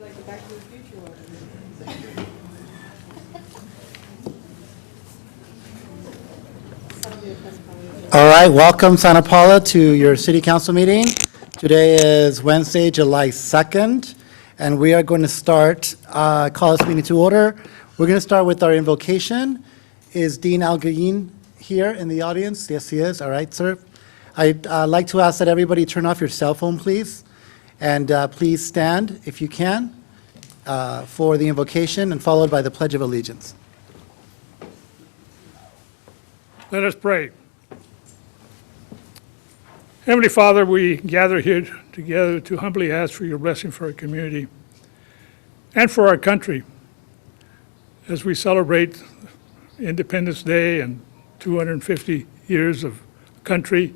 Like the Back to the Future one. All right, welcome Santa Paula to your city council meeting. Today is Wednesday, July 2nd, and we are going to start, call this meeting to order. We're going to start with our invocation. Is Dean Alguin here in the audience? Yes, he is. All right, sir. I'd like to ask that everybody turn off your cell phone, please, and please stand, if you can, for the invocation, and followed by the Pledge of Allegiance. Let us pray. Heavenly Father, we gather here together to humbly ask for your blessing for our community and for our country as we celebrate Independence Day and 250 years of country.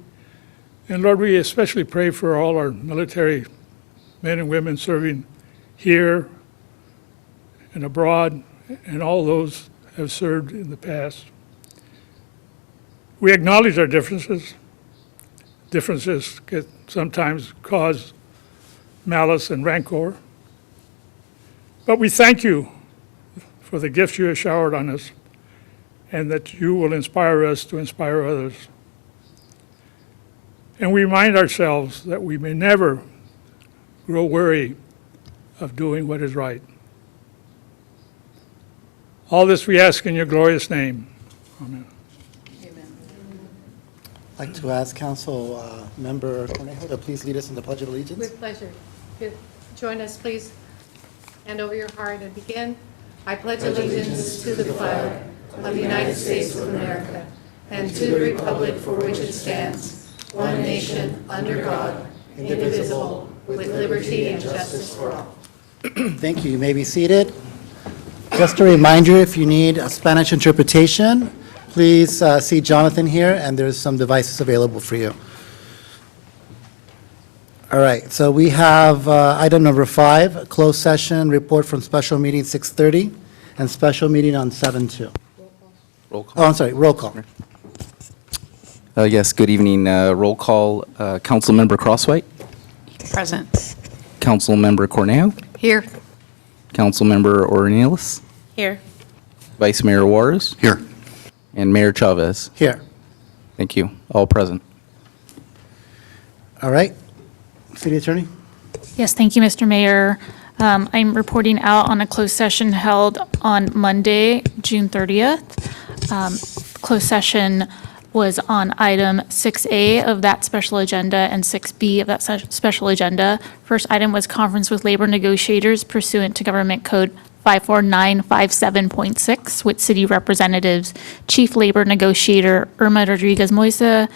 And Lord, we especially pray for all our military men and women serving here and abroad, and all those who have served in the past. We acknowledge our differences. Differences can sometimes cause malice and rancor. But we thank you for the gifts you have showered on us, and that you will inspire us to inspire others. And we remind ourselves that we may never grow weary of doing what is right. All this we ask in your glorious name. Amen. I'd like to ask Council Member Cornejo to please lead us in the Pledge of Allegiance. With pleasure. Join us, please. Hand over your heart and begin. I pledge allegiance to the flag of the United States of America and to the republic for which it stands, one nation, under God, indivisible, with liberty and justice for all. Thank you. You may be seated. Just a reminder, if you need a Spanish interpretation, please see Jonathan here, and there's some devices available for you. All right, so we have item number 5, closed session report from special meeting 6:30 and special meeting on 7/2. Roll call. Oh, I'm sorry, roll call. Yes, good evening. Roll call, Councilmember Crosswhite, Present. Councilmember Cornejo, Here. Councilmember Ornelas, Here. Vice Mayor Juarez, Here. and Mayor Chavez. Here. Thank you. All present. All right. City Attorney? Yes, thank you, Mr. Mayor. I'm reporting out on a closed session held on Monday, June 30th. Closed session was on item 6A of that special agenda and 6B of that special agenda. First item was conference with labor negotiators pursuant to Government Code 54957.6 with city representatives, Chief Labor Negotiator Irma Rodriguez Moisa,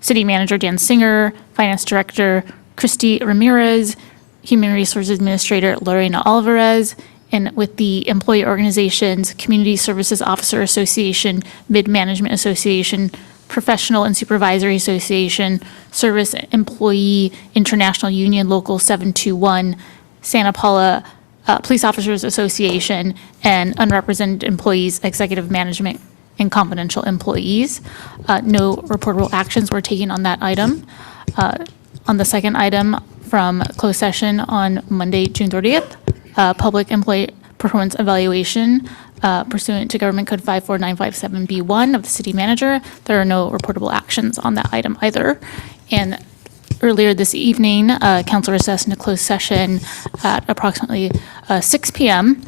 City Manager Dan Singer, Finance Director Christy Ramirez, Human Resources Administrator Lorena Alvarez, and with the employee organizations, Community Services Officer Association, Mid-Management Association, Professional and Supervisory Association, Service Employee International Union Local 721, Santa Paula Police Officers Association, and Unrepresented Employees, Executive Management, and Confidential Employees. No reportable actions were taken on that item. On the second item from closed session on Monday, June 30th, public employee performance evaluation pursuant to Government Code 54957B1 of the city manager. There are no reportable actions on that item either. And earlier this evening, council recessed into closed session at approximately 6 p.m.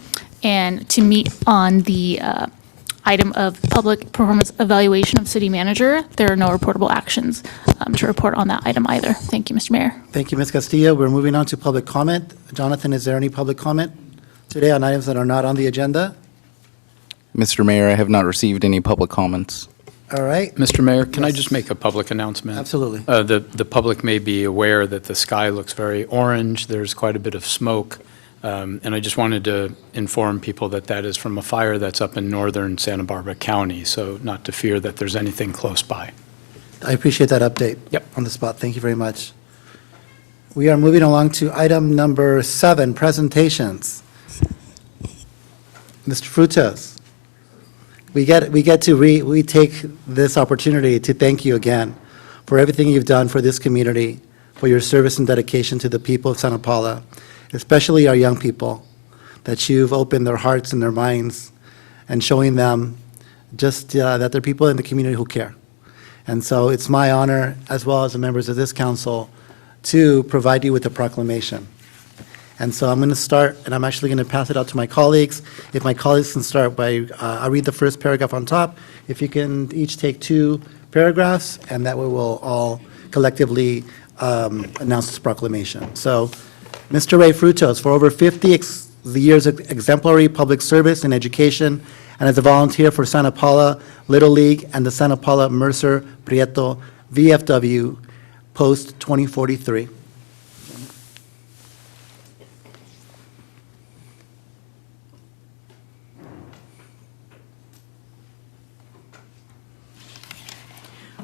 and to meet on the item of public performance evaluation of city manager. There are no reportable actions to report on that item either. Thank you, Mr. Mayor. Thank you, Ms. Castillo. We're moving on to public comment. Jonathan, is there any public comment today on items that are not on the agenda? Mr. Mayor, I have not received any public comments. All right. Mr. Mayor, can I just make a public announcement? Absolutely. The public may be aware that the sky looks very orange. There's quite a bit of smoke. And I just wanted to inform people that that is from a fire that's up in northern Santa Barbara County, so not to fear that there's anything close by. I appreciate that update. Yep. On the spot. Thank you very much. We are moving along to item number 7, presentations. Mr. Frutos, we take this opportunity to thank you again for everything you've done for this community, for your service and dedication to the people of Santa Paula. especially our young people, that you've opened their hearts and their minds and showing them just that there are people in the community who care. And so it's my honor, as well as the members of this council, to provide you with a proclamation. And so I'm going to start, and I'm actually going to pass it out to my colleagues. If my colleagues can start by, I'll read the first paragraph on top. If you can each take 2 paragraphs, and that way we'll all collectively announce this proclamation. So, Mr. Ray Frutos, for over 50 years of exemplary public service and education, and as a volunteer for Santa Paula Little League and the Santa Paula Mercer Prieto VFW, post 2043.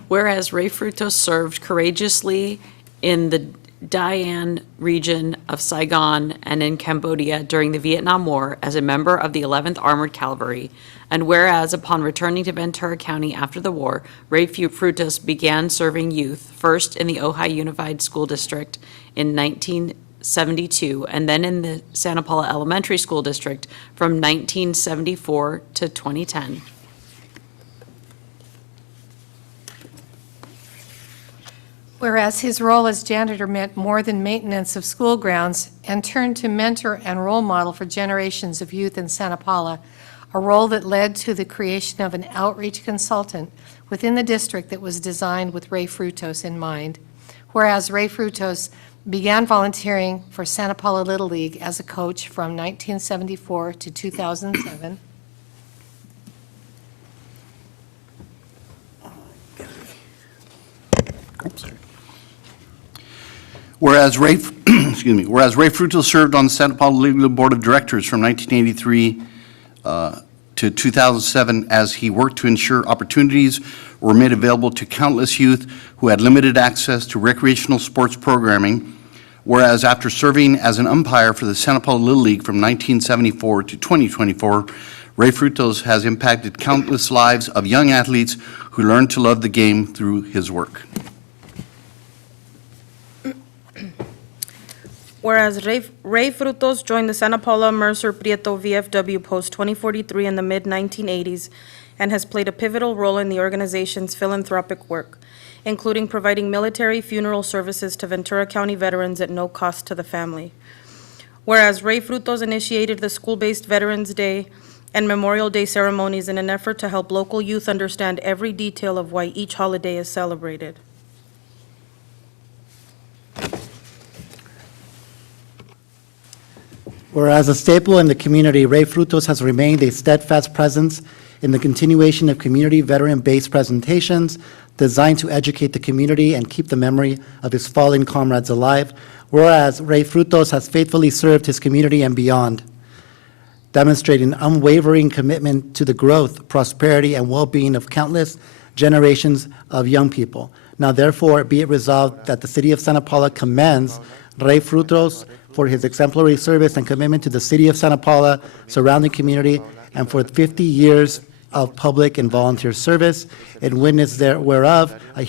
Whereas Ray Frutos served courageously in the Dian region of Saigon and in Cambodia during the Vietnam War as a member of the 11th Armored Cavalry, and whereas upon returning to Ventura County after the war, Ray Frutos began serving youth, first in the Ojai Unified School District in 1972, and then in the Santa Paula Elementary School District from 1974 to 2010. Whereas his role as janitor meant more than maintenance of school grounds and turned to mentor and role model for generations of youth in Santa Paula, a role that led to the creation of an outreach consultant within the district that was designed with Ray Frutos in mind. Whereas Ray Frutos began volunteering for Santa Paula Little League as a coach from 1974 to 2007. Whereas Ray Frutos served on the Santa Paula League Board of Directors from 1983 to 2007 as he worked to ensure opportunities were made available to countless youth who had limited access to recreational sports programming. Whereas after serving as an umpire for the Santa Paula Little League from 1974 to 2024, Ray Frutos has impacted countless lives of young athletes who learned to love the game through his work. Whereas Ray Frutos joined the Santa Paula Mercer Prieto VFW post 2043 in the mid-1980s and has played a pivotal role in the organization's philanthropic work, including providing military funeral services to Ventura County veterans at no cost to the family. Whereas Ray Frutos initiated the school-based Veterans Day and Memorial Day ceremonies in an effort to help local youth understand every detail of why each holiday is celebrated. Whereas a staple in the community, Ray Frutos has remained a steadfast presence in the continuation of community veteran-based presentations designed to educate the community and keep the memory of his fallen comrades alive. Whereas Ray Frutos has faithfully served his community and beyond, demonstrating unwavering commitment to the growth, prosperity, and well-being of countless generations of young people. Now therefore be it resolved that the City of Santa Paula commends Ray Frutos for his exemplary service and commitment to the City of Santa Paula, surrounding community, and for 50 years of public and volunteer service. In witness whereof, I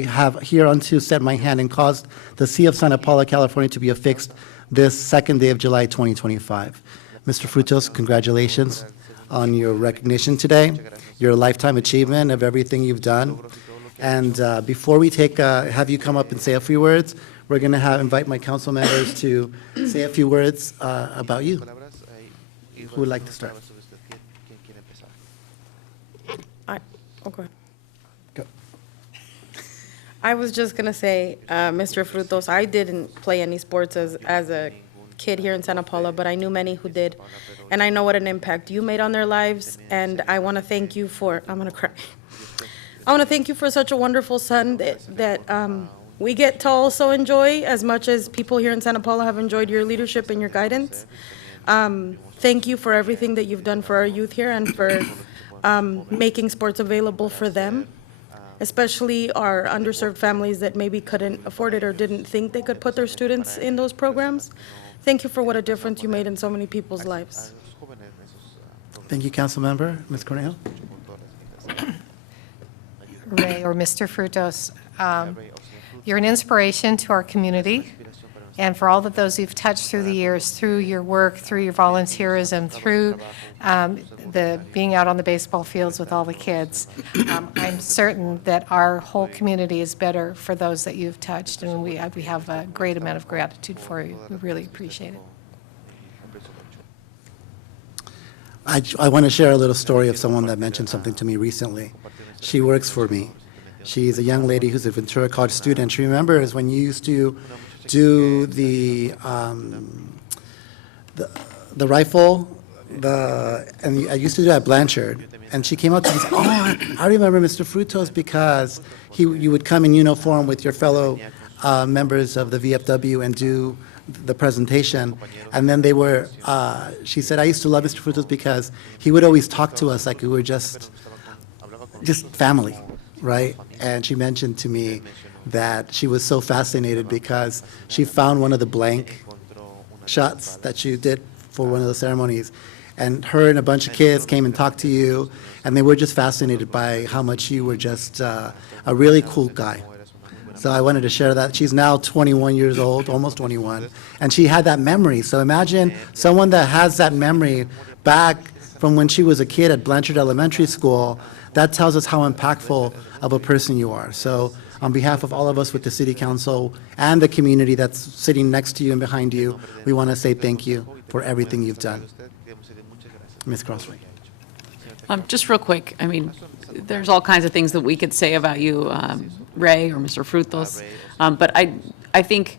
have hereunto set my hand and caused the City of Santa Paula, California to be affixed this second day of July 2025. Mr. Frutos, congratulations on your recognition today, your lifetime achievement of everything you've done. And before we have you come up and say a few words, we're going to invite my council members to say a few words about you. Who would like to start? Okay. Go. I was just gonna say, Mr. Frutos, I didn't play any sports as a kid here in Santa Paula, but I knew many who did, and I know what an impact you made on their lives, and I want to thank you for, I'm gonna cry. I want to thank you for such a wonderful son that we get to also enjoy as much as people here in Santa Paula have enjoyed your leadership and your guidance. Thank you for everything that you've done for our youth here and for making sports available for them, especially our underserved families that maybe couldn't afford it or didn't think they could put their students in those programs. Thank you for what a difference you made in so many people's lives. Thank you, council member. Ms. Cornejo? Ray or Mr. Frutos, you're an inspiration to our community. and for all of those you've touched through the years, through your work, through your volunteerism, through the being out on the baseball fields with all the kids. I'm certain that our whole community is better for those that you've touched, and we have a great amount of gratitude for you. We really appreciate it. I want to share a little story of someone that mentioned something to me recently. She works for me. She's a young lady who's a Ventura College student. She remembers when you used to do the rifle, and I used to do that at Blanchard. And she came up to me and said, "Oh, I remember Mr. Frutos because you would come in uniform with your fellow members of the VFW and do the presentation." And then she said, "I used to love Mr. Frutos because he would always talk to us like we were just family," right? And she mentioned to me that she was so fascinated because she found one of the blank shots that you did for one of the ceremonies. And her and a bunch of kids came and talked to you, and they were just fascinated by how much you were just a really cool guy. So I wanted to share that. She's now 21 years old, almost 21, and she had that memory. So imagine someone that has that memory back from when she was a kid at Blanchard Elementary School. That tells us how impactful of a person you are. So on behalf of all of us with the City Council and the community that's sitting next to you and behind you, we want to say thank you for everything you've done. Ms. Crossway. Just real quick, I mean, there's all kinds of things that we could say about you, Ray or Mr. Frutos, but I think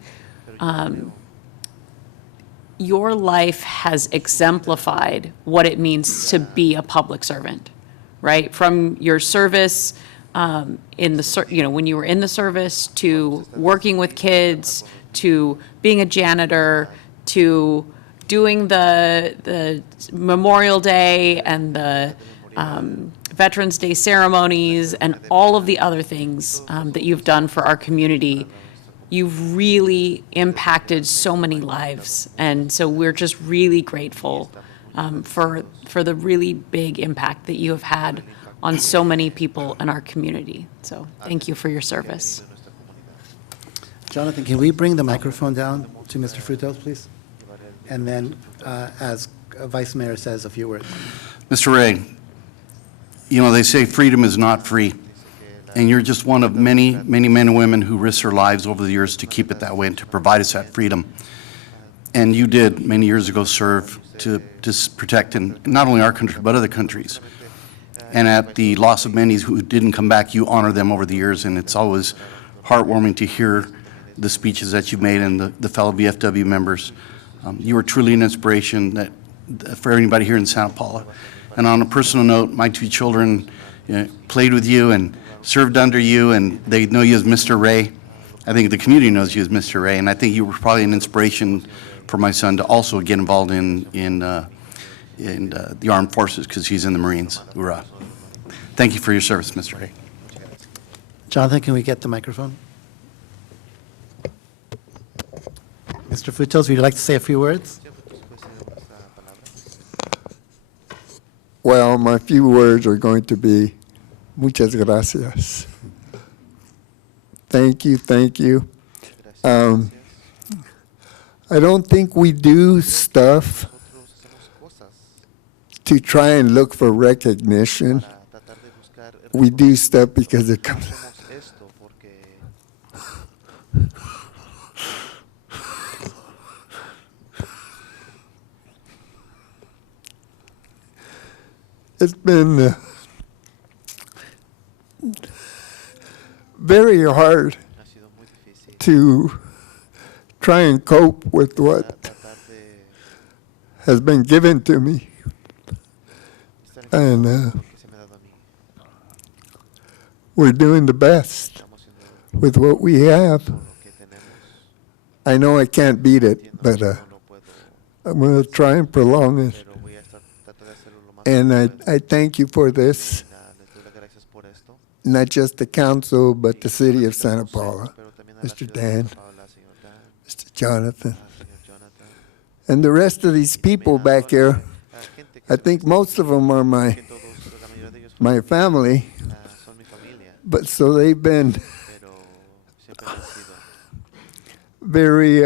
your life has exemplified what it means to be a public servant, right? From your service when you were in the service, to working with kids, to being a janitor, to doing the Memorial Day and the Veterans Day ceremonies and all of the other things that you've done for our community. You've really impacted so many lives, and so we're just really grateful for the really big impact that you have had on so many people in our community. So thank you for your service. Jonathan, can we bring the microphone down to Mr. Frutos, please? And then, as Vice Mayor says, a few words. Mr. Ray, they say freedom is not free, and you're just one of many, many men and women who risked their lives over the years to keep it that way and to provide us that freedom. And you did, many years ago, serve to protect not only our country, but other countries. And at the loss of many who didn't come back, you honor them over the years, and it's always heartwarming to hear the speeches that you've made and the fellow VFW members. You were truly an inspiration for everybody here in Santa Paula. And on a personal note, my two children played with you and served under you, and they know you as Mr. Ray. I think the community knows you as Mr. Ray, and I think you were probably an inspiration for my son to also get involved in the armed forces because he's in the Marines. Hoorah. Thank you for your service, Mr. Ray. Jonathan, can we get the microphone? Mr. Frutos, would you like to say a few words? Well, my few words are going to be muchas gracias. Thank you, thank you. I don't think we do stuff to try and look for recognition. We do stuff because it comes. It's been very hard to try and cope with what has been given to me. And we're doing the best with what we have. I know I can't beat it, but I'm going to try and prolong it. And I thank you for this, not just the council, but the city of Santa Paula, Mr. Dan, Mr. Jonathan, and the rest of these people back here. I think most of them are my family, but so they've been very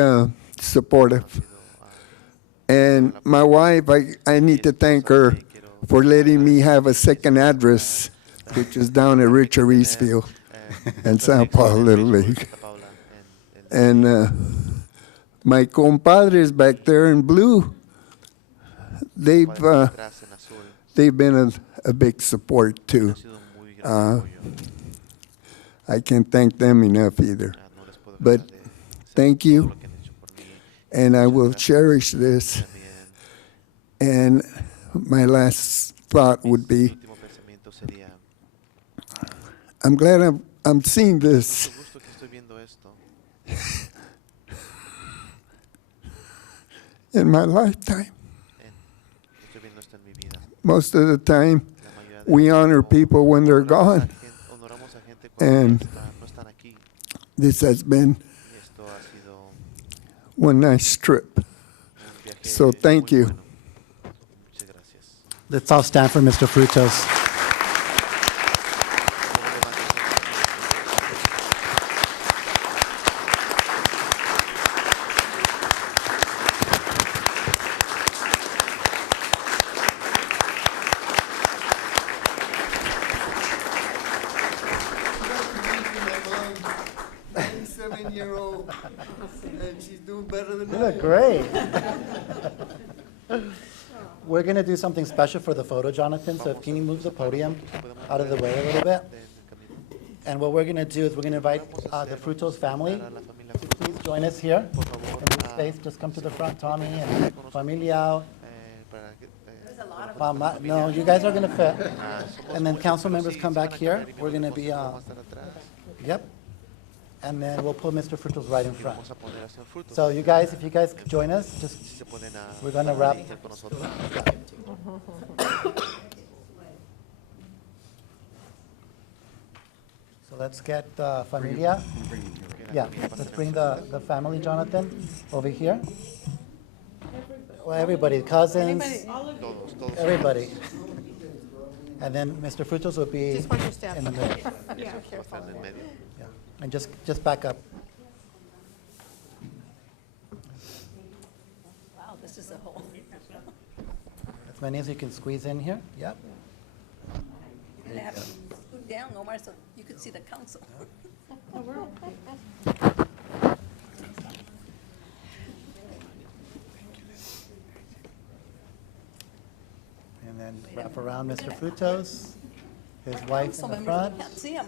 supportive. And my wife, I need to thank her for letting me have a second address, which is down at Richard Eastfield and San Paulo Little League. And my compadres back there in blue, they've been a big support too. I can't thank them enough either. But thank you, and I will cherish this. And my last thought would be, I'm glad I'm seeing this. In my lifetime. Most of the time, we honor people when they're gone. And this has been one nice trip. So thank you. Let's all stand for Mr. Frutos. Seven-year-old, and she's doing better than You look great. We're going to do something special for the photo, Jonathan, so if Kini moves the podium out of the way a little bit. And what we're going to do is we're going to invite the Frutos family to please join us here in this space. Just come to the front, Tommy and Familia. Mama, no, you guys are going to fit. And then council members come back here. We're going to be, yep. And then we'll put Mr. Frutos right in front. So you guys, if you guys could join us, just, we're going to wrap. So let's get Familia. Yeah, let's bring the family, Jonathan, over here. Well, everybody, cousins, everybody. And then Mr. Frutos will be Just watch your step. in the middle. Yeah. Yeah. And just back up. Wow, this is a whole. As many as you can squeeze in here. Yep. You have to scoot down, Omar, so you could see the council. And then wrap around Mr. Frutos, his wife Council in the members, front. you can't see him.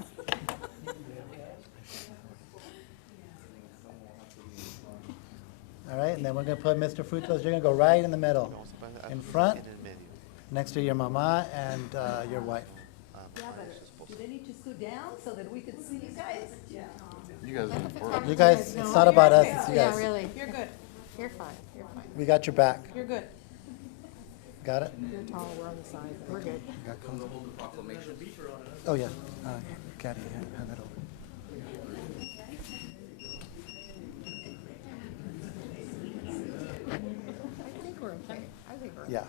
All right, and then we're going to put Mr. Frutos, you're going to go right in the middle, in front, next to your mama and your wife. Yeah, but do they need to scoot down so that we can see you guys? Yeah. You guys, it's not about us, it's you Yeah, guys. really. You're good. You're fine. You're fine. We got your back. You're good. Got it? You're tall. We're on the side. We're good. Oh, yeah. Caddy, hand that over. I think we're okay. I think we're okay. Yeah.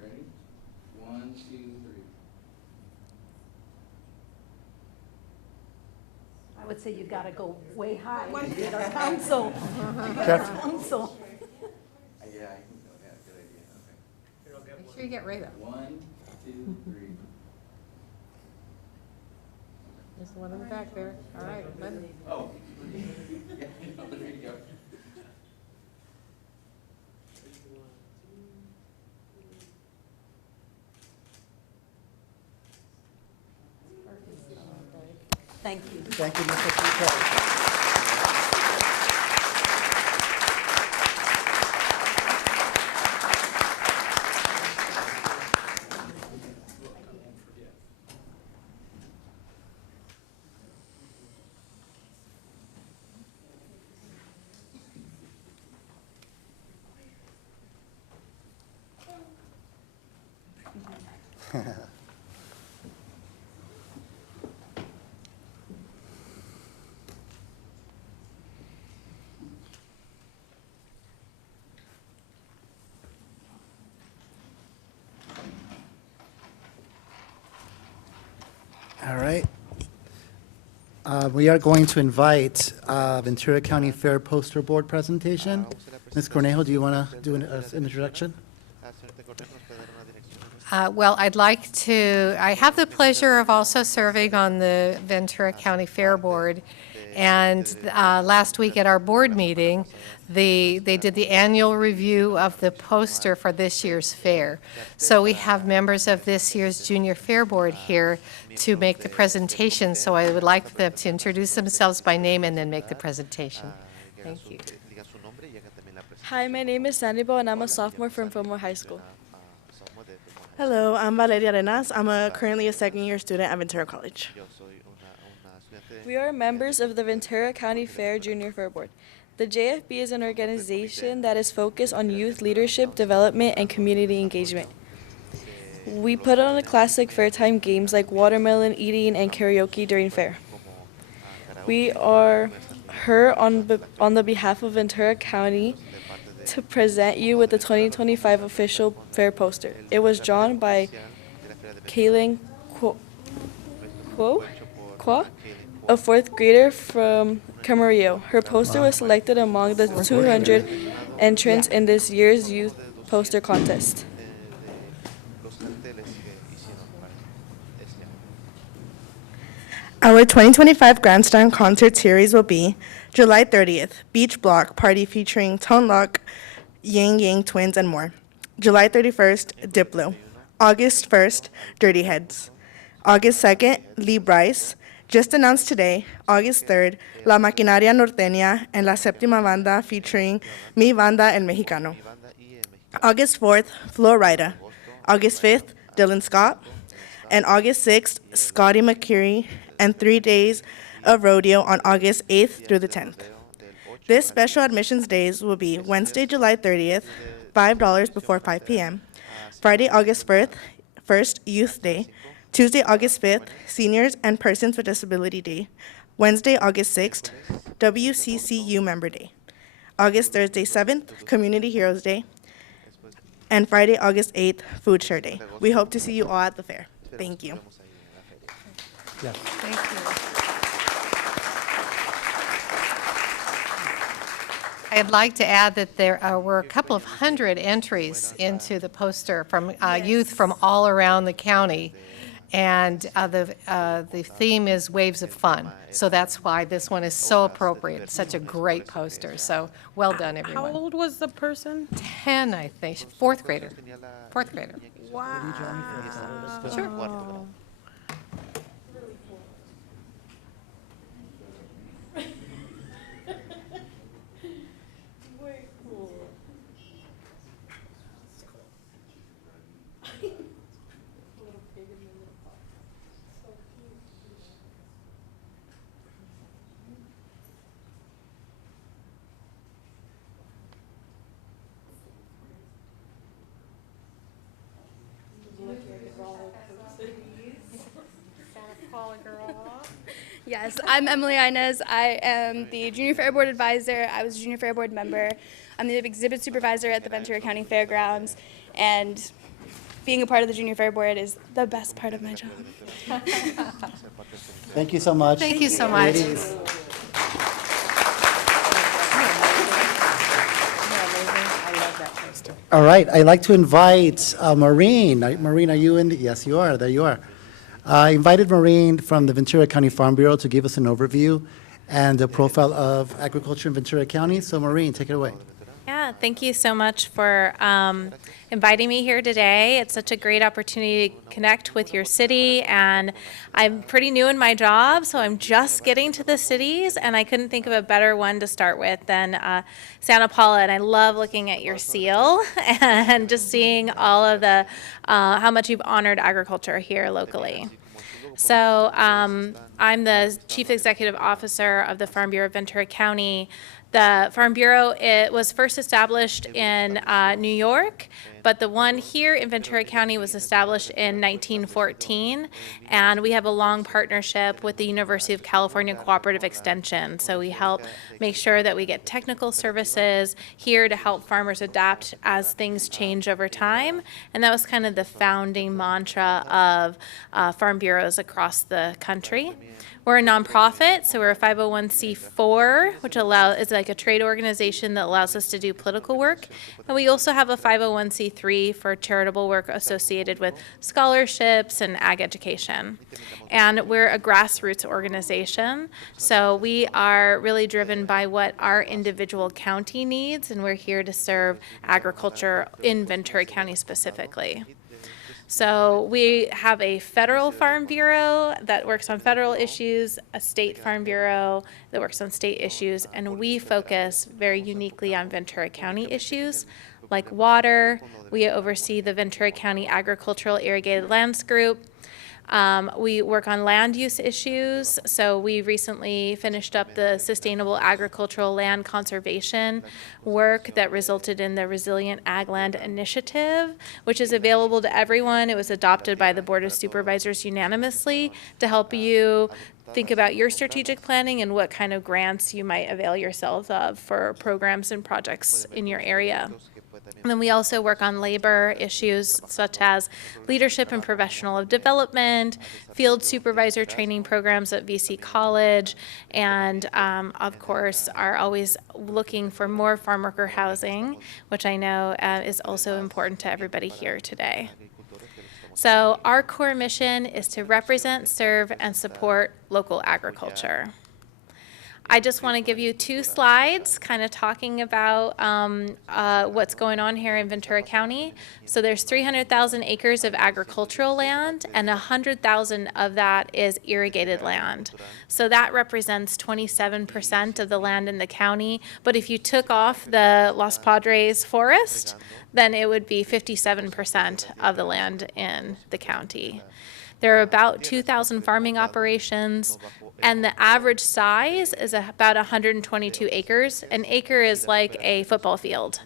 Ready? 1, 2, 3. I would say you gotta go way high to get our council. Careful. Council. Yeah, I can go. Yeah, good idea. Okay. Make sure you get Ray though. 1, 2, 3. There's the one in the back there. All right. Let him. Oh. Yeah, there you go. Thank you. Thank you, Mr. Frutos. All right. We are going to invite Ventura County Fair Poster Board presentation. Ms. Cornejo, do you want to do an introduction? Well, I'd like to, I have the pleasure of also serving on the Ventura County Fair Board. And last week at our board meeting, they did the annual review of the poster for this year's fair. So we have members of this year's Junior Fair Board here to make the presentation. So I would like them to introduce themselves by name and then make the presentation. Thank you. Hi, my name is Sandy and I'm a sophomore from Fillmore High School. Hello, I'm Valeria Arenas. I'm currently a second-year student at Ventura College. We are members of the Ventura County Fair Junior Fair Board. The JFB is an organization that is focused on youth leadership, development, and community engagement. We put on a classic fair time games like watermelon eating and karaoke during fair. We are here on the behalf of Ventura County to present you with the 2025 official fair poster. It was drawn by Kaylin Kwa, a fourth grader from Camarillo. Her poster was selected among the 200 entrants in this year's youth poster contest. Our 2025 Grandstand concert series will be July 30th, Beach Block Party featuring Tone Loc, Yang Yang Twins, and more. July 31st, Diplo. August 1st, Dirty Heads. August 2nd, Lee Bryce. Just announced today, August 3rd, La Maquinaria Norteña and La Séptima Banda featuring Mi Banda El Mexicano. August 4th, Flo Rida. August 5th, Dylan Scott. And August 6th, Scotty McCreery, and 3 days of rodeo on August 8th through the 10th. This special admissions days will be Wednesday, July 30th, $5 before 5 p.m., Friday, August 1st, Youth Day, Tuesday, August 5th, Seniors and Persons with Disability Day, Wednesday, August 6th, WCCU Member Day, Thursday 7th, Community Heroes Day, and Friday, August 8th, Food Share Day. We hope to see you all at the fair. Thank you. Yes. Thank you. I'd like to add that there were a couple of hundred entries into the poster from youth from all around the county. And the theme is Waves of Fun. So that's why this one is so appropriate. It's such a great poster. So well done, everyone. How old was the person? 10, I think. Fourth grader. Wow. Sure. Yes, I'm Emily Inez. I am the Junior Fair Board Advisor. I was a Junior Fair Board member. I'm the exhibit supervisor at the Ventura County Fairgrounds, and being a part of the Junior Fair Board is the best part of my job. Thank you so much. Thank you so much. Ladies. All right, I'd like to invite Maureen. Maureen, are you in? Yes, you are. There you are. I invited Maureen from the Ventura County Farm Bureau to give us an overview and a profile of agriculture in Ventura County. So Maureen, take it away. Yeah, thank you so much for inviting me here today. It's such a great opportunity to connect with your city, and I'm pretty new in my job, so I'm just getting to the cities, and I couldn't think of a better one to start with than Santa Paula, and I love looking at your seal and just seeing all of the, how much you've honored agriculture here locally. So I'm the Chief Executive Officer of the Farm Bureau of Ventura County. The Farm Bureau, it was first established in New York But the one here in Ventura County was established in 1914, and we have a long partnership with the University of California Cooperative Extension. So we help make sure that we get technical services here to help farmers adapt as things change over time. And that was kind of the founding mantra of farm bureaus across the country. We're a nonprofit, so we're a 501c4, which is like a trade organization that allows us to do political work. And we also have a 501c3 for charitable work associated with scholarships and ag education. And we're a grassroots organization, so we are really driven by what our individual county needs, and we're here to serve agriculture in Ventura County specifically. So we have a federal farm bureau that works on federal issues, a state farm bureau that works on state issues, and we focus very uniquely on Ventura County issues like water. We oversee the Ventura County Agricultural Irrigated Lands Group. We work on land use issues, so we recently finished up the Sustainable Agricultural Land Conservation work that resulted in the Resilient Ag Land Initiative, which is available to everyone. It was adopted by the Board of Supervisors unanimously to help you think about your strategic planning and what kind of grants you might avail yourselves of for programs and projects in your area. And then we also work on labor issues such as leadership and professional development, field supervisor training programs at VC College, and of course are always looking for more farm worker housing, which I know is also important to everybody here today. So our core mission is to represent, serve, and support local agriculture. I just want to give you 2 slides kind of talking about what's going on here in Ventura County. So there's 300,000 acres of agricultural land, and 100,000 of that is irrigated land. So that represents 27% of the land in the county. But if you took off the Los Padres forest, then it would be 57% of the land in the county. There are about 2,000 farming operations, and the average size is about 122 acres. An acre is like a football field.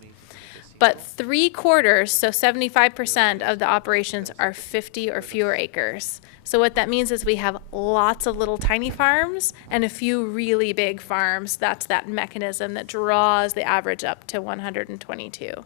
But 3/4, so 75% of the operations are 50 or fewer acres. So what that means is we have lots of little tiny farms and a few really big farms. That's that mechanism that draws the average up to 122.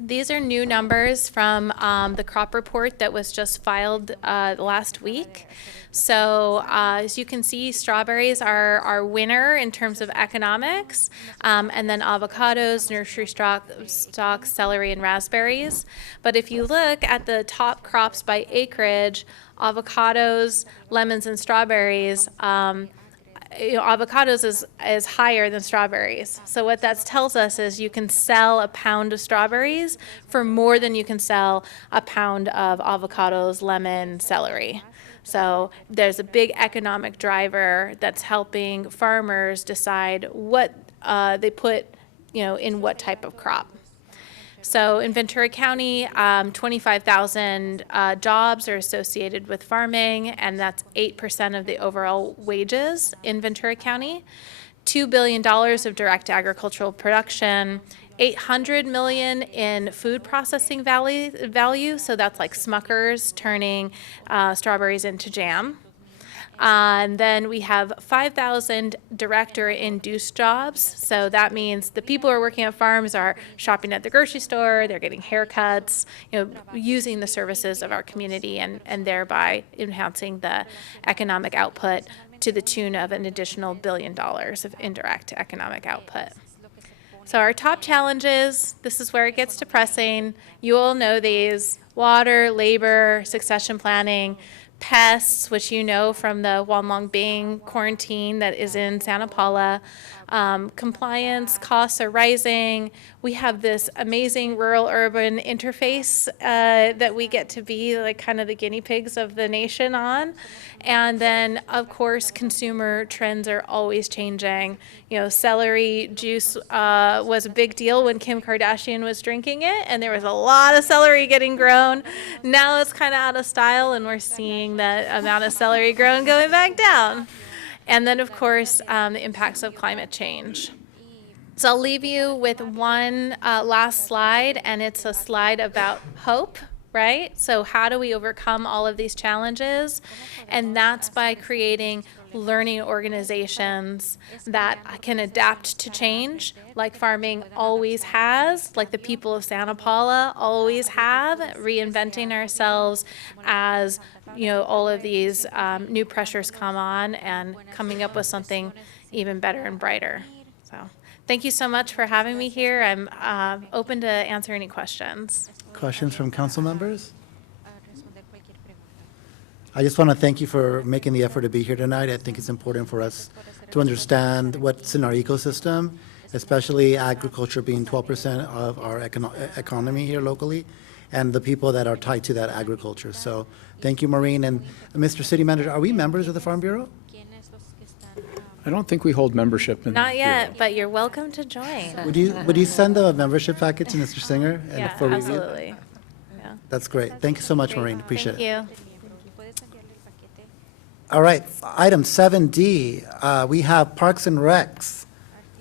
These are new numbers from the crop report that was just filed last week. So as you can see, strawberries are our winner in terms of economics, and then avocados, nursery stocks, celery, and raspberries. But if you look at the top crops by acreage, avocados, lemons, and strawberries, avocados is higher than strawberries. So what that tells us is you can sell a pound of strawberries for more than you can sell a pound of avocados, lemon, celery. So there's a big economic driver that's helping farmers decide what they put, in what type of crop. So in Ventura County, 25,000 jobs are associated with farming, and that's 8% of the overall wages in Ventura County. $2 billion of direct agricultural production, $800 million in food processing value, so that's like Smucker's turning strawberries into jam. And then we have 5,000 direct or induced jobs. So that means the people who are working at farms are shopping at the grocery store, they're getting haircuts, using the services of our community and thereby enhancing the economic output to the tune of an additional $1 billion of indirect economic output. So our top challenges, this is where it gets depressing. You all know these: water, labor, succession planning, pests, which you know from the Juan Long Bing quarantine that is in Santa Paula. Compliance, costs are rising. We have this amazing rural-urban interface that we get to be like kind of the guinea pigs of the nation on. And then, of course, consumer trends are always changing. Celery juice was a big deal when Kim Kardashian was drinking it, and there was a lot of celery getting grown. Now it's kind of out of style, and we're seeing the amount of celery grown going back down. And then, of course, the impacts of climate change. So I'll leave you with one last slide, and it's a slide about hope, right? So how do we overcome all of these challenges? And that's by creating learning organizations that can adapt to change, like farming always has, like the people of Santa Paula always have, reinventing ourselves as, you know, all of these new pressures come on and coming up with something even better and brighter. So thank you so much for having me here. I'm open to answer any questions. Questions from council members? I just want to thank you for making the effort to be here tonight. I think it's important for us to understand what's in our ecosystem, especially agriculture being 12% of our economy here locally, and the people that are tied to that agriculture. So thank you, Maureen. And Mr. City Manager, are we members of the Farm Bureau? I don't think we hold membership in. Not yet, but you're welcome to join. Would you send a membership packet to Mr. Singer and Yeah, for review? absolutely. Yeah. That's great. Thank you so much, Maureen. Appreciate it. Thank you. All right, item 7D, we have Parks and Recs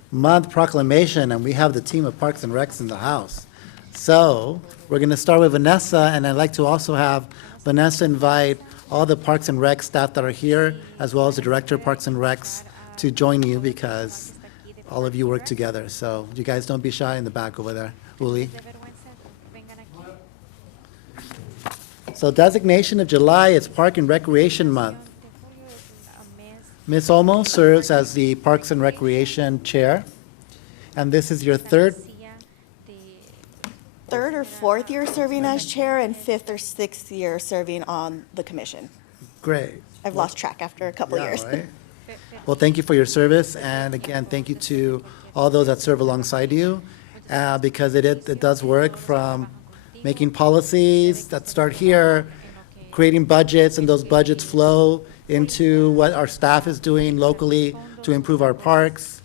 Month proclamation, and we have the team of Parks and Recs in the house. So we're going to start with Vanessa, and I'd like to also have Vanessa invite all the Parks and Rec staff that are here, as well as the Director of Parks and Recs, to join you because all of you work together. So you guys don't be shy in the back over there. Uli. So designation of July is Park and Recreation Month. Ms. Olmo serves as the Parks and Recreation Chair, and this is your third or fourth year serving as chair and fifth or sixth year serving on the commission. Great. I've lost track after a couple Yeah, years. right. Well, thank you for your service, and again, thank you to all those that serve alongside you, because it does work from making policies that start here, creating budgets, and those budgets flow into what our staff is doing locally to improve our parks,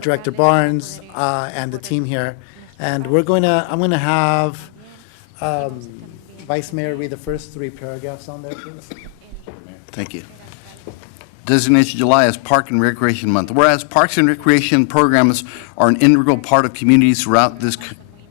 Director Barnes, and the team here. And I'm going to have Vice Mayor read the first 3 paragraphs on there, please. Thank you. Designation July as Park and Recreation Month. Whereas parks and recreation programs are an integral part of communities throughout this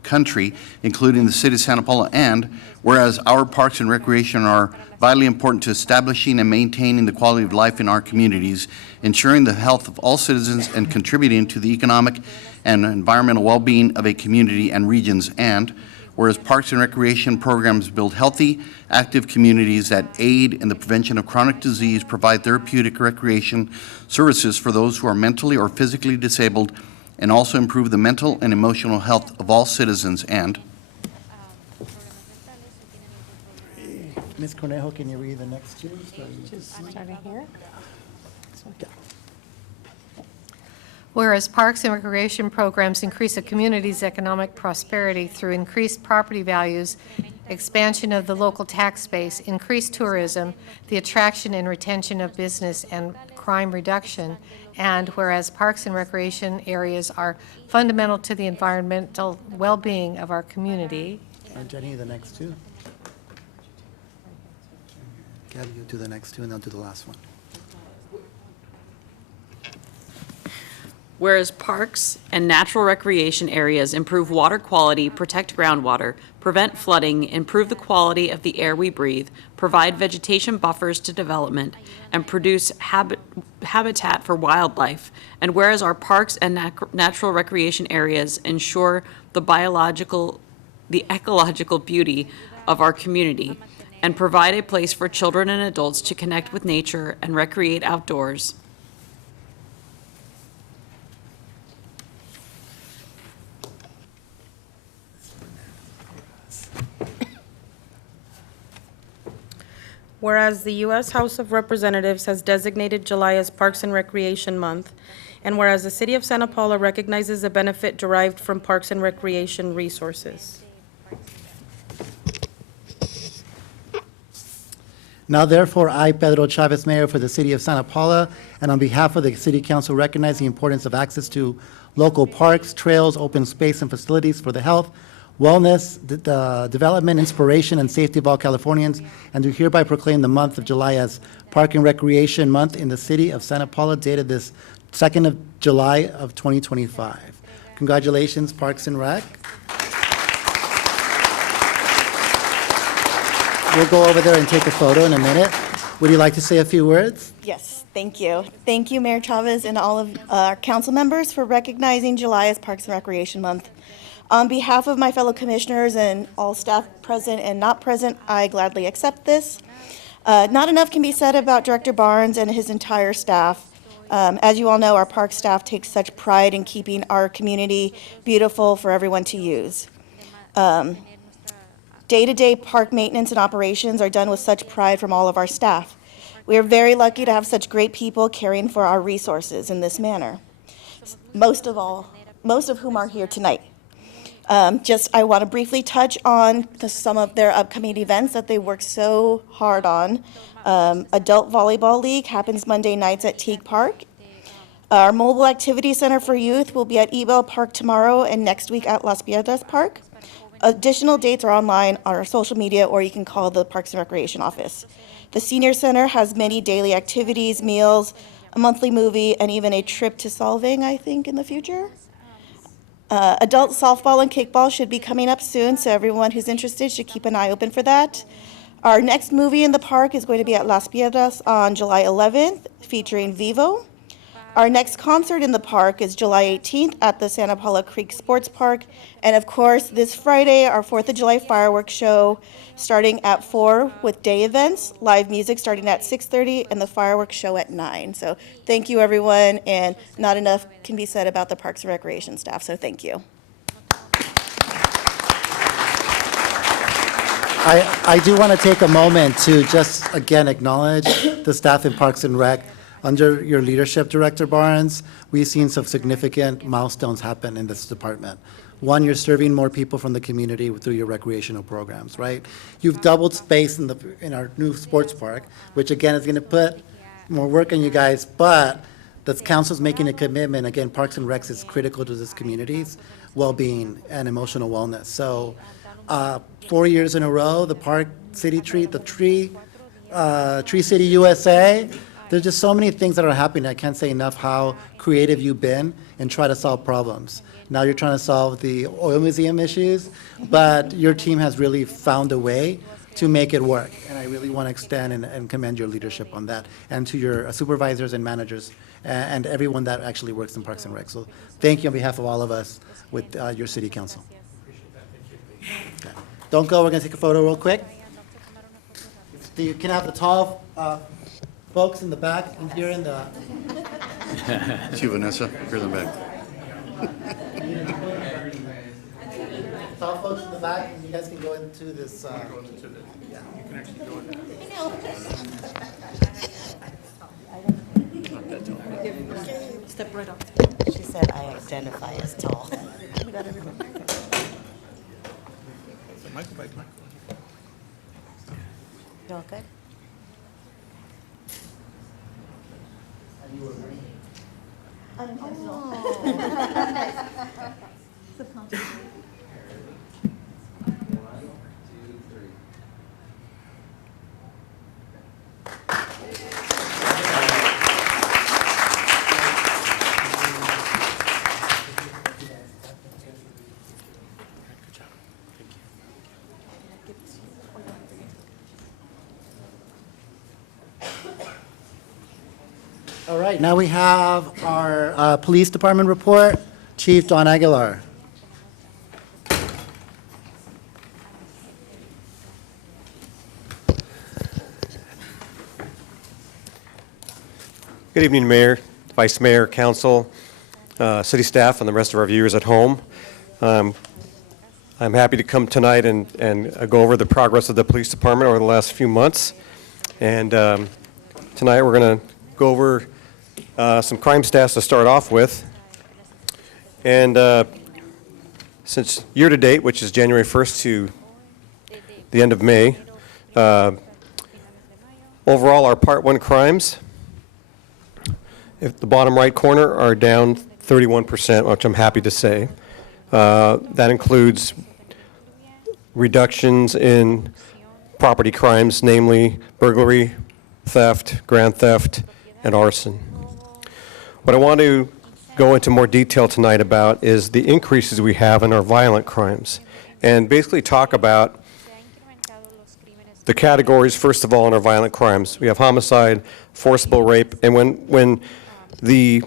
country, including the city of Santa Paula, and whereas our parks and recreation are vitally important to establishing and maintaining the quality of life in our communities, ensuring the health of all citizens, and contributing to the economic and environmental well-being of a community and regions, and whereas parks and recreation programs build healthy, active communities that aid in the prevention of chronic disease, provide therapeutic recreation services for those who are mentally or physically disabled, and also improve the mental and emotional health of all citizens, and Ms. Cornejo, can you read the next 2? Starting here. Whereas parks and recreation programs increase a community's economic prosperity through increased property values, expansion of the local tax base, increased tourism, the attraction and retention of business, and crime reduction. And whereas parks and recreation areas are fundamental to the environmental well-being of our community. Jenny, the next 2. Gabby, you do the next 2, and I'll do the last one. Whereas parks and natural recreation areas improve water quality, protect groundwater, prevent flooding, improve the quality of the air we breathe, provide vegetation buffers to development, and produce habitat for wildlife. And whereas our parks and natural recreation areas ensure the ecological beauty of our community and provide a place for children and adults to connect with nature and recreate outdoors. Whereas the U.S. House of Representatives has designated July as Parks and Recreation Month, and whereas the City of Santa Paula recognizes the benefit derived from parks and recreation resources. Now therefore, I, Pedro Chavez, Mayor for the City of Santa Paula, and on behalf of the City Council, recognize the importance of access to local parks, trails, open space, and facilities for the health, wellness, development, inspiration, and safety of all Californians, and do hereby proclaim the month of July as Park and Recreation Month in the City of Santa Paula, dated this 2nd of July of 2025. Congratulations, Parks and Rec. We'll go over there and take a photo in a minute. Would you like to say a few words? Yes, thank you. Thank you, Mayor Chavez, and all of our council members for recognizing July as Parks and Recreation Month. On behalf of my fellow commissioners and all staff present and not present, I gladly accept this. Not enough can be said about Director Barnes and his entire staff. As you all know, our park staff takes such pride in keeping our community beautiful for everyone to use. Day-to-day park maintenance and operations are done with such pride from all of our staff. We are very lucky to have such great people caring for our resources in this manner. Most of whom are here tonight. I want to briefly touch on some of their upcoming events that they work so hard on. Adult Volleyball League happens Monday nights at Teague Park. Our Mobile Activity Center for Youth will be at Ebell Park tomorrow and next week at Las Piedras Park. Additional dates are online on our social media, or you can call the Parks and Recreation office. The Senior Center has many daily activities, meals, a monthly movie, and even a trip to Solvang, I think, in the future. Adult softball and kickball should be coming up soon, so everyone who's interested should keep an eye open for that. Our next movie in the park is going to be at Las Piedras on July 11th, featuring Vivo. Our next concert in the park is July 18th at the Santa Paula Creek Sports Park. And of course, this Friday, our 4th of July fireworks show starting at 4 with day events, live music starting at 6:30, and the fireworks show at 9. So thank you, everyone, and not enough can be said about the Parks and Recreation staff, so thank you. I do want to take a moment to just, again, acknowledge the staff in Parks and Rec. Under your leadership, Director Barnes, we've seen some significant milestones happen in this department. One, you're serving more people from the community through your recreational programs, right? You've doubled space in our new sports park, which again is going to put more work on you guys, but the council's making a commitment. Again, Parks and Recs is critical to this community's well-being and emotional wellness. So 4 years in a row, the Park City Tree, the Tree City USA. There's just so many things that are happening. I can't say enough how creative you've been and try to solve problems. Now you're trying to solve the oil museum issues, but your team has really found a way to make it work. And I really want to extend and commend your leadership on that, and to your supervisors and managers and everyone that actually works in Parks and Rec. So thank you on behalf of all of us with your city council. Okay. Don't go, we're going to take a photo real quick. You can have the tall folks in the back and here in the... See you, Vanessa, here in the back. Tall folks in the back, and you guys can go into this... yeah. You can actually go in there. Step right up. She said I identify as tall. We got everyone. You all good? All right, now we have our police department report. Chief Don Aguilar. Good evening, Mayor, Vice Mayor, Council, city staff, and the rest of our viewers at home. I'm happy to come tonight and go over the progress of the police department over the last few months. And tonight we're going to go over some crime stats to start off with. And since year-to-date, which is January 1st to the end of May, overall our Part 1 crimes, if the bottom right corner, are down 31%, which I'm happy to say. That includes reductions in property crimes, namely burglary, theft, grand theft, and arson. What I want to go into more detail tonight about is the increases we have in our violent crimes, and basically talk about the categories, first of all, in our violent crimes. We have homicide, forcible rape, and when the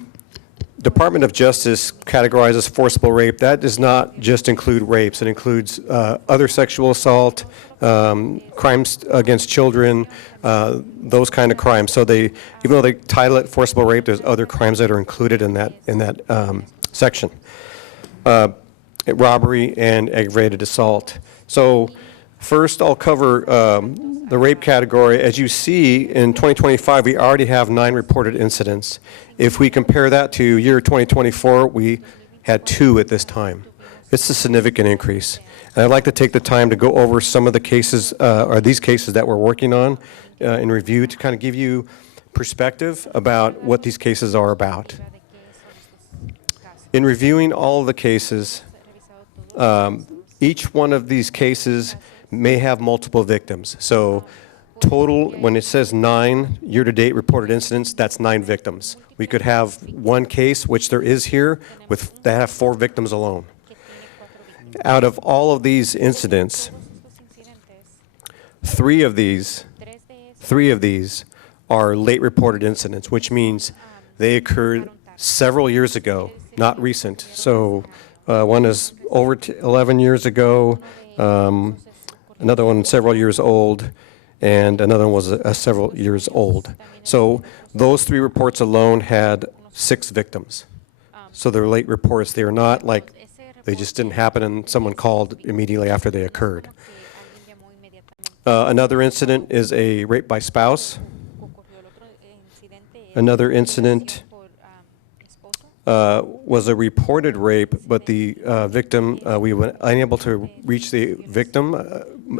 Department of Justice categorizes forcible rape, that does not just include rapes. It includes other sexual assault, crimes against children, those kind of crimes. So they, even though they title it forcible rape, there's other crimes that are included in that section. Robbery and aggravated assault. So first, I'll cover the rape category. As you see, in 2025, we already have 9 reported incidents. If we compare that to year 2024, we had 2 at this time. It's a significant increase. And I'd like to take the time to go over some of the cases, or these cases that we're working on in review, to kind of give you perspective about what these cases are about. In reviewing all of the cases, each one of these cases may have multiple victims. So total, when it says 9 year-to-date reported incidents, that's 9 victims. We could have one case, which there is here, that have 4 victims alone. Out of all of these incidents, 3 of these are late reported incidents, which means they occurred several years ago, not recent. So one is over 11 years ago, another one several years old, and another one was several years old. So those 3 reports alone had 6 victims. So they're late reports. They are not like they just didn't happen and someone called immediately after they occurred. Another incident is a rape by spouse. Another incident was a reported rape, but the victim, we were unable to reach the victim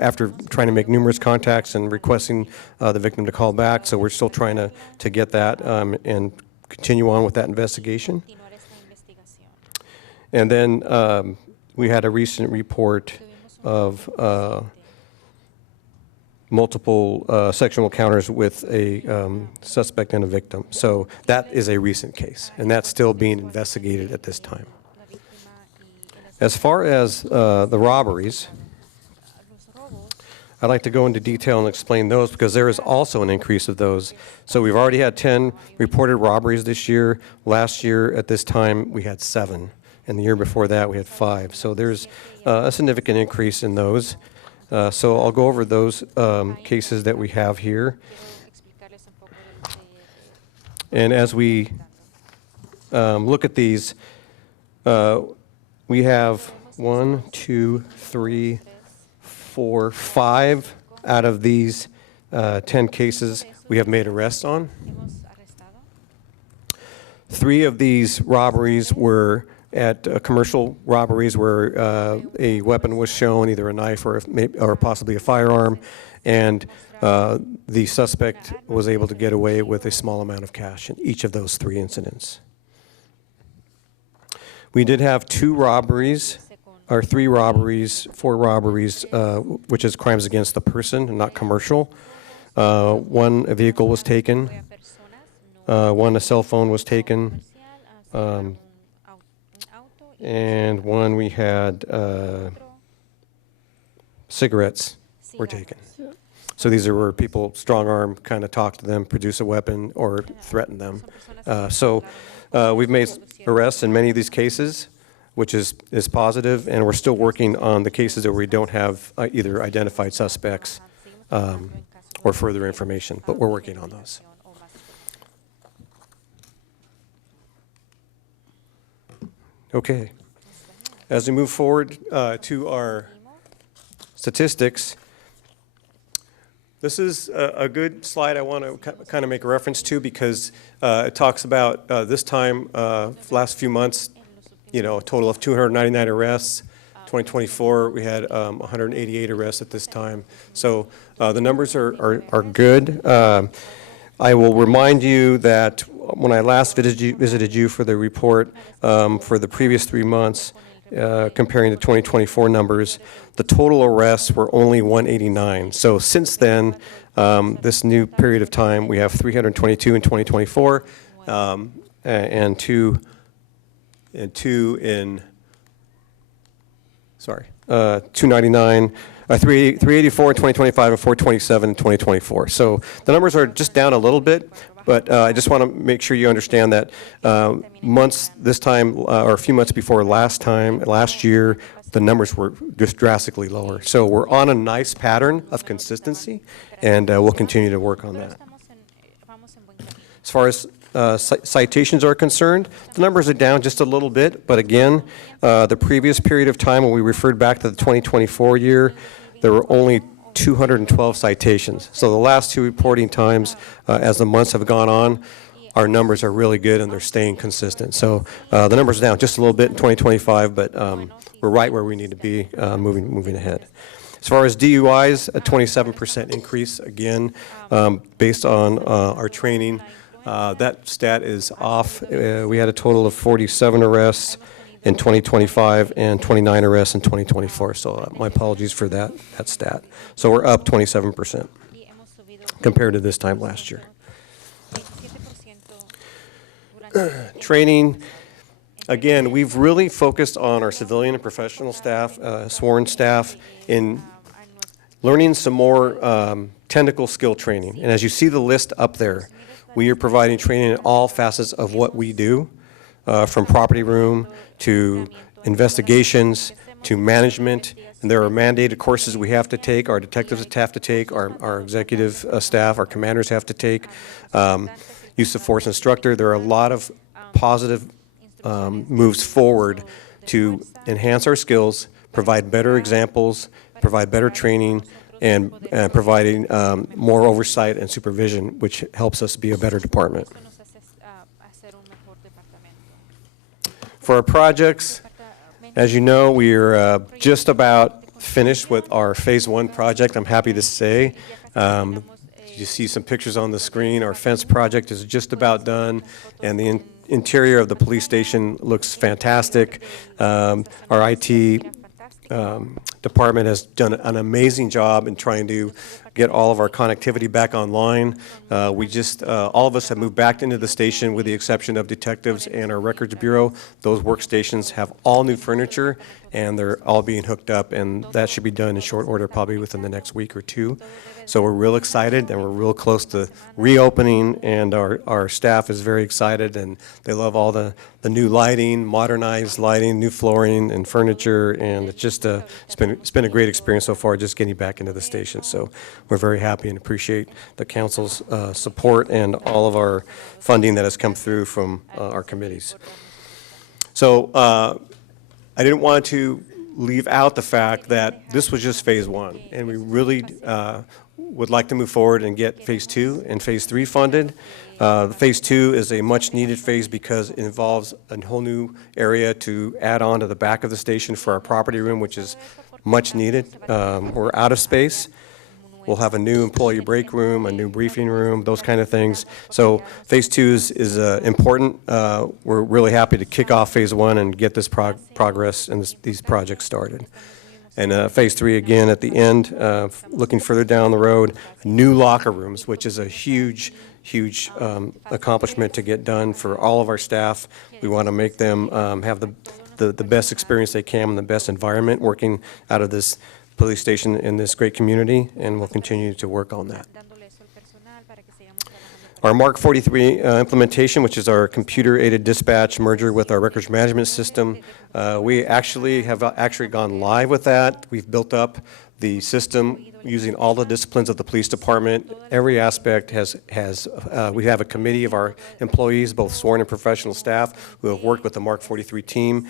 after trying to make numerous contacts and requesting the victim to call back. So we're still trying to get that and continue on with that investigation. And then we had a recent report of multiple sexual encounters with a suspect and a victim. So that is a recent case, and that's still being investigated at this time. As far as the robberies, I'd like to go into detail and explain those because there is also an increase of those. So we've already had 10 reported robberies this year. Last year at this time, we had 7. And the year before that, we had 5. So there's a significant increase in those. So I'll go over those cases that we have here. And as we look at these, we have 1, 2, 3, 4, 5 out of these 10 cases we have made arrests on. 3 of these robberies were at commercial robberies where a weapon was shown, either a knife or possibly a firearm, and the suspect was able to get away with a small amount of cash in each of those 3 incidents. We did have 2 robberies, or 3 robberies, 4 robberies, which is crimes against the person and not commercial. One, a vehicle was taken. One, a cell phone was taken. And one, we had cigarettes were taken. So these are where people strong-arm, kind of talk to them, produce a weapon, or threaten them. So we've made arrests in many of these cases, which is positive, and we're still working on the cases where we don't have either identified suspects or further information, but we're working on those. Okay. As we move forward to our statistics, this is a good slide I want to kind of make a reference to because it talks about this time, last few months, a total of 299 arrests. 2024, we had 188 arrests at this time. So the numbers are good. I will remind you that when I last visited you for the report for the previous 3 months, comparing the 2024 numbers, the total arrests were only 189. So since then, this new period of time, we have 322 in 2024 and 2 and 299, 384 in 2025, and 427 in 2024. So the numbers are just down a little bit, but I just want to make sure you understand that months this time, or a few months before last year, the numbers were just drastically lower. So we're on a nice pattern of consistency, and we'll continue to work on that. As far as citations are concerned, the numbers are down just a little bit, but again, the previous period of time when we referred back to the 2024 year, there were only 212 citations. So the last two reporting times, as the months have gone on, our numbers are really good and they're staying consistent. So the numbers are down just a little bit in 2025, but we're right where we need to be moving ahead. As far as DUIs, a 27% increase, again, based on our training. That stat is off. We had a total of 47 arrests in 2025 and 29 arrests in 2024. So my apologies for that stat. So we're up 27% compared to this time last year. Training, again, we've really focused on our civilian and professional staff, sworn staff, in learning some more technical skill training. And as you see the list up there, we are providing training in all facets of what we do, from property room to investigations to management. And there are mandated courses we have to take, our detectives have to take, our executive staff, our commanders have to take, use of force instructor. There are a lot of positive moves forward to enhance our skills, provide better examples, provide better training, and providing more oversight and supervision, which helps us be a better department. For our projects, as you know, we're just about finished with our Phase 1 project, I'm happy to say. You see some pictures on the screen. Our fence project is just about done, and the interior of the police station looks fantastic. Our IT department has done an amazing job in trying to get all of our connectivity back online. We just, all of us have moved back into the station with the exception of detectives and our records bureau. Those workstations have all new furniture and they're all being hooked up, and that should be done in short order, probably within the next week or two. So we're real excited and we're real close to reopening, and our staff is very excited and they love all the new lighting, modernized lighting, new flooring and furniture, and it's just it's been a great experience so far just getting back into the station. So we're very happy and appreciate the council's support and all of our funding that has come through from our committees. So I didn't want to leave out the fact that this was just Phase 1, and we really would like to move forward and get Phase 2 and Phase 3 funded. Phase 2 is a much-needed phase because it involves a whole new area to add on to the back of the station for our property room, which is much needed. We're out of space. We'll have a new employee break room, a new briefing room, those kind of things. So Phase 2 is important. We're really happy to kick off Phase 1 and get this progress and these projects started. And Phase 3, again, at the end, looking further down the road, new locker rooms, which is a huge accomplishment to get done for all of our staff. We want to make them have the best experience they can in the best environment working out of this police station in this great community, and we'll continue to work on that. Our Mark 43 implementation, which is our computer-aided dispatch merger with our records management system, we actually have gone live with that. We've built up the system using all the disciplines of the police department. Every aspect we have a committee of our employees, both sworn and professional staff, who have worked with the Mark 43 team.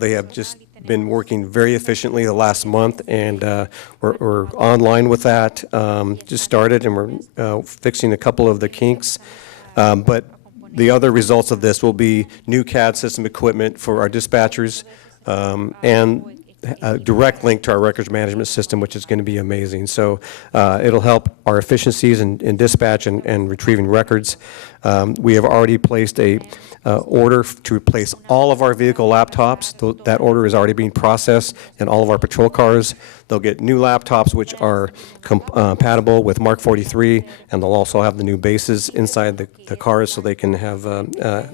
They have just been working very efficiently the last month, and we're online with that. Just started, and we're fixing a couple of the kinks. But the other results of this will be new CAD system equipment for our dispatchers, and a direct link to our records management system, which is going to be amazing. So it'll help our efficiencies in dispatch and retrieving records. We have already placed a order to replace all of our vehicle laptops. That order is already being processed in all of our patrol cars. They'll get new laptops, which are compatible with Mark 43, and they'll also have the new bases inside the cars so they can have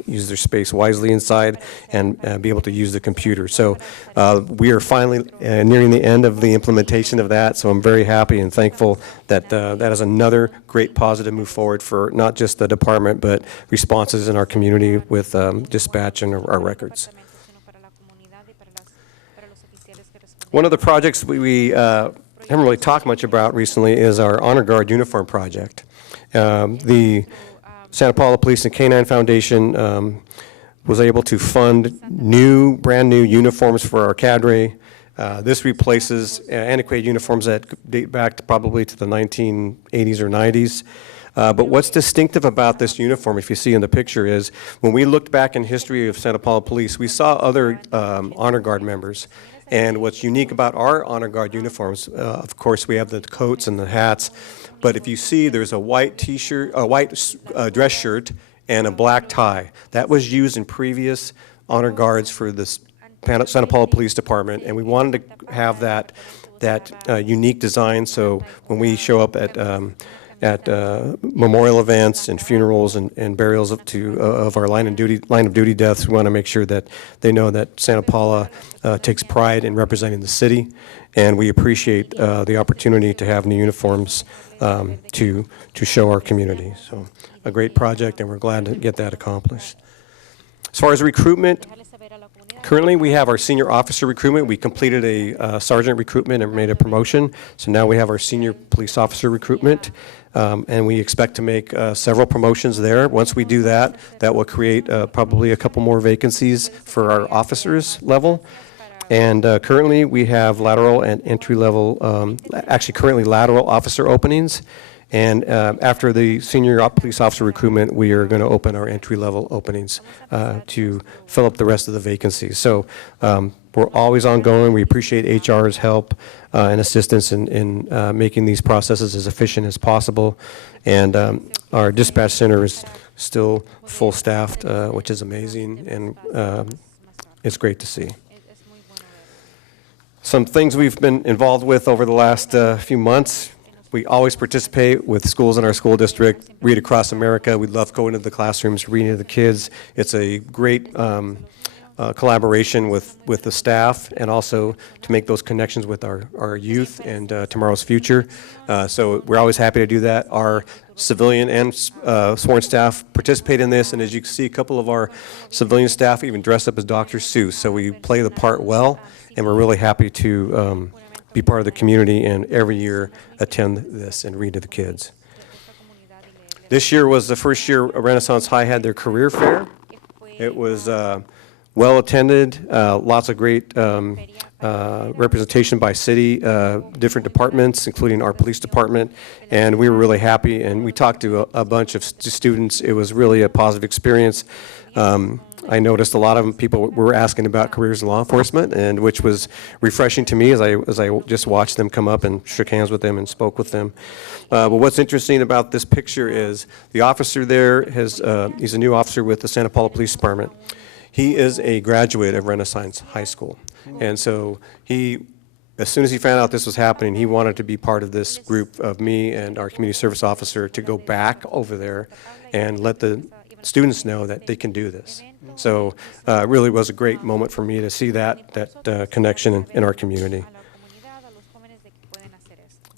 use their space wisely inside and be able to use the computer. So we are finally nearing the end of the implementation of that, so I'm very happy and thankful that that is another great positive move forward for not just the department, but responses in our community with dispatch and our records. One of the projects we haven't really talked much about recently is our Honor Guard uniform project. The Santa Paula Police and K-9 Foundation was able to fund brand new uniforms for our cadre. This replaces antiquated uniforms that date back to probably to the 1980s or 90s. But what's distinctive about this uniform, if you see in the picture, is when we looked back in history of Santa Paula Police, we saw other Honor Guard members. And what's unique about our Honor Guard uniforms, of course, we have the coats and the hats, but if you see, there's a white T-shirt, a white dress shirt, and a black tie. That was used in previous Honor Guards for the Santa Paula Police Department, and we wanted to have that unique design. So when we show up at memorial events and funerals and burials of our line of duty deaths, we want to make sure that they know that Santa Paula takes pride in representing the city, and we appreciate the opportunity to have new uniforms to show our community. So a great project, and we're glad to get that accomplished. As far as recruitment, currently we have our senior officer recruitment. We completed a sergeant recruitment and made a promotion, so now we have our senior police officer recruitment. And we expect to make several promotions there. Once we do that, that will create probably a couple more vacancies for our officers level. And currently, we have lateral and entry level, actually currently lateral officer openings. And after the senior police officer recruitment, we are going to open our entry level openings to fill up the rest of the vacancies. So we're always ongoing. We appreciate HR's help and assistance in making these processes as efficient as possible. And our dispatch center is still full staffed, which is amazing, and it's great to see. Some things we've been involved with over the last few months. We always participate with schools in our school district, Read Across America. We love going to the classrooms, reading to the kids. It's a great collaboration with the staff, and also to make those connections with our youth and tomorrow's future. So we're always happy to do that. Our civilian and sworn staff participate in this, and as you can see, a couple of our civilian staff even dress up as Dr. Seuss. So we play the part well, and we're really happy to be part of the community and every year attend this and read to the kids. This year was the first year Renaissance High had their career fair. It was well attended, lots of great representation by city, different departments, including our police department, and we were really happy, and we talked to a bunch of students. It was really a positive experience. I noticed a lot of people were asking about careers in law enforcement, and which was refreshing to me as I just watched them come up and shook hands with them and spoke with them. But what's interesting about this picture is the officer there he's a new officer with the Santa Paula Police Department. He is a graduate of Renaissance High School, and so as soon as he found out this was happening, he wanted to be part of this group of me and our community service officer to go back over there and let the students know that they can do this. So it really was a great moment for me to see that connection in our community.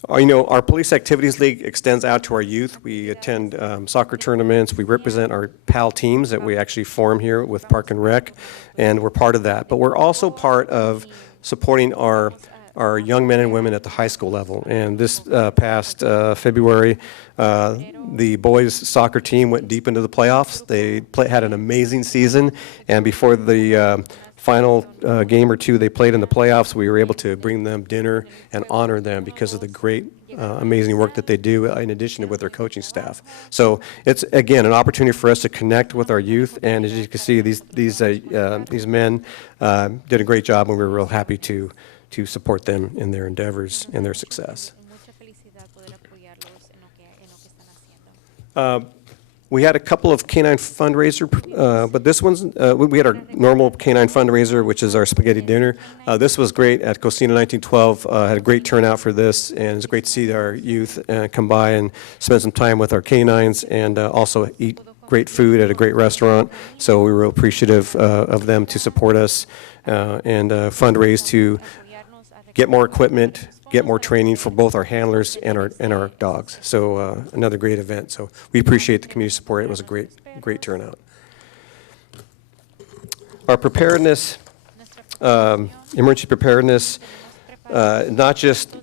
Our Police Activities League extends out to our youth. We attend soccer tournaments. We represent our PAL teams that we actually form here with Park and Rec, and we're part of that. But we're also part of supporting our young men and women at the high school level. And this past February, the boys soccer team went deep into the playoffs. They had an amazing season, and before the final game or two they played in the playoffs, we were able to bring them dinner and honor them because of the great, amazing work that they do in addition to with their coaching staff. So it's, again, an opportunity for us to connect with our youth, and as you can see, these men did a great job, and we were real happy to support them in their endeavors and their success. We had a couple of canine fundraiser, but this one's, we had our normal canine fundraiser, which is our spaghetti dinner. This was great at Cocina 1912, had a great turnout for this, and it's great to see our youth come by and spend some time with our canines and also eat great food at a great restaurant. So we were appreciative of them to support us and fundraise to get more equipment, get more training for both our handlers and our dogs. So another great event. So we appreciate the community support. It was a great turnout. Our preparedness, emergency preparedness, not just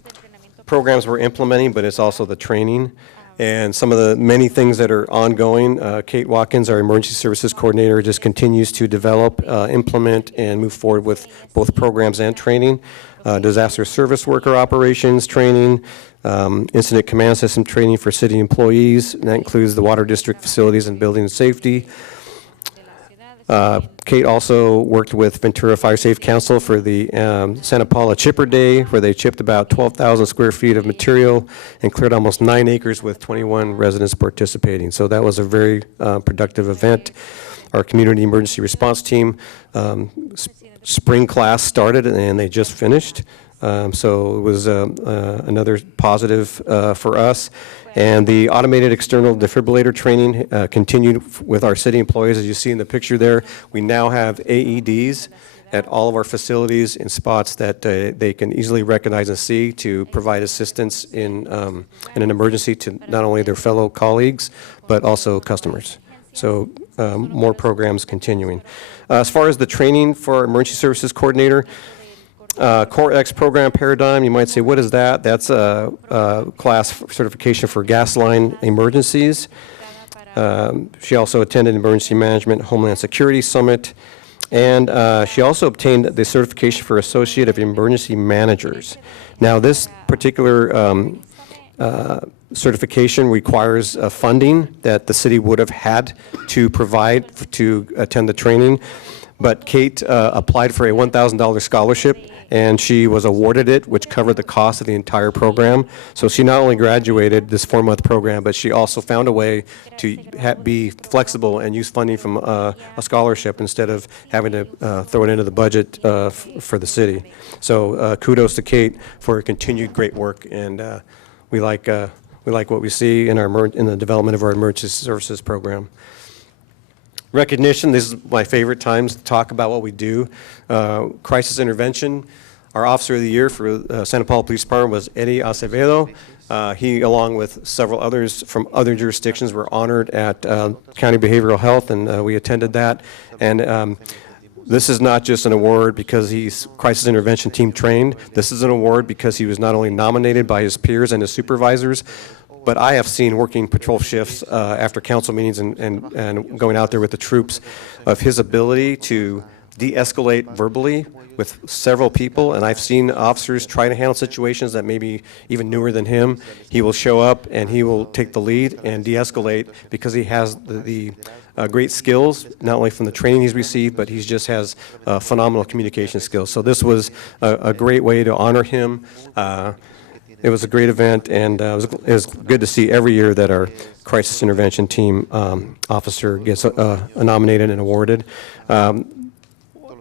programs we're implementing, but it's also the training and some of the many things that are ongoing. Kate Watkins, our emergency services coordinator, just continues to develop, implement, and move forward with both programs and training. Disaster service worker operations training, incident command system training for city employees, and that includes the water district facilities and building safety. Kate also worked with Ventura Fire Safe Council for the Santa Paula Chipper Day, where they chipped about 12,000 square feet of material and cleared almost 9 acres with 21 residents participating. So that was a very productive event. Our community emergency response team, spring class started and they just finished. So it was another positive for us. And the automated external defibrillator training continued with our city employees. As you see in the picture there, we now have AEDs at all of our facilities in spots that they can easily recognize and see to provide assistance in an emergency to not only their fellow colleagues, but also customers. So more programs continuing. As far as the training for our emergency services coordinator, Core X program paradigm, you might say, what is that? That's a class certification for gas line emergencies. She also attended Emergency Management Homeland Security Summit, and she also obtained the certification for Associate of Emergency Managers. Now, this particular certification requires funding that the city would have had to provide to attend the training, but Kate applied for a $1,000 scholarship, and she was awarded it, which covered the cost of the entire program. So she not only graduated this 4-month program, but she also found a way to be flexible and use funding from a scholarship instead of having to throw it into the budget for the city. So kudos to Kate for her continued great work, and we like what we see in the development of our emergency services program. Recognition, this is my favorite times to talk about what we do. Crisis intervention, our Officer of the Year for Santa Paula Police Department was Eddie Acevedo. He, along with several others from other jurisdictions, were honored at County Behavioral Health, and we attended that. And this is not just an award because he's crisis intervention team trained. This is an award because he was not only nominated by his peers and his supervisors, but I have seen working patrol shifts after council meetings and going out there with the troops of his ability to de-escalate verbally with several people, and I've seen officers try to handle situations that may be even newer than him. He will show up and he will take the lead and de-escalate because he has the great skills, not only from the training he's received, but he just has phenomenal communication skills. So this was a great way to honor him. It was a great event, and it was good to see every year that our crisis intervention team officer gets nominated and awarded.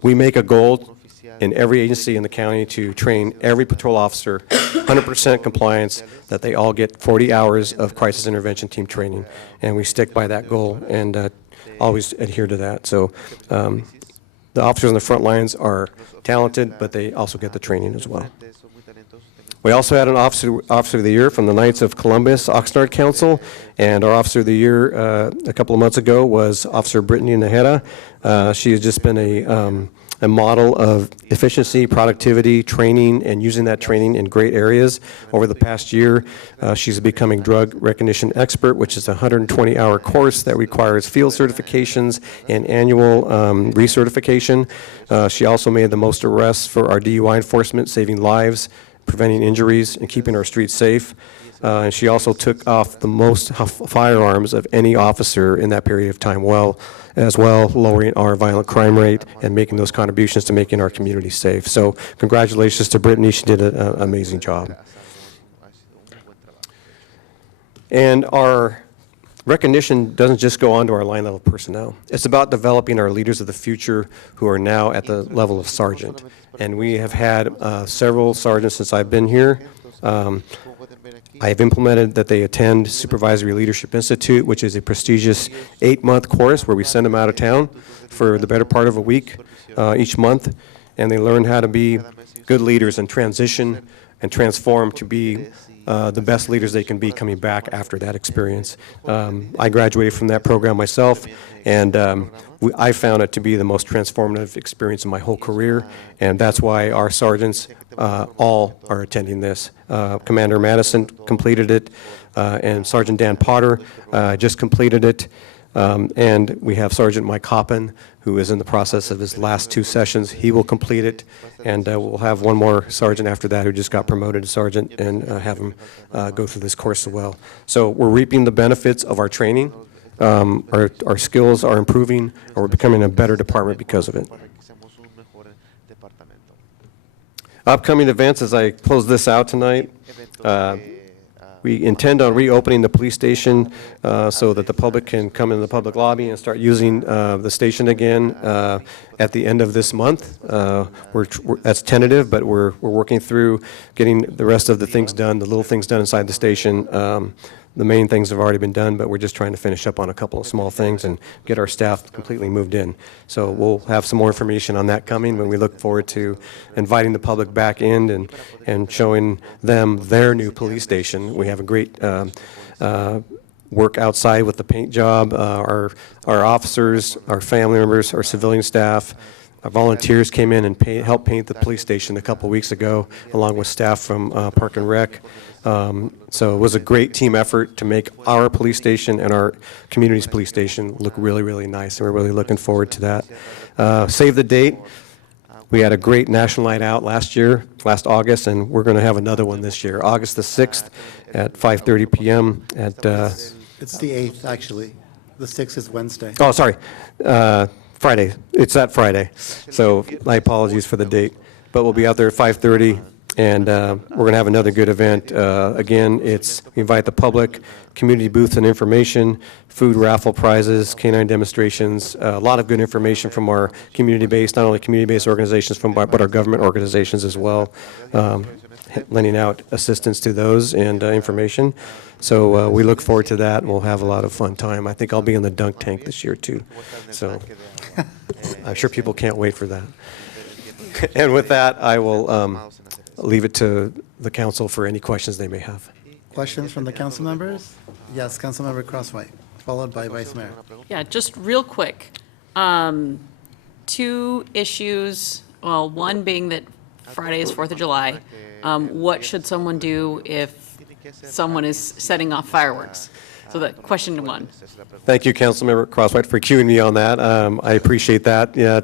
We make a goal in every agency in the county to train every patrol officer 100% compliance, that they all get 40 hours of crisis intervention team training, and we stick by that goal and always adhere to that. So the officers on the front lines are talented, but they also get the training as well. We also had an Officer of the Year from the Knights of Columbus Oxnard Council, and our Officer of the Year a couple of months ago was Officer Brittany Najera. She has just been a model of efficiency, productivity, training, and using that training in great areas. Over the past year, she's becoming drug recognition expert, which is a 120-hour course that requires field certifications and annual recertification. She also made the most arrests for our DUI enforcement, saving lives, preventing injuries, and keeping our streets safe. And she also took off the most firearms of any officer in that period of time, lowering our violent crime rate and making those contributions to making our community safe. So congratulations to Brittany. She did an amazing job. And our recognition doesn't just go on to our line level personnel. It's about developing our leaders of the future who are now at the level of sergeant. And we have had several sergeants since I've been here. I have implemented that they attend Supervisory Leadership Institute, which is a prestigious 8-month course where we send them out of town for the better part of a week each month, and they learn how to be good leaders and transition and transform to be the best leaders they can be coming back after that experience. I graduated from that program myself, and I found it to be the most transformative experience in my whole career, and that's why our sergeants all are attending this. Commander Madison completed it, and Sergeant Dan Potter just completed it, and we have Sergeant Mike Hoppen, who is in the process of his last 2 sessions. He will complete it, and we'll have one more sergeant after that who just got promoted to sergeant, and have him go through this course as well. So we're reaping the benefits of our training. Our skills are improving, and we're becoming a better department because of it. Upcoming events, as I close this out tonight, we intend on reopening the police station so that the public can come in the public lobby and start using the station again at the end of this month. That's tentative, but we're working through getting the rest of the things done, the little things done inside the station. The main things have already been done, but we're just trying to finish up on a couple of small things and get our staff completely moved in. So we'll have some more information on that coming when we look forward to inviting the public back in and showing them their new police station. We have a great work outside with the paint job. Our officers, our family members, our civilian staff, our volunteers came in and helped paint the police station a couple weeks ago, along with staff from Park and Rec. So it was a great team effort to make our police station and our community's police station look really, really nice, and we're really looking forward to that. Save the date. We had a great national night out last August, and we're going to have another one this year, August the 6th at 5:30 p.m. at... It's the 8th, actually. The 6th is Wednesday. Oh, sorry. Friday. It's that Friday. So my apologies for the date. But we'll be out there at 5:30, and we're going to have another good event. Again, we invite the public, community booths and information, food raffle prizes, canine demonstrations, a lot of good information from our community-based, not only community-based organizations, but our government organizations as well, lending out assistance to those and information. So we look forward to that, and we'll have a lot of fun time. I think I'll be in the dunk tank this year, too. So I'm sure people can't wait for that. And with that, I will leave it to the council for any questions they may have. Questions from the council members? Yes, Councilmember Crosswhite, followed by Vice Mayor. Yeah, just real quick. 2 issues, well, one being that Friday is 4th of July. What should someone do if someone is setting off fireworks? So that question 1. Thank you, Councilmember Crosswhite, for cueing me on that. I appreciate that. Yeah,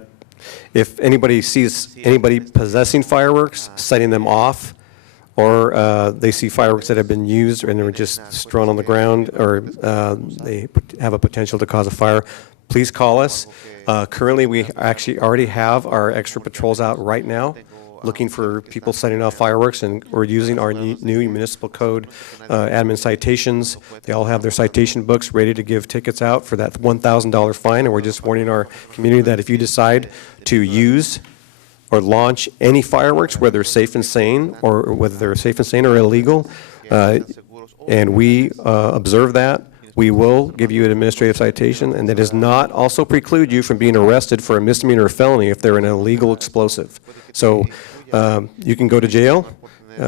if anybody sees anybody possessing fireworks, setting them off, or they see fireworks that have been used and they're just strewn on the ground, or they have a potential to cause a fire, please call us. Currently, we actually already have our extra patrols out right now, looking for people setting off fireworks, and we're using our new municipal code admin citations. They all have their citation books ready to give tickets out for that $1,000 fine, and we're just warning our community that if you decide to use or launch any fireworks, whether they're safe and sane or illegal, and we observe that, we will give you an administrative citation, and that does not also preclude you from being arrested for a misdemeanor or felony if they're an illegal explosive. So you can go to jail,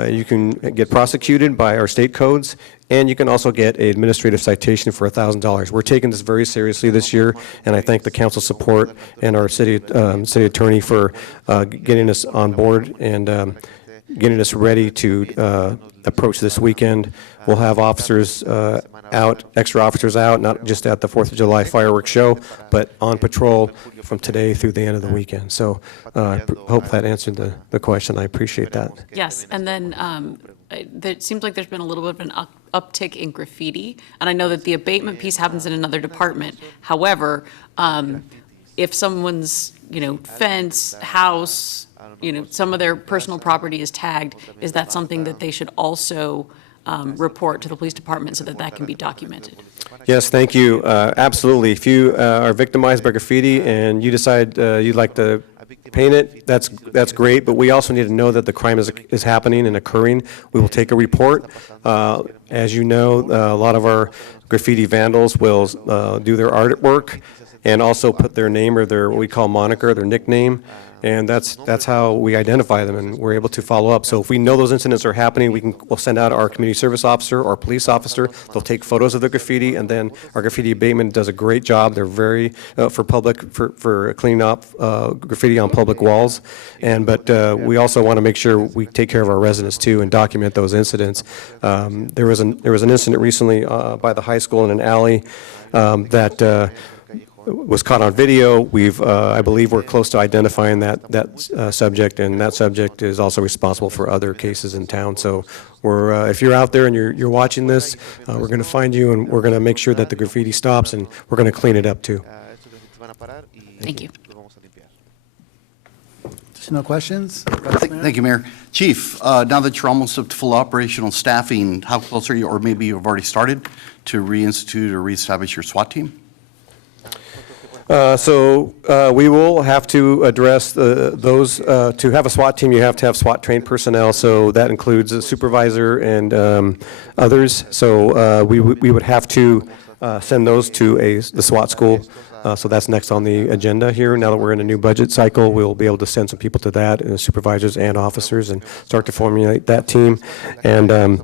you can get prosecuted by our state codes, and you can also get an administrative citation for $1,000. We're taking this very seriously this year, and I thank the council's support and our city attorney for getting us on board and getting us ready to approach this weekend. We'll have officers extra officers out, not just at the 4th of July fireworks show, but on patrol from today through the end of the weekend. So I hope that answered the question. I appreciate that. Yes, and then it seems like there's been a little bit of an uptick in graffiti, and I know that the abatement piece happens in another department. However, if someone's, fence, house, some of their personal property is tagged, is that something that they should also report to the police department so that that can be documented. Yes, thank you. Absolutely. If you are victimized by graffiti and you decide you'd like to paint it, that's great, but we also need to know that the crime is happening and occurring. We will take a report. As you know, a lot of our graffiti vandals will do their artwork and also put their name or their, what we call moniker, their nickname, and that's how we identify them, and we're able to follow up. So if we know those incidents are happening, we'll send out our community service officer or police officer. They'll take photos of the graffiti, and then our graffiti abatement does a great job. They're very for cleaning up graffiti on public walls, but we also want to make sure we take care of our residents too and document those incidents. There was an incident recently by the high school in an alley that was caught on video. I believe we're close to identifying that subject, and that subject is also responsible for other cases in town. So if you're out there and you're watching this, we're going to find you, and we're going to make sure that the graffiti stops, and we're going to clean it up too. Thank you. No questions? Thank you, Mayor. Chief, now that you're almost up to full operational staffing, how close are you, or maybe you've already started, to reinstitute or reestablish your SWAT team? We will have to address those. To have a SWAT team, you have to have SWAT-trained personnel, so that includes a supervisor and others. So we would have to send those to the SWAT school. So that's next on the agenda here. Now that we're in a new budget cycle, we'll be able to send some people to that, supervisors and officers, and start to formulate that team. And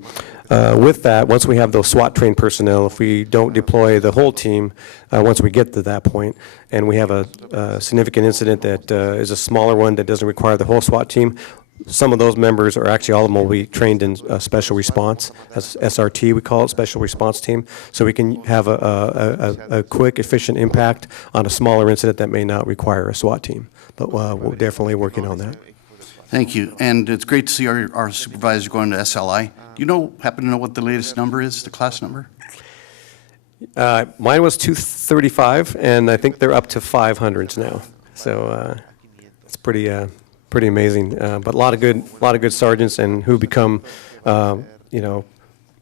with that, once we have those SWAT-trained personnel, if we don't deploy the whole team, once we get to that point, and we have a significant incident that is a smaller one that doesn't require the whole SWAT team, some of those members, or actually all of them, will be trained in special response, as SRT we call it, special response team, so we can have a quick, efficient impact on a smaller incident that may not require a SWAT team. But we're definitely working on that. Thank you. And it's great to see our supervisor going to SLI. Do you happen to know what the latest number is, the class number? Mine was 235, and I think they're up to 500s now. So it's pretty amazing. But a lot of good sergeants, and who become,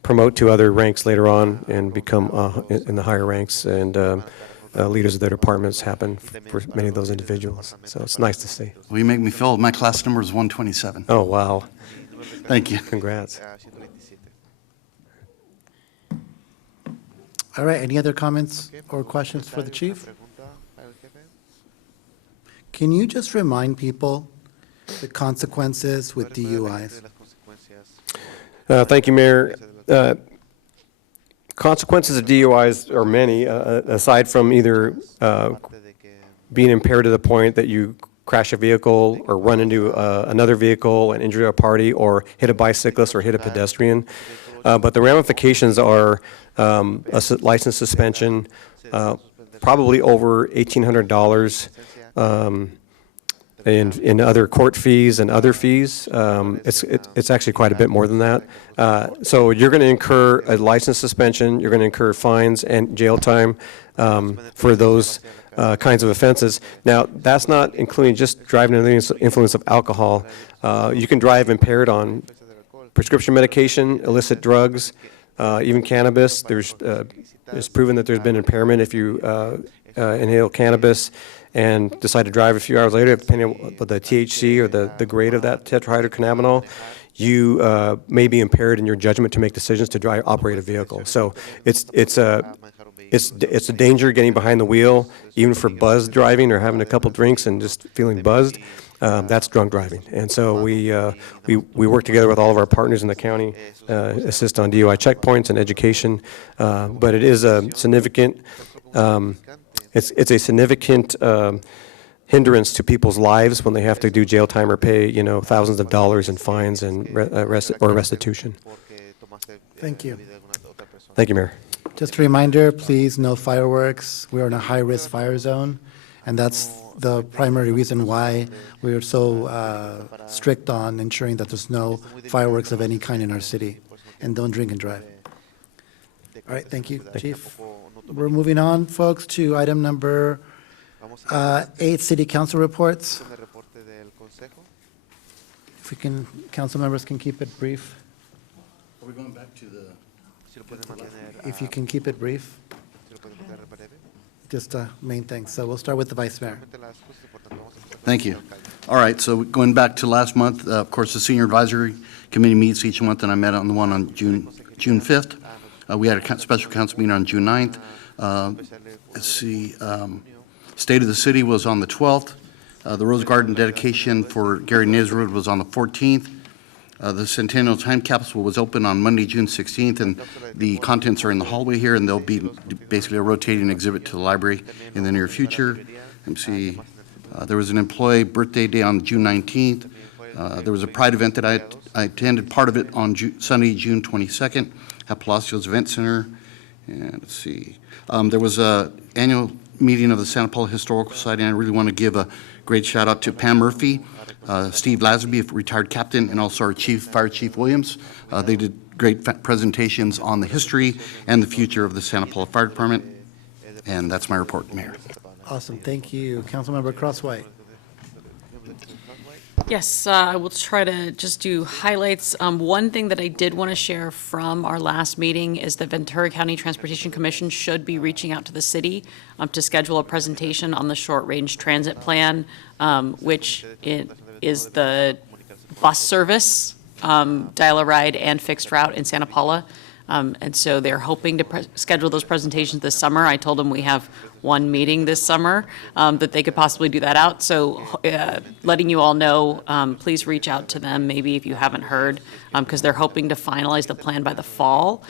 promote to other ranks later on and become in the higher ranks, and leaders of their departments happen for many of those individuals. So it's nice to see. Well, you make me feel my class number is 127. Oh, wow. Thank you. Congrats. All right, any other comments or questions for the chief? Can you just remind people the consequences with DUIs? Thank you, Mayor. Consequences of DUIs are many, aside from either being impaired to the point that you crash a vehicle or run into another vehicle and injure a party, or hit a bicyclist or hit a pedestrian. But the ramifications are a license suspension, probably over $1,800 in other court fees and other fees. It's actually quite a bit more than that. So you're going to incur a license suspension, you're going to incur fines and jail time for those kinds of offenses. Now, that's not including just driving under the influence of alcohol. You can drive impaired on prescription medication, illicit drugs, even cannabis. It's proven that there's been impairment if you inhale cannabis and decide to drive a few hours later, depending on the THC or the grade of that tetrahydrocannabinol, you may be impaired in your judgment to make decisions to operate a vehicle. So it's a danger getting behind the wheel, even for buzzed driving or having a couple drinks and just feeling buzzed. That's drunk driving. And so we work together with all of our partners in the county, assist on DUI checkpoints and education. But it is a significant, it's a significant hindrance to people's lives when they have to do jail time or pay, thousands of dollars in fines and or restitution. Thank you. Thank you, Mayor. Just a reminder, please, no fireworks. We're in a high-risk fire zone, and that's the primary reason why we are so strict on ensuring that there's no fireworks of any kind in our city. And don't drink and drive. All right, thank you, Chief. We're moving on, folks, to item number 8, City Council reports. If we can, council members can keep it brief. Are we going back to the? If you can keep it brief, just main things. So we'll start with the Vice Mayor. Thank you. All right, so going back to last month, of course, the Senior Advisory Committee meets each month, and I met on the one on June 5th. We had a special council meeting on June 9th. Let's see, State of the City was on the 12th. The Rose Garden dedication for Gary Nisrud was on the 14th. The Centennial Time Capsule was open on Monday, June 16th, and the contents are in the hallway here, and they'll be basically a rotating exhibit to the library in the near future. Let me see. There was an employee birthday day on June 19th. There was a Pride event that I attended part of it on Sunday, June 22nd at Palacios Event Center. And let's see. There was a annual meeting of the Santa Paula Historical Society, and I really want to give a great shout out to Pam Murphy, Steve Lazenby, retired captain, and also our Fire Chief Williams. They did great presentations on the history and the future of the Santa Paula Fire Department. And that's my report, Mayor. Awesome, thank you. Councilmember Crosswhite. Yes, I will try to just do highlights. One thing that I did want to share from our last meeting is the Ventura County Transportation Commission should be reaching out to the city to schedule a presentation on the short-range transit plan, which is the bus service, dial-a-ride and fixed route in Santa Paula. And so they're hoping to schedule those presentations this summer. I told them we have one meeting this summer, that they could possibly do that out. So letting you all know, please reach out to them, maybe if you haven't heard, because they're hoping to finalize the plan by the fall.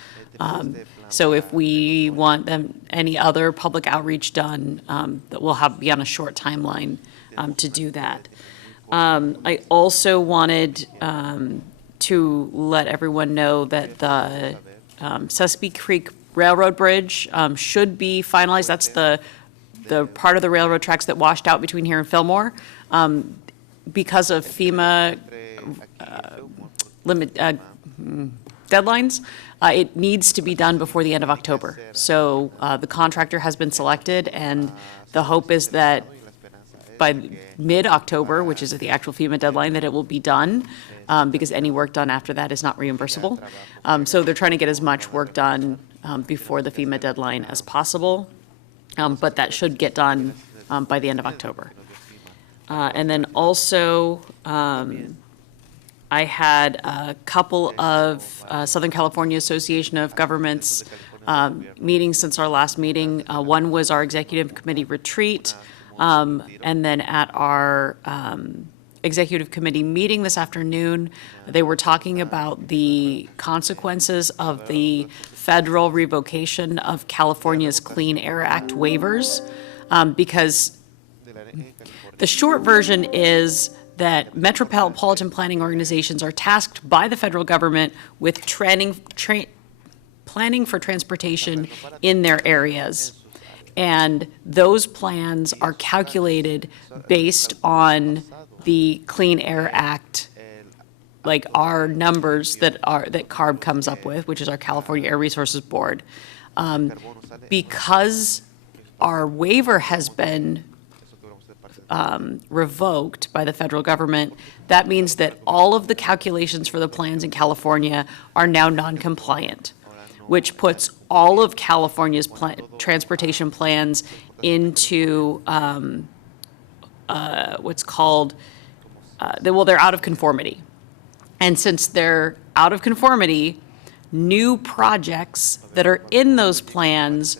So if we want any other public outreach done, that we'll be on a short timeline to do that. I also wanted to let everyone know that the Sesame Creek Railroad Bridge should be finalized. That's the part of the railroad tracks that washed out between here and Fillmore. Because of FEMA deadlines, it needs to be done before the end of October. So the contractor has been selected, and the hope is that by mid-October, which is the actual FEMA deadline, that it will be done, because any work done after that is not reimbursable. So they're trying to get as much work done before the FEMA deadline as possible, but that should get done by the end of October. And then also, I had a couple of Southern California Association of Governments meetings since our last meeting. One was our executive committee retreat, and then at our executive committee meeting this afternoon, they were talking about the consequences of the federal revocation of California's Clean Air Act waivers, because the short version is that metropolitan planning organizations are tasked by the federal government with planning for transportation in their areas. And those plans are calculated based on the Clean Air Act, like our numbers that CARB comes up with, which is our California Air Resources Board. Because our waiver has been revoked by the federal government, that means that all of the calculations for the plans in California are now non-compliant, which puts all of California's transportation plans into what's called, they're out of conformity. And since they're out of conformity, new projects that are in those plans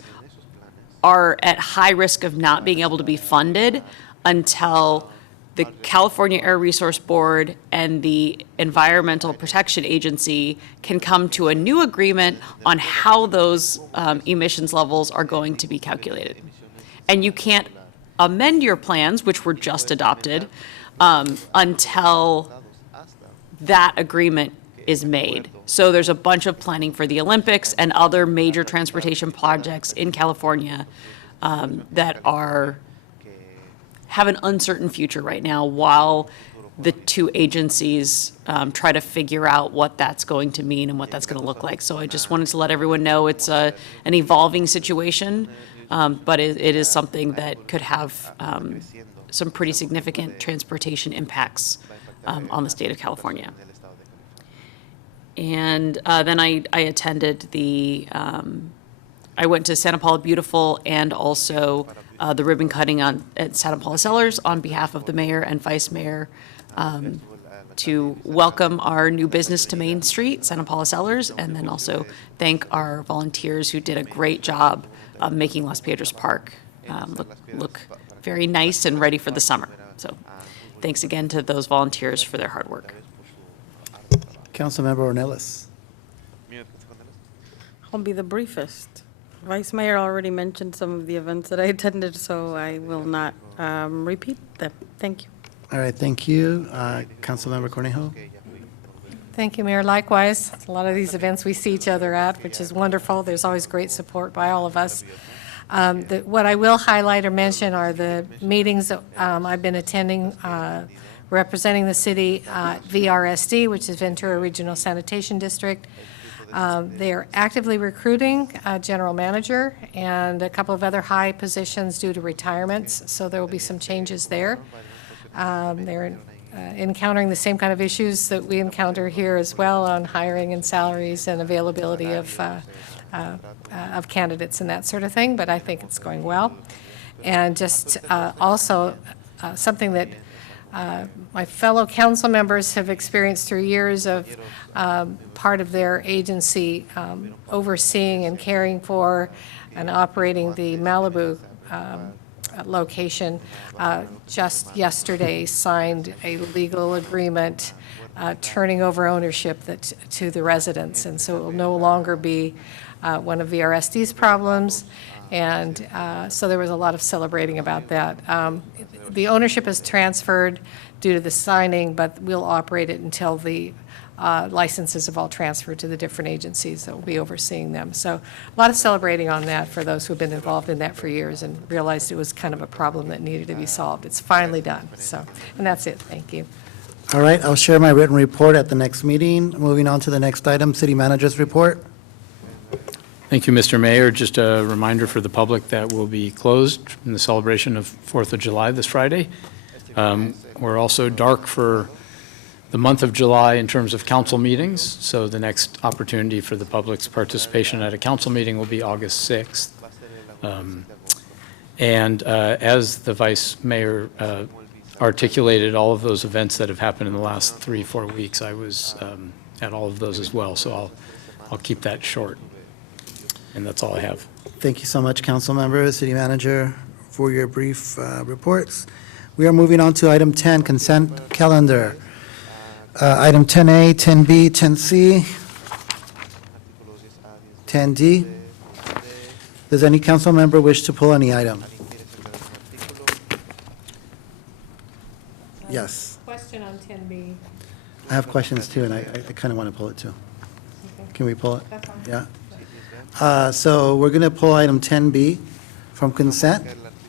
are at high risk of not being able to be funded until the California Air Resource Board and the Environmental Protection Agency can come to a new agreement on how those emissions levels are going to be calculated. And you can't amend your plans, which were just adopted, until that agreement is made. So there's a bunch of planning for the Olympics and other major transportation projects in California that have an uncertain future right now, while the two agencies try to figure out what that's going to mean and what that's going to look like. So I just wanted to let everyone know it's an evolving situation, but it is something that could have some pretty significant transportation impacts on the state of California. And then I attended I went to Santa Paula Beautiful and also the ribbon cutting at Santa Paula Cellars on behalf of the mayor and vice mayor to welcome our new business to Main Street, Santa Paula Cellars, and then also thank our volunteers who did a great job of making Las Piedras Park look very nice and ready for the summer. So thanks again to those volunteers for their hard work. Councilmember Ornelas. I'll be the briefest. Vice Mayor already mentioned some of the events that I attended, so I will not repeat them. Thank you. All right, thank you. Councilmember Cornejo. Thank you, Mayor. Likewise, a lot of these events we see each other at, which is wonderful. There's always great support by all of us. What I will highlight or mention are the meetings that I've been attending representing the city at VRSD, which is Ventura Regional Sanitation District. They are actively recruiting a general manager and a couple of other high positions due to retirements, so there will be some changes there. They're encountering the same kind of issues that we encounter here as well on hiring and salaries and availability of candidates and that sort of thing, but I think it's going well. And just also something that my fellow council members have experienced through years of part of their agency overseeing and caring for and operating the Malibu location, just yesterday signed a legal agreement turning over ownership to the residents. And so it will no longer be one of VRSD's problems. And so there was a lot of celebrating about that. The ownership is transferred due to the signing, but we'll operate it until the licenses have all transferred to the different agencies that will be overseeing them. So a lot of celebrating on that for those who have been involved in that for years and realized it was kind of a problem that needed to be solved. It's finally done. So, and that's it. Thank you. All right, I'll share my written report at the next meeting. Moving on to the next item, city manager's report. Thank you, Mr. Mayor. Just a reminder for the public that we'll be closed in the celebration of 4th of July this Friday. We're also dark for the month of July in terms of council meetings, so the next opportunity for the public's participation at a council meeting will be August 6th. And as the Vice Mayor articulated, all of those events that have happened in the last 3-4 weeks, I was at all of those as well, so I'll keep that short. And that's all I have. Thank you so much, council members, city manager, for your brief reports. We are moving on to item 10, consent calendar. Item 10A, 10B, 10C, 10D. Does any council member wish to pull any item? Yes. Question on 10B. I have questions too, and I kind of want to pull it too. Can we pull it? That's fine. Yeah. So we're going to pull item 10B from consent.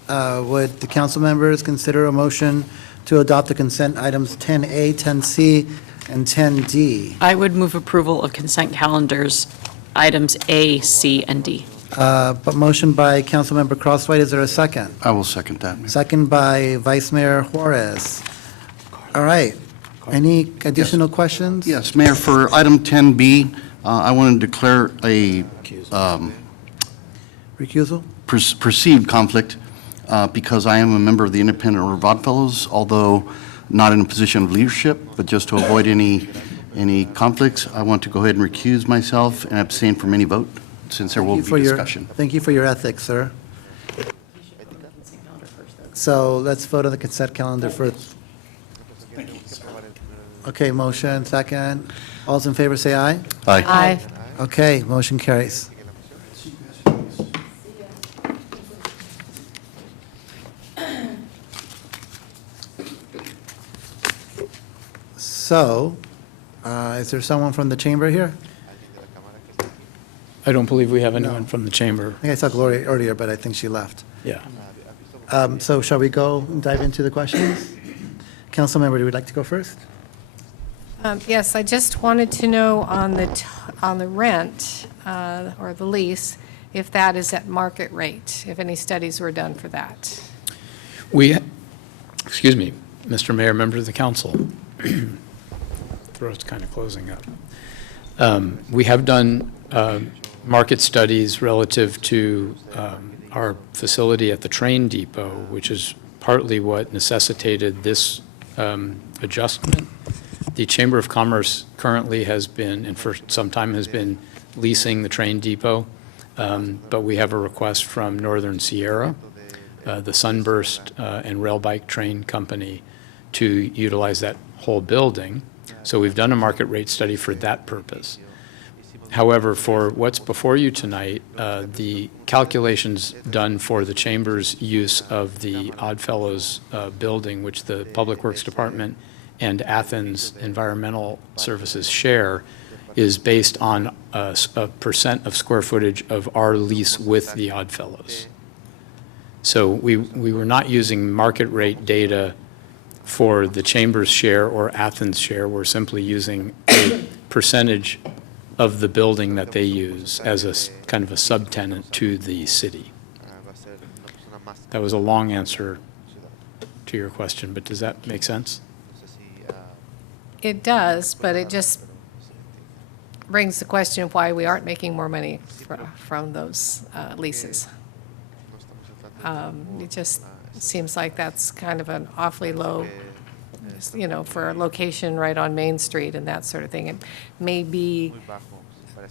Would the council members consider a motion to adopt the consent items 10A, 10C, and 10D? I would move approval of consent calendars, items A, C, and D. But motion by Councilmember Crosswhite, is there a second? I will second that, Mayor. Second by Vice Mayor Juarez. All right. Any additional questions? Yes, Mayor, for item 10B, I want to declare a Recusal? perceived conflict because I am a member of the Independent Order of Oddfellows, although not in a position of leadership, but just to avoid any conflicts, I want to go ahead and recuse myself and abstain from any vote, since there will be discussion. Thank you for your ethics, sir. So let's vote on the consent calendar first. Okay, motion, second. All's in favor, say aye. Aye. Aye. Okay, motion carries. So, is there someone from the chamber here? I don't believe we have anyone from the chamber. I think I saw Gloria earlier, but I think she left. Yeah. So shall we go and dive into the questions? Councilmember, would you like to go first? Yes, I just wanted to know on the rent or the lease, if that is at market rate, if any studies were done for that. Excuse me, Mr. Mayor, members of the council. Throat's kind of closing up. We have done market studies relative to our facility at the train depot, which is partly what necessitated this adjustment. The Chamber of Commerce currently has been, and for some time has been, leasing the train depot, but we have a request from Northern Sierra, the Sunburst and Rail Bike Train Company, to utilize that whole building. So we've done a market rate study for that purpose. However, for what's before you tonight, the calculations done for the Chamber's use of the Oddfellows building, which the Public Works Department and Athens Environmental Services share, is based on a percent of square footage of our lease with the Oddfellows. So we were not using market rate data for the Chamber's share or Athens' share. We're simply using a percentage of the building that they use as a kind of a subtenant to the city. That was a long answer to your question, but does that make sense? It does, but it just brings the question of why we aren't making more money from those leases. It just seems like that's kind of an awfully low, for a location right on Main Street and that sort of thing. It may be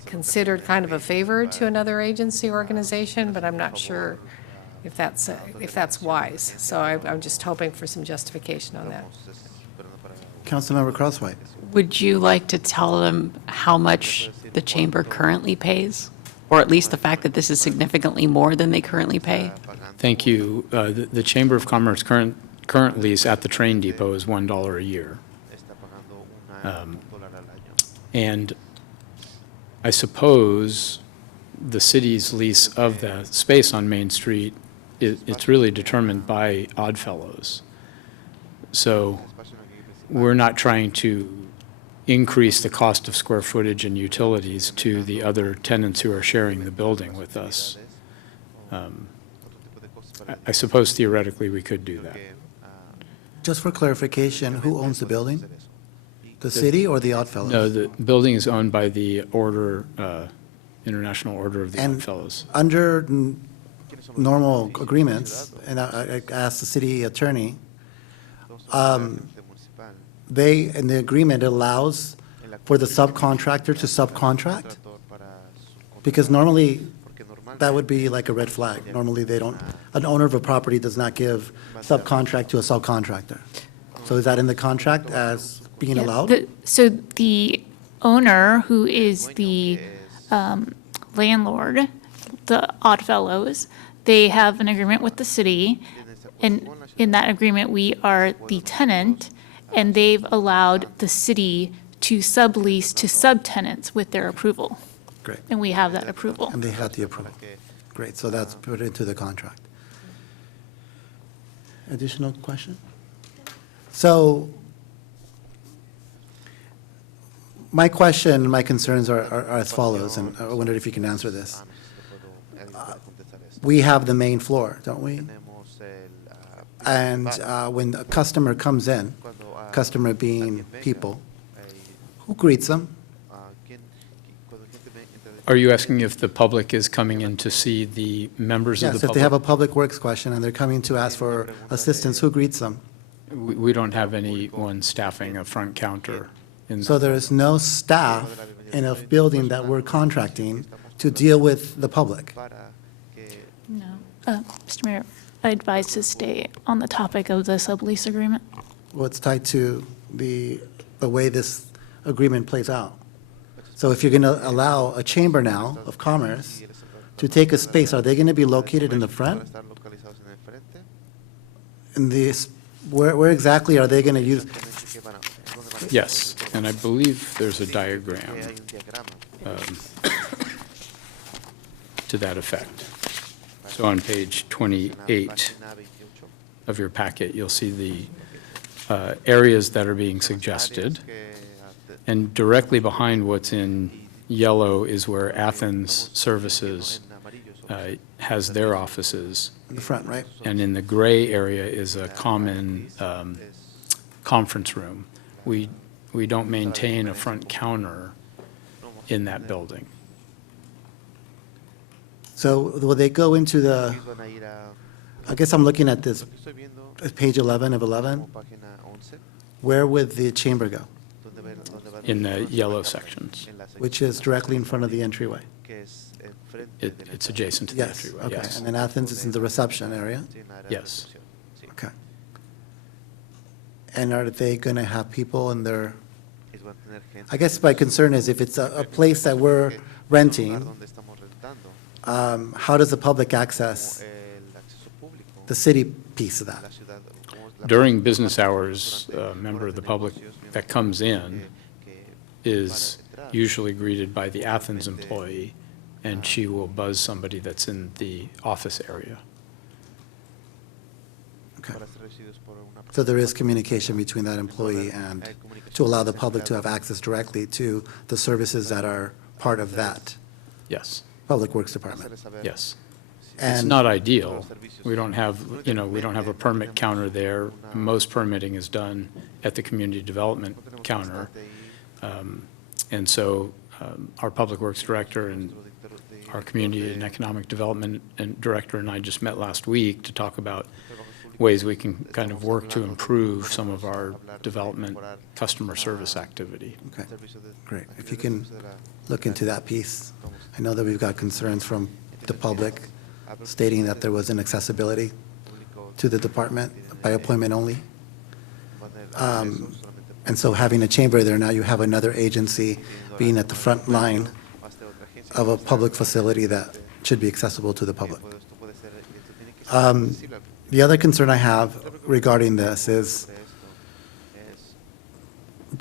considered kind of a favor to another agency organization, but I'm not sure if that's wise. So I'm just hoping for some justification on that. Councilmember Crosswhite. Would you like to tell them how much the chamber currently pays? Or at least the fact that this is significantly more than they currently pay? Thank you. The Chamber of Commerce current lease at the train depot is $1 a year. And I suppose the city's lease of the space on Main Street, it's really determined by Oddfellows. So we're not trying to increase the cost of square footage and utilities to the other tenants who are sharing the building with us. I suppose theoretically we could do that. Just for clarification, who owns the building? The city or the Oddfellows? No, the building is owned by the International Order of the And Oddfellows. under normal agreements, and I asked the city attorney, in the agreement allows for the subcontractor to subcontract? Because normally, that would be like a red flag. Normally, an owner of a property does not give subcontract to a subcontractor. So is that in the contract as being allowed? So the owner, who is the landlord, the Oddfellows, they have an agreement with the city, and in that agreement, we are the tenant, and they've allowed the city to sublease to subtenants with their approval. Great. And we have that approval. And they got the approval. Great, so that's put into the contract. Additional question? So my question, my concerns are as follows, and I wondered if you can answer this. We have the main floor, don't we? And when a customer comes in, customer being people, who greets them? Are you asking if the public is coming in to see the members of the Yes, public? if they have a public works question and they're coming to ask for assistance, who greets them? We don't have anyone staffing a front counter. So there is no staff in a building that we're contracting to deal with the public? No. Mr. Mayor, I advise to stay on the topic of the sublease agreement. Well, it's tied to the way this agreement plays out. So if you're going to allow a chamber now of commerce to take a space, are they going to be located in the front? In this, where exactly are they going to use? Yes, and I believe there's a diagram to that effect. So on page 28 of your packet, you'll see the areas that are being suggested. And directly behind what's in yellow is where Athens Services has their offices. In the front, right? And in the gray area is a common conference room. We don't maintain a front counter in that building. So will they go into the, I guess I'm looking at this, page 11 of 11. Where would the chamber go? In the yellow sections. Which is directly in front of the entryway? It's adjacent to the Yes, entryway, okay. yes. And then Athens is in the reception area? Yes. Okay. And are they going to have people in their, I guess my concern is if it's a place that we're renting, how does the public access the city piece of that? During business hours, a member of the public that comes in is usually greeted by the Athens employee, and she will buzz somebody that's in the office area. Okay. So there is communication between that employee and to allow the public to have access directly to the services that are part of that Yes, Public Works Department? yes. It's And- not ideal. We don't have, we don't have a permit counter there. Most permitting is done at the community development counter. And so our Public Works Director and our Community and Economic Development Director and I just met last week to talk about ways we can kind of work to improve some of our development customer service activity. Okay, great. If you can look into that piece. I know that we've got concerns from the public stating that there was inaccessibility to the department by appointment only. And so having a chamber there, now you have another agency being at the front line of a public facility that should be accessible to the public. The other concern I have regarding this is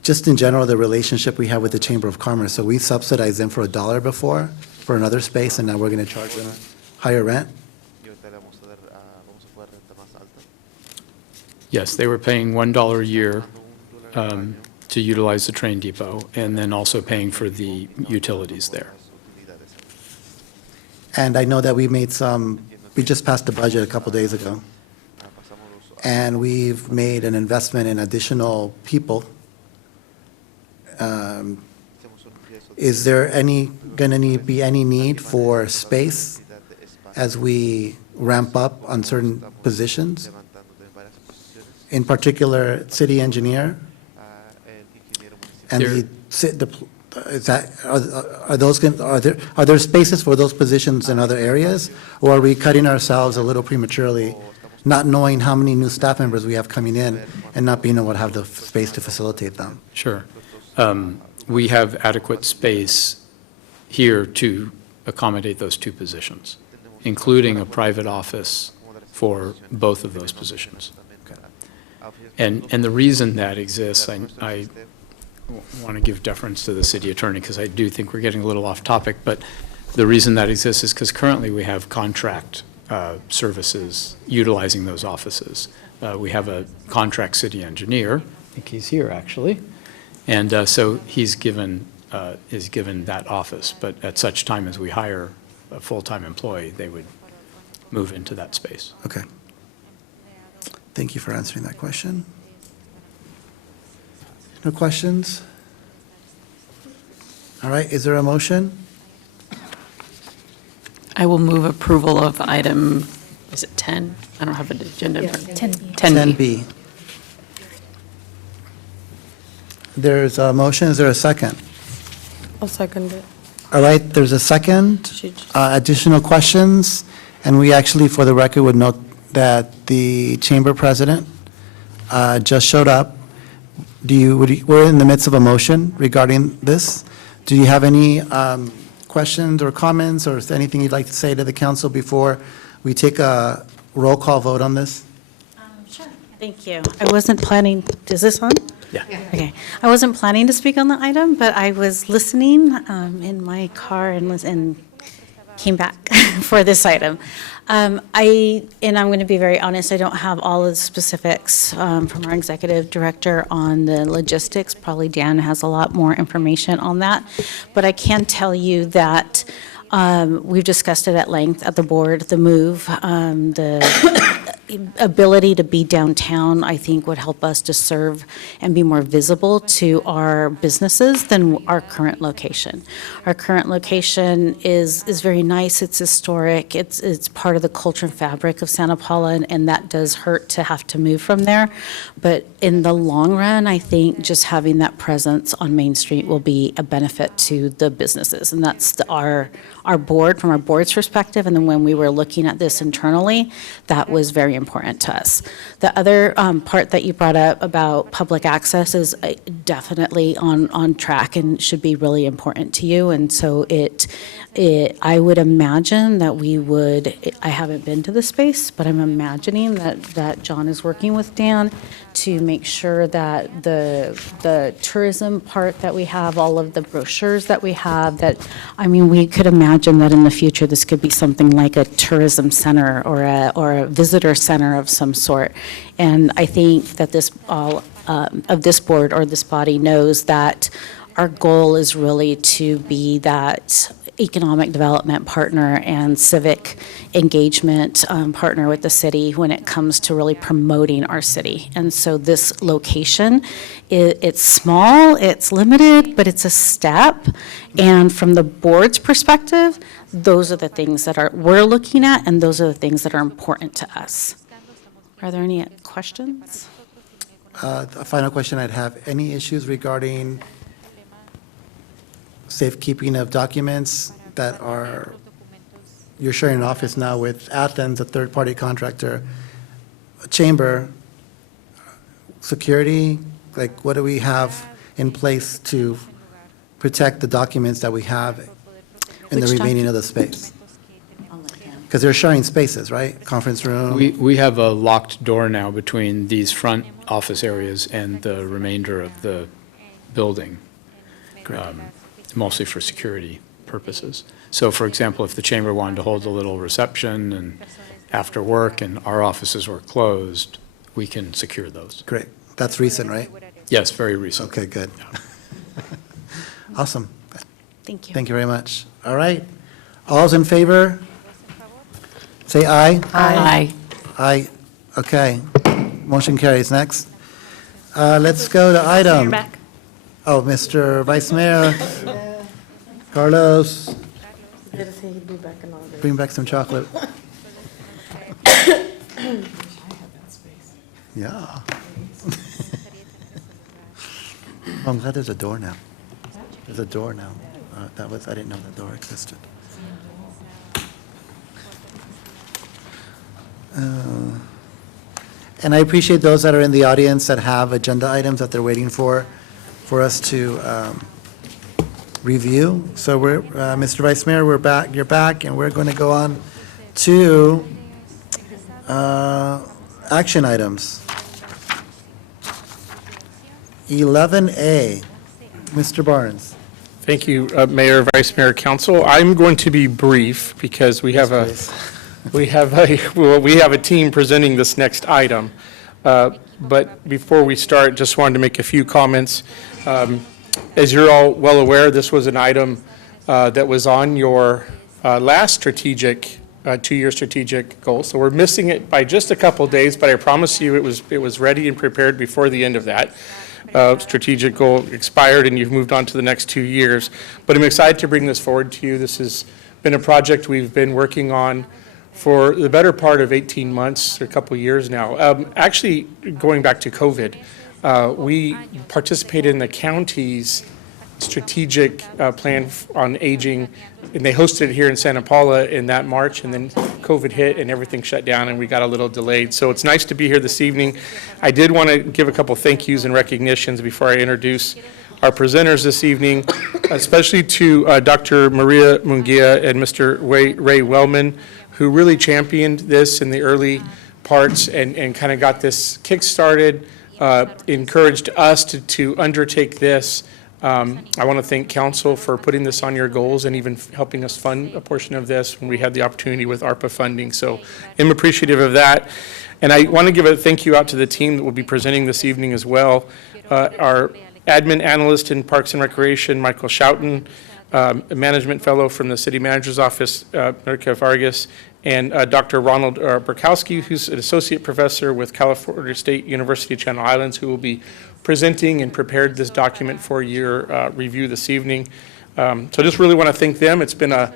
just in general, the relationship we have with the Chamber of Commerce. So we subsidized them for $1 before for another space, and now we're going to charge them higher rent. Yes, they were paying $1 a year to utilize the train depot, and then also paying for the utilities there. And I know that we just passed the budget a couple days ago, and we've made an investment in additional people. Is there going to be any need for space as we ramp up on certain positions? In particular, city engineer? And are there spaces for those positions in other areas? Or are we cutting ourselves a little prematurely, not knowing how many new staff members we have coming in and not being able to have the space to facilitate them? Sure. We have adequate space here to accommodate those two positions, including a private office for both of those positions. And the reason that exists, I want to give deference to the city attorney because I do think we're getting a little off topic, but the reason that exists is because currently we have contract services utilizing those offices. We have a contract city engineer, I think he's here actually, and so is given that office, but at such time as we hire a full-time employee, they would move into that space. Okay. Thank you for answering that question. No questions? All right, is there a motion? I will move approval of item, is it 10? I don't have an agenda. 10B. 10B. There's a motion, is there a second? I'll second it. All right, there's a second. Should- Additional questions? And we actually, for the record, would note that the chamber president just showed up. We're in the midst of a motion regarding this. Do you have any questions or comments or anything you'd like to say to the council before we take a roll call vote on this? Sure. Thank you. I wasn't planning, is this on? Yeah. Okay. I wasn't planning to speak on the item, but I was listening in my car and came back for this item. And I'm going to be very honest, I don't have all of the specifics from our executive director on the logistics. Probably Dan has a lot more information on that. But I can tell you that we've discussed it at length at the board, the move, the ability to be downtown, I think, would help us to serve and be more visible to our businesses than our current location. Our current location is very nice, it's historic, it's part of the culture and fabric of Santa Paula, and that does hurt to have to move from there. But in the long run, I think just having that presence on Main Street will be a benefit to the businesses, and that's our board, from our board's perspective, and then when we were looking at this internally, that was very important to us. The other part that you brought up about public access is definitely on track and should be really important to you, and so I would imagine that we would, I haven't been to the space, but I'm imagining that John is working with Dan to make sure that the tourism part that we have, all of the brochures that we have, that, I mean, we could imagine that in the future, this could be something like a tourism center or a visitor center of some sort. And I think that this, all of this board or this body knows that our goal is really to be that economic development partner and civic engagement partner with the city when it comes to really promoting our city. And so this location, it's small, it's limited, but it's a step. And from the board's perspective, those are the things that we're looking at, and those are the things that are important to us. Are there any questions? A final question I'd have, any issues regarding safekeeping of documents that you're sharing an office now with Athens, a third-party contractor, chamber, security, like what do we have in place to protect the documents that we have in the Which remaining of the space? Because they're sharing spaces, right? Conference room? We have a locked door now between these front office areas and the remainder of the building. Mostly for security purposes. So for example, if the chamber wanted to hold a little reception and after work and our offices were closed, we can secure those. Great. That's recent, right? Yes, very recent. Okay, good. Awesome. Thank you. Thank you very much. All right. All's in favor? Say aye. Aye. Aye. Okay. Motion carries. Next. Let's go to item. Oh, Mr. Vice Mayor. Carlos, bring back some chocolate. Yeah. I'm glad there's a door now. There's a door now. I didn't know the door existed. And I appreciate those that are in the audience that have agenda items that they're waiting for us to review. So we're, Mr. Vice Mayor, we're back, you're back, and we're going to go on to action items. 11A, Mr. Barnes. Thank you, Mayor, Vice Mayor, Council. I'm going to be brief because we have we have a team presenting this next item. But before we start, just wanted to make a few comments. As you're all well aware, this was an item that was on your last strategic, two-year strategic goal. So we're missing it by just a couple of days, but I promise you it was ready and prepared before the end of that. Strategic goal expired and you've moved on to the next 2 years. But I'm excited to bring this forward to you. This has been a project we've been working on for the better part of 18 months, or a couple of years now. Actually, going back to COVID, we participated in the county's strategic plan on aging, and they hosted it here in Santa Paula in that March, and then COVID hit and everything shut down and we got a little delayed. So it's nice to be here this evening. I did want to give a couple thank yous and recognitions before I introduce our presenters this evening, especially to Dr. Maria Munguia and Mr. Ray Wellman, who really championed this in the early parts and kind of got this kick-started, encouraged us to undertake this. I want to thank council for putting this on your goals and even helping us fund a portion of this when we had the opportunity with ARPA funding. So I'm appreciative of that. And I want to give a thank you out to the team that will be presenting this evening as well. Our admin analyst in Parks and Recreation, Michael Schouten, a management fellow from the city manager's office, Erica Vargas, and Dr. Ronald Burkowski, who's an associate professor with California State University Channel Islands, who will be presenting and prepared this document for your review this evening. So I just really want to thank them. It's been a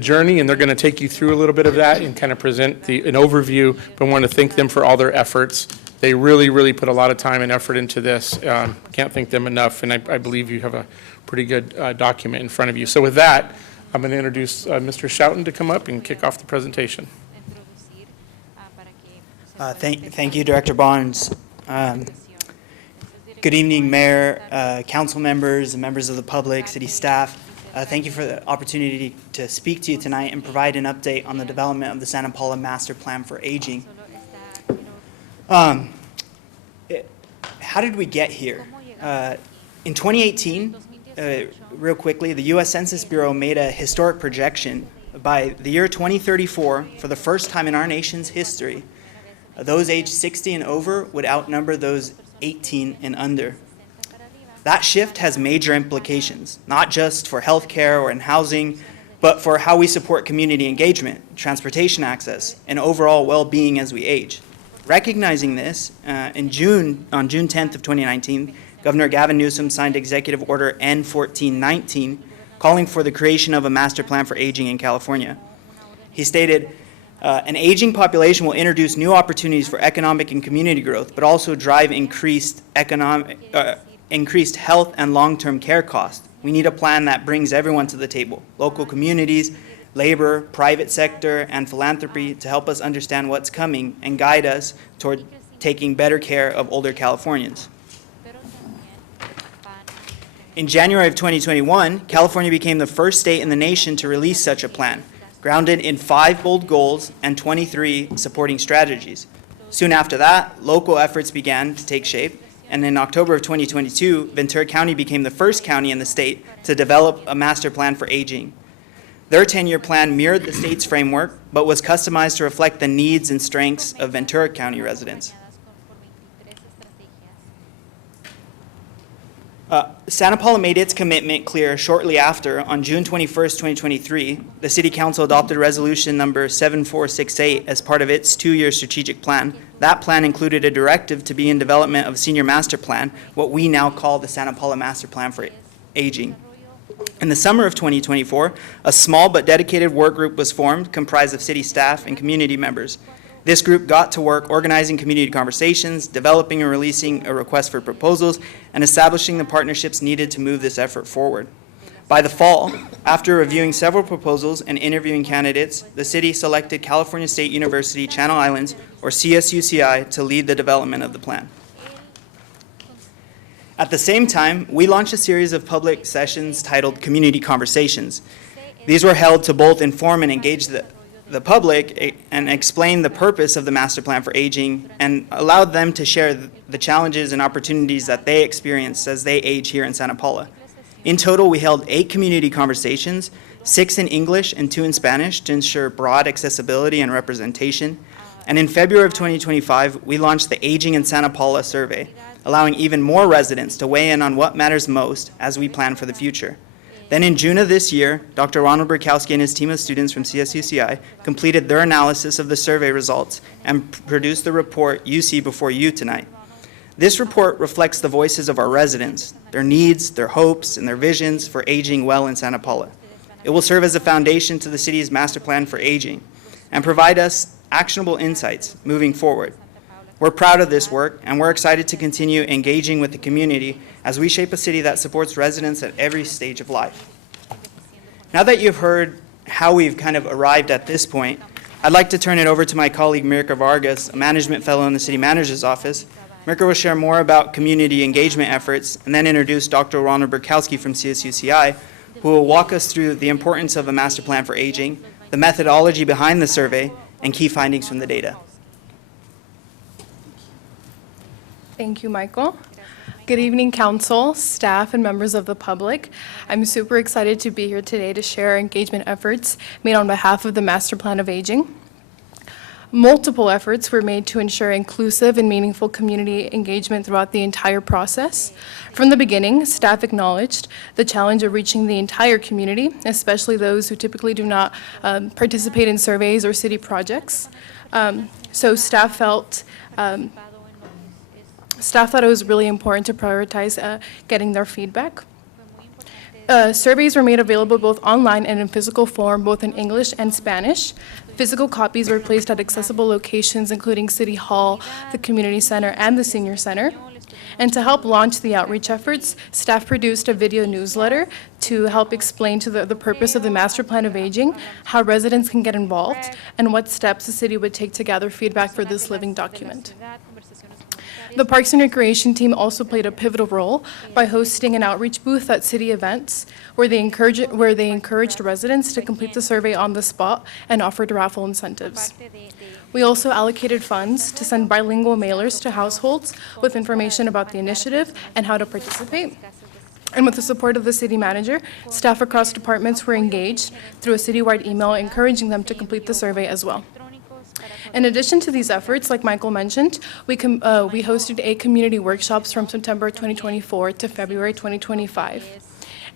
journey, and they're going to take you through a little bit of that and kind of present an overview, but I want to thank them for all their efforts. They really, really put a lot of time and effort into this. Can't thank them enough, and I believe you have a pretty good document in front of you. So with that, I'm going to introduce Mr. Schouten to come up and kick off the presentation. Thank you, Director Barnes. Good evening, Mayor, council members, and members of the public, city staff. Thank you for the opportunity to speak to you tonight and provide an update on the development of the Santa Paula Master Plan for Aging. How did we get here? In 2018, real quickly, the U.S. Census Bureau made a historic projection. By the year 2034, for the first time in our nation's history, those aged 60 and over would outnumber those 18 and under. That shift has major implications, not just for healthcare or in housing, but for how we support community engagement, transportation access, and overall well-being as we age. Recognizing this, on June 10th of 2019, Governor Gavin Newsom signed Executive Order N1419, calling for the creation of a master plan for aging in California. He stated, an aging population will introduce new opportunities for economic and community growth, but also drive increased health and long-term care costs. We need a plan that brings everyone to the table, local communities, labor, private sector, and philanthropy, to help us understand what's coming and guide us toward taking better care of older Californians. In January of 2021, California became the first state in the nation to release such a plan, grounded in 5 bold goals and 23 supporting strategies. Soon after that, local efforts began to take shape, and in October of 2022, Ventura County became the first county in the state to develop a master plan for aging. Their 10-year plan mirrored the state's framework, but was customized to reflect the needs and strengths of Ventura County residents. Santa Paula made its commitment clear shortly after. On June 21st, 2023, the City Council adopted Resolution Number 7468 as part of its 2-year strategic plan. That plan included a directive to begin development of a senior master plan, what we now call the Santa Paula Master Plan for Aging. In the summer of 2024, a small but dedicated work group was formed, comprised of city staff and community members. This group got to work organizing community conversations, developing and releasing a request for proposals, and establishing the partnerships needed to move this effort forward. By the fall, after reviewing several proposals and interviewing candidates, the city selected California State University Channel Islands, or CSUCI, to lead the development of the plan. At the same time, we launched a series of public sessions titled Community Conversations. These were held to both inform and engage the public and explain the purpose of the Master Plan for Aging, and allowed them to share the challenges and opportunities that they experience as they age here in Santa Paula. In total, we held 8 community conversations, 6 in English and 2 in Spanish, to ensure broad accessibility and representation. And in February of 2025, we launched the Aging in Santa Paula survey, allowing even more residents to weigh in on what matters most as we plan for the future. Then in June of this year, Dr. Ronald Burkowski and his team of students from CSUCI completed their analysis of the survey results and produced the report you see before you tonight. This report reflects the voices of our residents, their needs, their hopes, and their visions for aging well in Santa Paula. It will serve as a foundation to the city's master plan for aging and provide us actionable insights moving forward. We're proud of this work, and we're excited to continue engaging with the community as we shape a city that supports residents at every stage of life. Now that you've heard how we've kind of arrived at this point, I'd like to turn it over to my colleague Mirka Vargas, a management fellow in the city manager's office. Mirka will share more about community engagement efforts and then introduce Dr. Ronald Burkowski from CSUCI, who will walk us through the importance of a master plan for aging, the methodology behind the survey, and key findings from the data. Thank you, Michael. Good evening, council, staff, and members of the public. I'm super excited to be here today to share engagement efforts made on behalf of the Master Plan of Aging. Multiple efforts were made to ensure inclusive and meaningful community engagement throughout the entire process. From the beginning, staff acknowledged the challenge of reaching the entire community, especially those who typically do not participate in surveys or city projects. So staff felt it was really important to prioritize getting their feedback. Surveys were made available both online and in physical form, both in English and Spanish. Physical copies were placed at accessible locations, including City Hall, the Community Center, and the Senior Center. And to help launch the outreach efforts, staff produced a video newsletter to help explain to the purpose of the Master Plan of Aging, how residents can get involved, and what steps the city would take to gather feedback for this living document. The Parks and Recreation team also played a pivotal role by hosting an outreach booth at city events where they encouraged residents to complete the survey on the spot and offered raffle incentives. We also allocated funds to send bilingual mailers to households with information about the initiative and how to participate. And with the support of the city manager, staff across departments were engaged through a citywide email encouraging them to complete the survey as well. In addition to these efforts, like Michael mentioned, we hosted 8 community workshops from September 2024 to February 2025.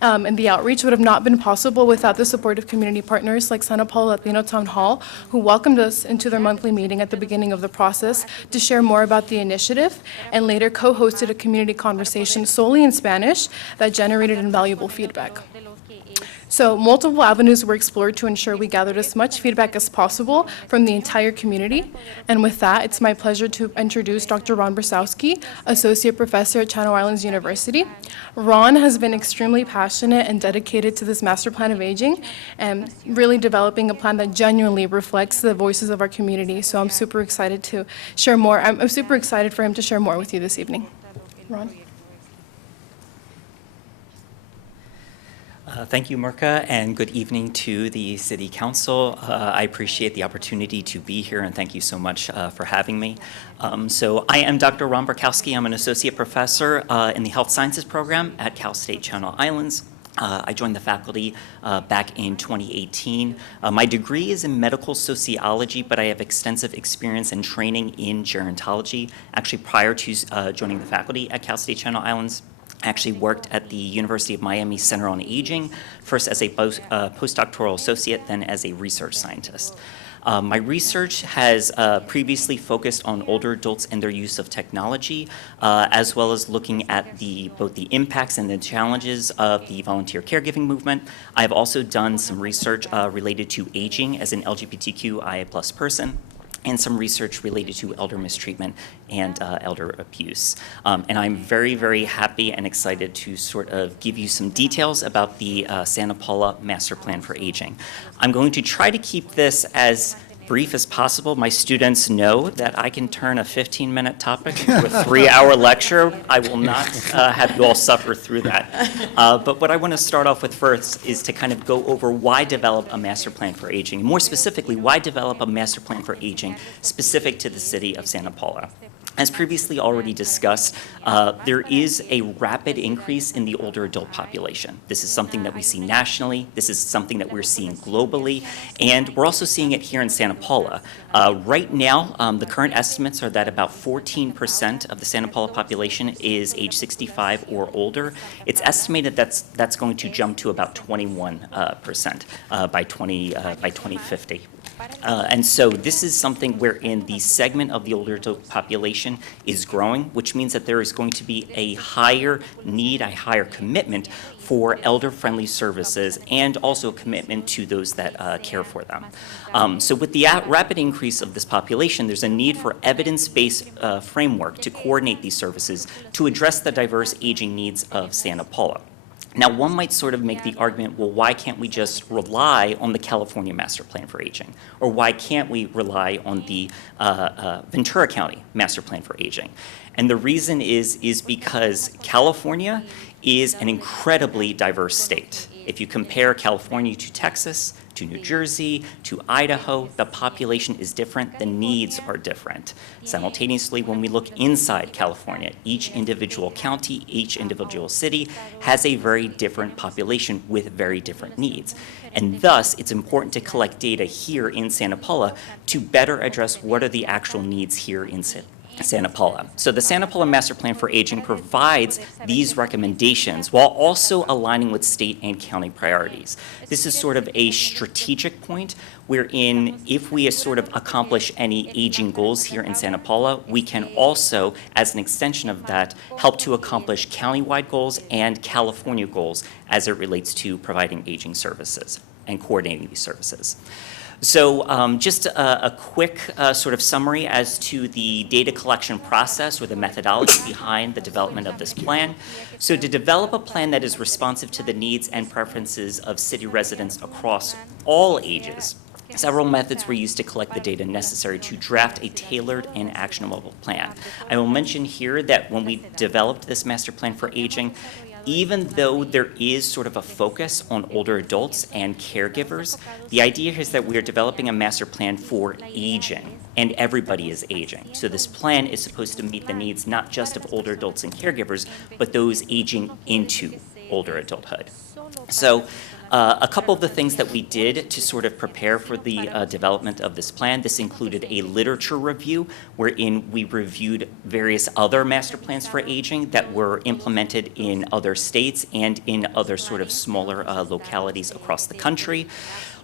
And the outreach would have not been possible without the support of community partners like Santa Paula Latino Town Hall, who welcomed us into their monthly meeting at the beginning of the process to share more about the initiative, and later co-hosted a community conversation solely in Spanish that generated invaluable feedback. So multiple avenues were explored to ensure we gathered as much feedback as possible from the entire community. And with that, it's my pleasure to introduce Dr. Ron Brasowski, Associate Professor at Channel Islands University. Ron has been extremely passionate and dedicated to this Master Plan of Aging and really developing a plan that genuinely reflects the voices of our community. So I'm super excited to share more. I'm super excited for him to share more with you this evening. Ron? Thank you, Mirka, and good evening to the City Council. I appreciate the opportunity to be here, and thank you so much for having me. So I am Dr. Ron Brasowski. I'm an associate professor in the Health Sciences program at Cal State Channel Islands. I joined the faculty back in 2018. My degree is in medical sociology, but I have extensive experience and training in gerontology. Actually, prior to joining the faculty at Cal State Channel Islands, I actually worked at the University of Miami Center on Aging, first as a postdoctoral associate, then as a research scientist. My research has previously focused on older adults and their use of technology, as well as looking at both the impacts and the challenges of the volunteer caregiving movement. I've also done some research related to aging as an LGBTQIA+ person, and some research related to elder mistreatment and elder abuse. And I'm very, very happy and excited to sort of give you some details about the Santa Paula Master Plan for Aging. I'm going to try to keep this as brief as possible. My students know that I can turn a 15-minute topic into a 3-hour lecture. I will not have you all suffer through that. But what I want to start off with first is to kind of go over why develop a master plan for aging. More specifically, why develop a master plan for aging specific to the city of Santa Paula. As previously already discussed, there is a rapid increase in the older adult population. This is something that we see nationally. This is something that we're seeing globally, and we're also seeing it here in Santa Paula. Right now, the current estimates are that about 14% of the Santa Paula population is age 65 or older. It's estimated that's going to jump to about 21% by 2050. And so this is something wherein the segment of the older adult population is growing, which means that there is going to be a higher need, a higher commitment for elder-friendly services, and also a commitment to those that care for them. So with the rapid increase of this population, there's a need for evidence-based framework to coordinate these services to address the diverse aging needs of Santa Paula. Now, one might sort of make the argument, well, why can't we just rely on the California Master Plan for Aging? Or why can't we rely on the Ventura County Master Plan for Aging? And the reason is because California is an incredibly diverse state. If you compare California to Texas, to New Jersey, to Idaho, the population is different, the needs are different. Simultaneously, when we look inside California, each individual county, each individual city has a very different population with very different needs. And thus, it's important to collect data here in Santa Paula to better address what are the actual needs here in Santa Paula. So the Santa Paula Master Plan for Aging provides these recommendations while also aligning with state and county priorities. This is sort of a strategic point wherein if we sort of accomplish any aging goals here in Santa Paula, we can also, as an extension of that, help to accomplish countywide goals and California goals as it relates to providing aging services and coordinating these services. So just a quick sort of summary as to the data collection process or the methodology behind the development of this plan. So to develop a plan that is responsive to the needs and preferences of city residents across all ages, several methods were used to collect the data necessary to draft a tailored and actionable plan. I will mention here that when we developed this master plan for aging, even though there is sort of a focus on older adults and caregivers, the idea is that we are developing a master plan for aging, and everybody is aging. So this plan is supposed to meet the needs not just of older adults and caregivers, but those aging into older adulthood. So a couple of the things that we did to sort of prepare for the development of this plan, this included a literature review wherein we reviewed various other master plans for aging that were implemented in other states and in other sort of smaller localities across the country.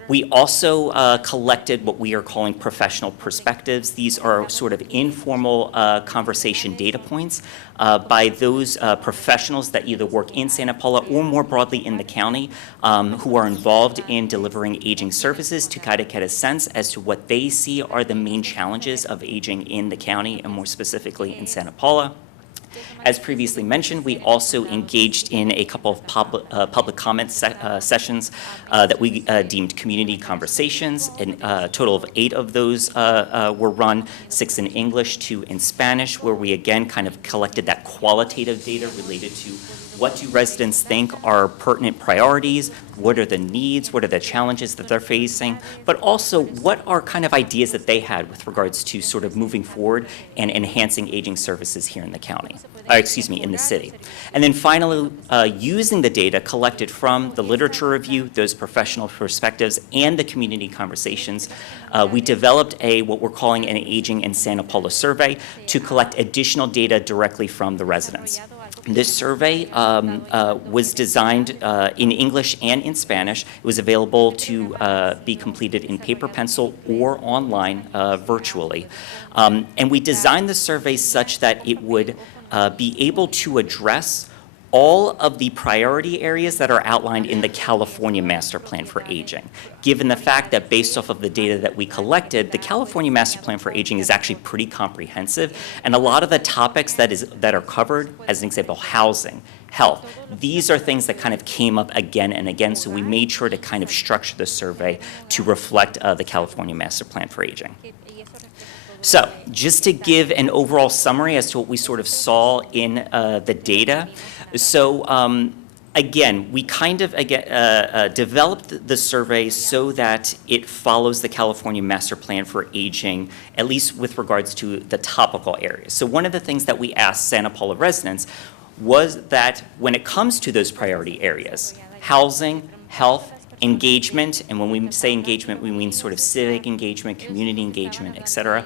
We also collected what we are calling professional perspectives. These are sort of informal conversation data points by those professionals that either work in Santa Paula or more broadly in the county who are involved in delivering aging services to kind of get a sense as to what they see are the main challenges of aging in the county and more specifically in Santa Paula. As previously mentioned, we also engaged in a couple of public comment sessions that we deemed community conversations. A total of 8 of those were run, 6 in English, 2 in Spanish, where we again kind of collected that qualitative data related to what do residents think are pertinent priorities, what are the needs, what are the challenges that they're facing, but also what are kind of ideas that they had with regards to sort of moving forward and enhancing aging services here in the county, in the city. And then finally, using the data collected from the literature review, those professional perspectives, and the community conversations, we developed what we're calling an Aging in Santa Paula survey to collect additional data directly from the residents. This survey was designed in English and in Spanish. It was available to be completed in paper, pencil, or online virtually. And we designed the survey such that it would be able to address all of the priority areas that are outlined in the California Master Plan for Aging. Given the fact that based off of the data that we collected, the California Master Plan for Aging is actually pretty comprehensive, and a lot of the topics that are covered, as an example, housing, health, these are things that kind of came up again and again, so we made sure to kind of structure the survey to reflect the California Master Plan for Aging. So just to give an overall summary as to what we sort of saw in the data. So again, we kind of developed the survey so that it follows the California Master Plan for Aging, at least with regards to the topical areas. So one of the things that we asked Santa Paula residents was that when it comes to those priority areas, housing, health, engagement, and when we say engagement, we mean sort of civic engagement, community engagement, et cetera,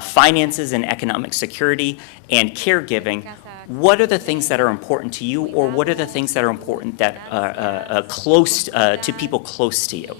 finances and economic security, and caregiving, what are the things that are important to you, or what are the things that are important that are close to people close to you?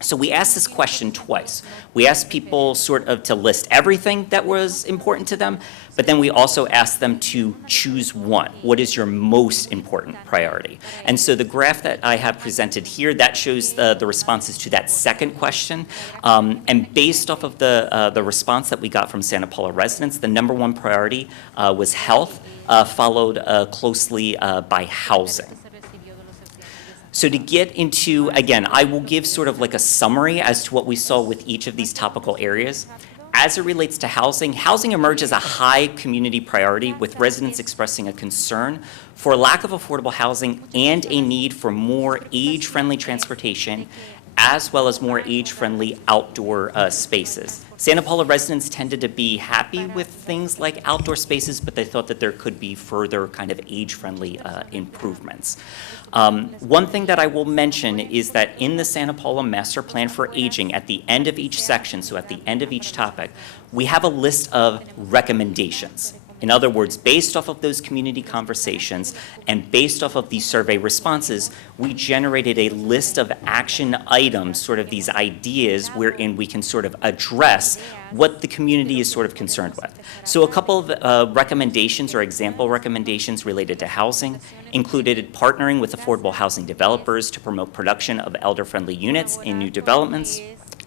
So we asked this question twice. We asked people sort of to list everything that was important to them, but then we also asked them to choose one. What is your most important priority? And so the graph that I have presented here, that shows the responses to that second question. And based off of the response that we got from Santa Paula residents, the number 1 priority was health, followed closely by housing. So to get into, again, I will give sort of like a summary as to what we saw with each of these topical areas. As it relates to housing, housing emerged as a high community priority, with residents expressing a concern for lack of affordable housing and a need for more age-friendly transportation as well as more age-friendly outdoor spaces. Santa Paula residents tended to be happy with things like outdoor spaces, but they thought that there could be further kind of age-friendly improvements. One thing that I will mention is that in the Santa Paula Master Plan for Aging, at the end of each section, so at the end of each topic, we have a list of recommendations. In other words, based off of those community conversations and based off of these survey responses, we generated a list of action items, sort of these ideas wherein we can sort of address what the community is sort of concerned with. So a couple of recommendations or example recommendations related to housing included partnering with affordable housing developers to promote production of elder-friendly units in new developments,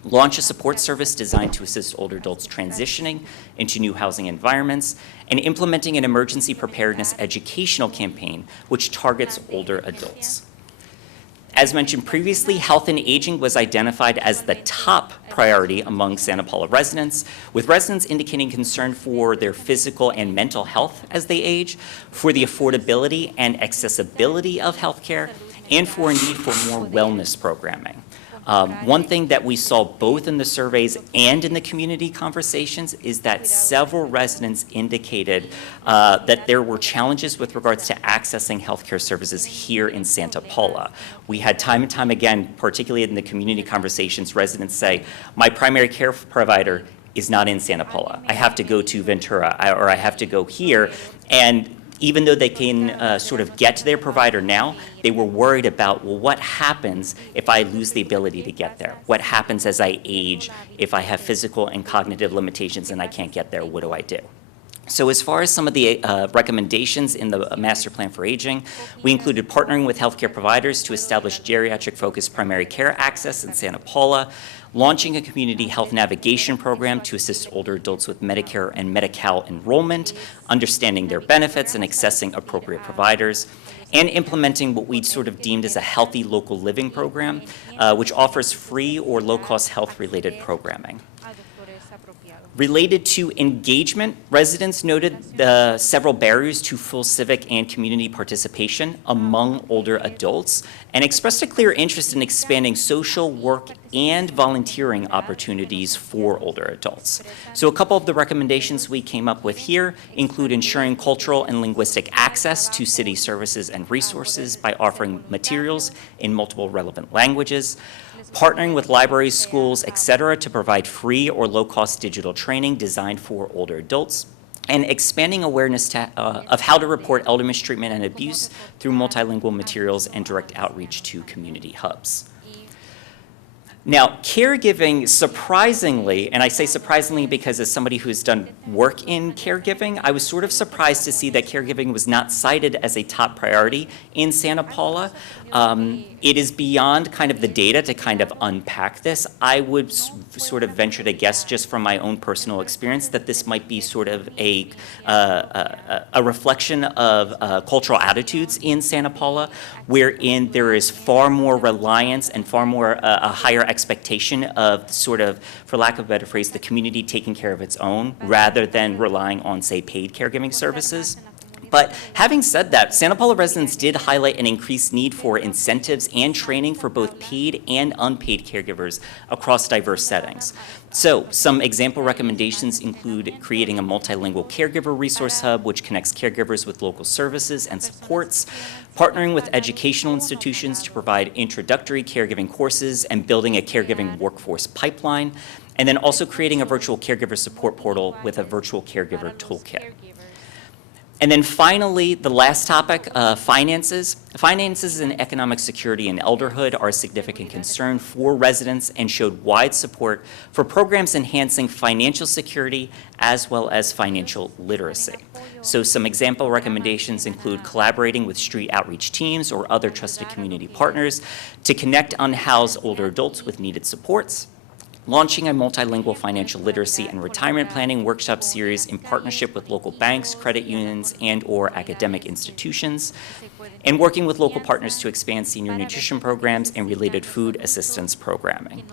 launch a support service designed to assist older adults transitioning into new housing environments, and implementing an emergency preparedness educational campaign which targets older adults. As mentioned previously, health and aging was identified as the top priority among Santa Paula residents, with residents indicating concern for their physical and mental health as they age, for the affordability and accessibility of healthcare, and for a need for more wellness programming. One thing that we saw both in the surveys and in the community conversations is that several residents indicated that there were challenges with regards to accessing healthcare services here in Santa Paula. We had time and time again, particularly in the community conversations, residents say, my primary care provider is not in Santa Paula. I have to go to Ventura, or I have to go here. And even though they can sort of get to their provider now, they were worried about, well, what happens if I lose the ability to get there? What happens as I age if I have physical and cognitive limitations and I can't get there? What do I do? So as far as some of the recommendations in the Master Plan for Aging, we included partnering with healthcare providers to establish geriatric-focused primary care access in Santa Paula, launching a community health navigation program to assist older adults with Medicare and Medi-Cal enrollment, understanding their benefits and accessing appropriate providers, and implementing what we sort of deemed as a healthy local living program, which offers free or low-cost health-related programming. Related to engagement, residents noted several barriers to full civic and community participation among older adults and expressed a clear interest in expanding social work and volunteering opportunities for older adults. So a couple of the recommendations we came up with here include ensuring cultural and linguistic access to city services and resources by offering materials in multiple relevant languages, partnering with libraries, schools, et cetera, to provide free or low-cost digital training designed for older adults, and expanding awareness of how to report elder mistreatment and abuse through multilingual materials and direct outreach to community hubs. Now, caregiving, surprisingly, and I say surprisingly because as somebody who's done work in caregiving, I was sort of surprised to see that caregiving was not cited as a top priority in Santa Paula. It is beyond kind of the data to kind of unpack this. I would sort of venture to guess, just from my own personal experience, that this might be sort of a reflection of cultural attitudes in Santa Paula, wherein there is far more reliance and far more a higher expectation of sort of, for lack of a better phrase, the community taking care of its own rather than relying on, say, paid caregiving services. But having said that, Santa Paula residents did highlight an increased need for incentives and training for both paid and unpaid caregivers across diverse settings. So some example recommendations include creating a multilingual caregiver resource hub which connects caregivers with local services and supports, partnering with educational institutions to provide introductory caregiving courses and building a caregiving workforce pipeline, and then also creating a virtual caregiver support portal with a virtual caregiver toolkit. And then finally, the last topic, finances. Finances and economic security in elderhood are a significant concern for residents and showed wide support for programs enhancing financial security as well as financial literacy. So some example recommendations include collaborating with street outreach teams or other trusted community partners to connect unhoused older adults with needed supports, launching a multilingual financial literacy and retirement planning workshop series in partnership with local banks, credit unions, and/or academic institutions, and working with local partners to expand senior nutrition programs and related food assistance programming.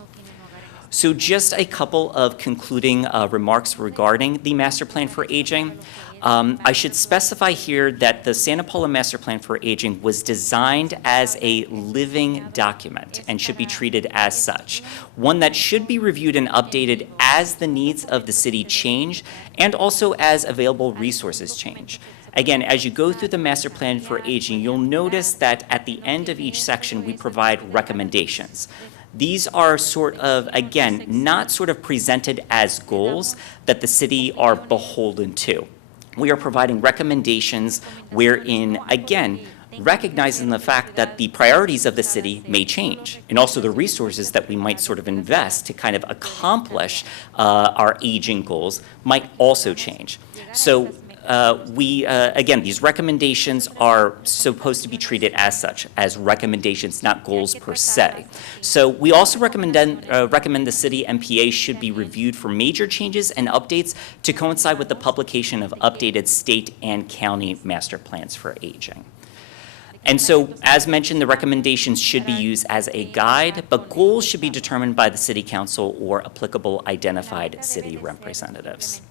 So just a couple of concluding remarks regarding the Master Plan for Aging. I should specify here that the Santa Paula Master Plan for Aging was designed as a living document and should be treated as such. One that should be reviewed and updated as the needs of the city change and also as available resources change. Again, as you go through the Master Plan for Aging, you'll notice that at the end of each section, we provide recommendations. These are sort of, again, not sort of presented as goals that the city are beholden to. We are providing recommendations wherein, again, recognizing the fact that the priorities of the city may change, and also the resources that we might sort of invest to kind of accomplish our aging goals might also change. So again, these recommendations are supposed to be treated as such, as recommendations, not goals per se. So we also recommend the city MPA should be reviewed for major changes and updates to coincide with the publication of updated state and county master plans for aging. And so, as mentioned, the recommendations should be used as a guide, but goals should be determined by the city council or applicable identified city representatives.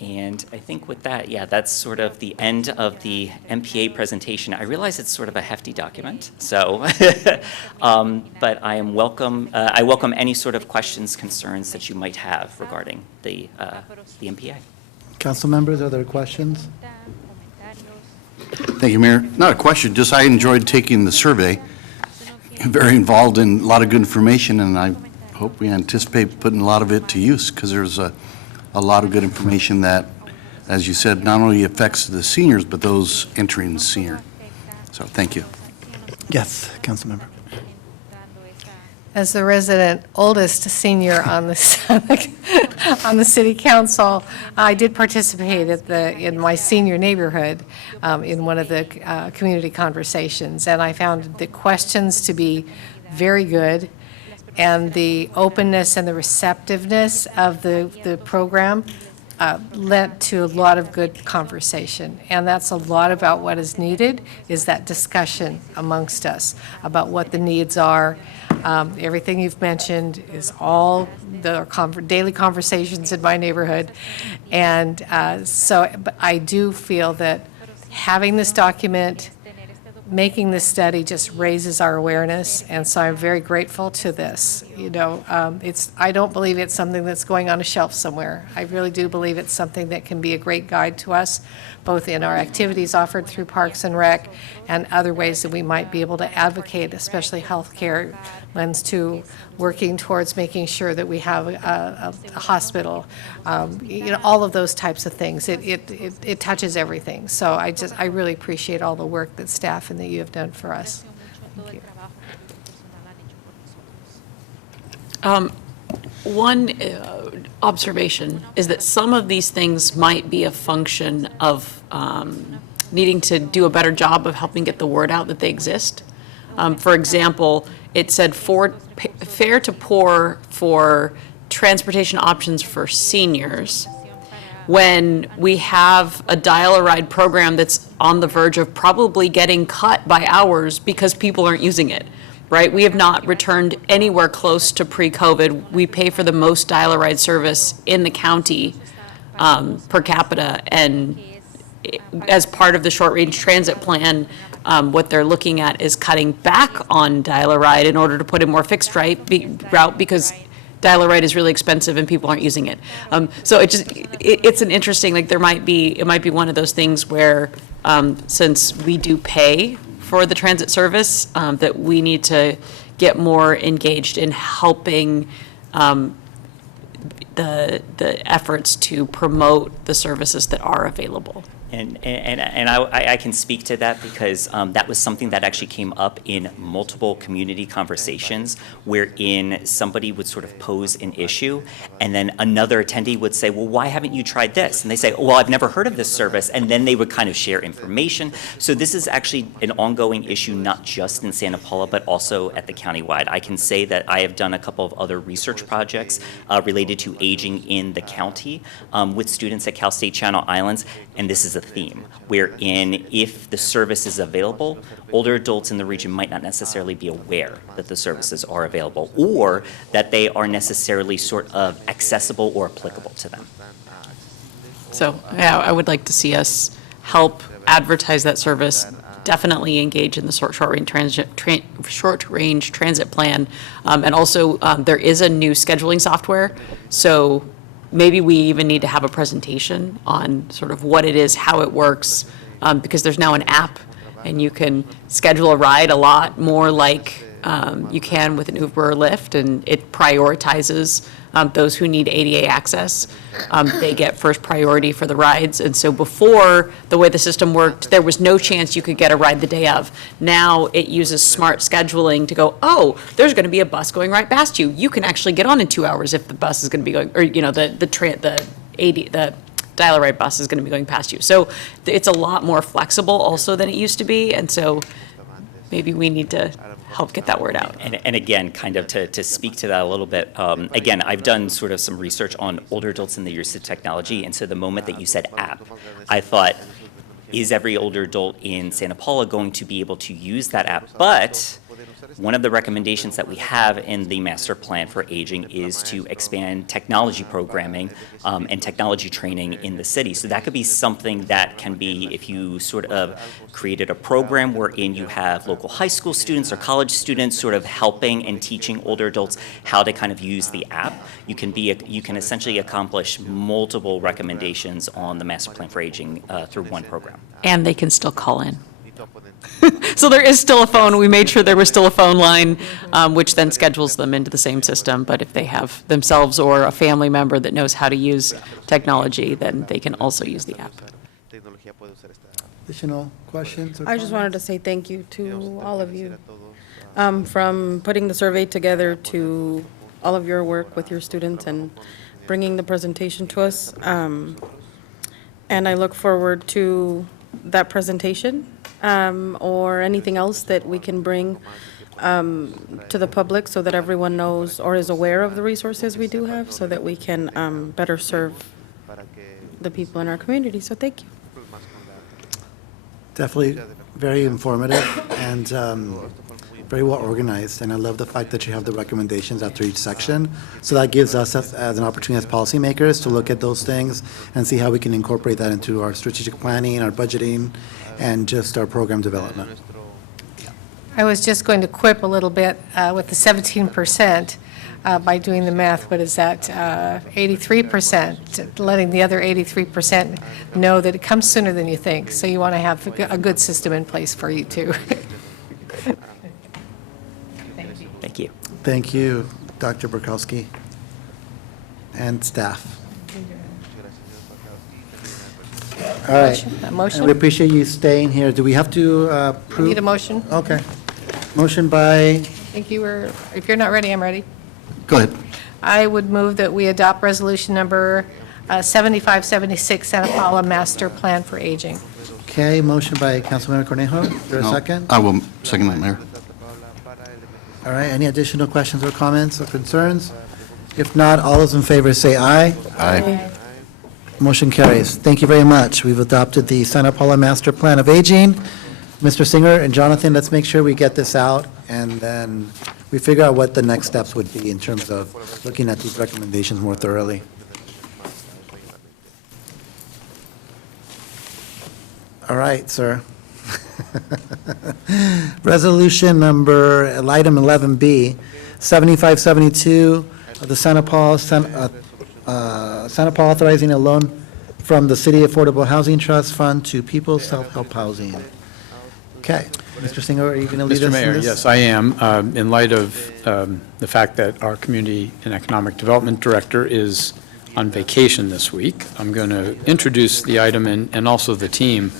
And I think with that, yeah, that's sort of the end of the MPA presentation. I realize it's sort of a hefty document, so, but I welcome any sort of questions, concerns that you might have regarding the MPA. Council members, are there questions? Thank you, Mayor. Not a question, just I enjoyed taking the survey. Very involved in a lot of good information, and I hope we anticipate putting a lot of it to use, because there's a lot of good information that, as you said, not only affects the seniors, but those entering senior. So thank you. Yes, council member. As the resident oldest senior on the city council, I did participate in my senior neighborhood in one of the community conversations, and I found the questions to be very good, and the openness and the receptiveness of the program led to a lot of good conversation. And that's a lot about what is needed, is that discussion amongst us about what the needs are. Everything you've mentioned is all the daily conversations in my neighborhood. And but I do feel that having this document, making this study just raises our awareness, and so I'm very grateful to this. You know, I don't believe it's something that's going on a shelf somewhere. I really do believe it's something that can be a great guide to us, both in our activities offered through Parks and Rec and other ways that we might be able to advocate, especially healthcare lens to working towards making sure that we have a hospital, you know, all of those types of things. It touches everything. So I really appreciate all the work that staff and that you have done for us. Thank you. One observation is that some of these things might be a function of needing to do a better job of helping get the word out that they exist. For example, it said fair to poor for transportation options for seniors, when we have a dial-a-ride program that's on the verge of probably getting cut by hours because people aren't using it, right? We have not returned anywhere close to pre-COVID. We pay for the most dial-a-ride service in the county per capita, and as part of the short-range transit plan, what they're looking at is cutting back on dial-a-ride in order to put in more fixed route because dial-a-ride is really expensive and people aren't using it. So it's an interesting, like it might be one of those things where since we do pay for the transit service, that we need to get more engaged in helping the efforts to promote the services that are available. And I can speak to that because that was something that actually came up in multiple community conversations wherein somebody would sort of pose an issue and then another attendee would say, well, why haven't you tried this? And they say, well, I've never heard of this service. And then they would kind of share information. So this is actually an ongoing issue, not just in Santa Paula, but also at the countywide. I can say that I have done a couple of other research projects related to aging in the county with students at Cal State Channel Islands. And this is a theme, wherein if the service is available, older adults in the region might not necessarily be aware that the services are available or that they are necessarily sort of accessible or applicable to them. So, yeah, I would like to see us help advertise that service, definitely engage in the short-range transit plan. And also, there is a new scheduling software, so maybe we even need to have a presentation on sort of what it is, how it works, because there's now an app, and you can schedule a ride a lot more like you can with an Uber or Lyft, and it prioritizes those who need ADA access. They get first priority for the rides. And so before, the way the system worked, there was no chance you could get a ride the day of. Now it uses smart scheduling to go, oh, there's going to be a bus going right past you. You can actually get on in 2 hours if the bus is going to be going, or, you know, the dial-a-ride bus is going to be going past you. So it's a lot more flexible also than it used to be. And so maybe we need to help get that word out. And again, kind of to speak to that a little bit, again, I've done sort of some research on older adults and the use of technology, and so the moment that you said app, I thought, is every older adult in Santa Paula going to be able to use that app? But one of the recommendations that we have in the master plan for aging is to expand technology programming and technology training in the city. So that could be something that can be, if you sort of created a program wherein you have local high school students or college students sort of helping and teaching older adults how to kind of use the app, you can essentially accomplish multiple recommendations on the master plan for aging through one program. And they can still call in. So there is still a phone. We made sure there was still a phone line, which then schedules them into the same system. But if they have themselves or a family member that knows how to use technology, then they can also use the app. Additional questions? Or I just wanted to say thank you to all of you, from putting the survey together to all of your work with your students and bringing the presentation to us. And I look forward to that presentation or anything else that we can bring to the public so that everyone knows or is aware of the resources we do have so that we can better serve the people in our community. So thank you. Definitely very informative and very well organized. And I love the fact that you have the recommendations after each section. So that gives us as an opportunity as policymakers to look at those things and see how we can incorporate that into our strategic planning, our budgeting, and just our program development. I was just going to quip a little bit with the 17%. By doing the math, what is that? 83%, letting the other 83% know that it comes sooner than you think. So you want to have a good system in place for you too. Thank you. Thank you, Dr. Burkowski and staff. All right. A motion? And we appreciate you staying here. Do we have to approve? Need a motion? Okay. Motion by, If you're not ready, I'm ready. Go ahead. I would move that we adopt resolution number 7576, Santa Paula Master Plan for Aging. okay, motion by Councilmember Cornejo. Is there a No, second? I will second that, Mayor. All right, any additional questions or comments or concerns? If not, all those in favor say aye. Aye. Motion carries. Thank you very much. We've adopted the Santa Paula Master Plan of Aging. Mr. Singer and Jonathan, let's make sure we get this out, and then we figure out what the next steps would be in terms of looking at these recommendations more thoroughly. All right, sir. Resolution number, item 11B, 7572 of the Santa Paula authorizing a loan from the City Affordable Housing Trust Fund to People's Self-Help Housing. Okay, Mr. Singer, are you going to lead us Mr. in Mayor, this? yes, I am. In light of the fact that our Community and Economic Development Director is on vacation this week, I'm going to introduce the item and also the team,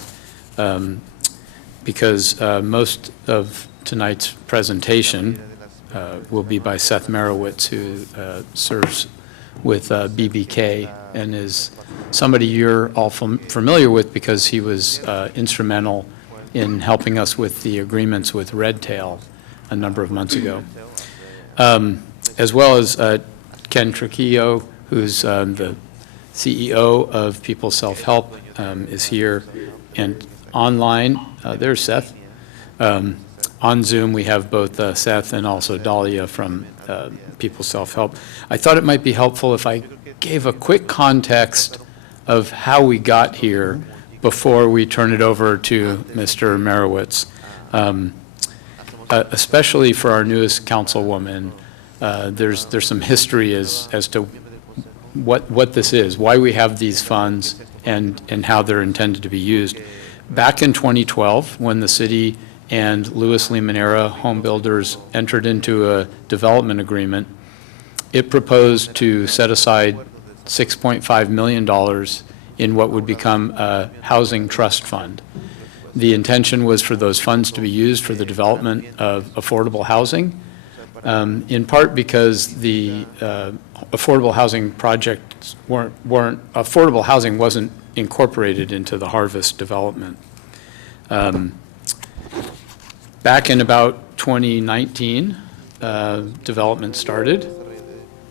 because most of tonight's presentation will be by Seth Merowitz, who serves with BBK and is somebody you're all familiar with because he was instrumental in helping us with the agreements with Redtail a number of months ago, as well as Ken Trujillo, who's the CEO of People Self-Help, is here. And online, there's Seth. On Zoom, we have both Seth and also Dahlia from People Self-Help. I thought it might be helpful if I gave a quick context of how we got here before we turn it over to Mr. Merowitz. Especially for our newest councilwoman, there's some history as to what this is, why we have these funds, and how they're intended to be used. Back in 2012, when the city and Lewis Limoneira Home Builders entered into a development agreement, it proposed to set aside $6.5 million in what would become a housing trust fund. The intention was for those funds to be used for the development of affordable housing, in part because the affordable housing projects affordable housing wasn't incorporated into the Harvest development. Back in about 2019, development started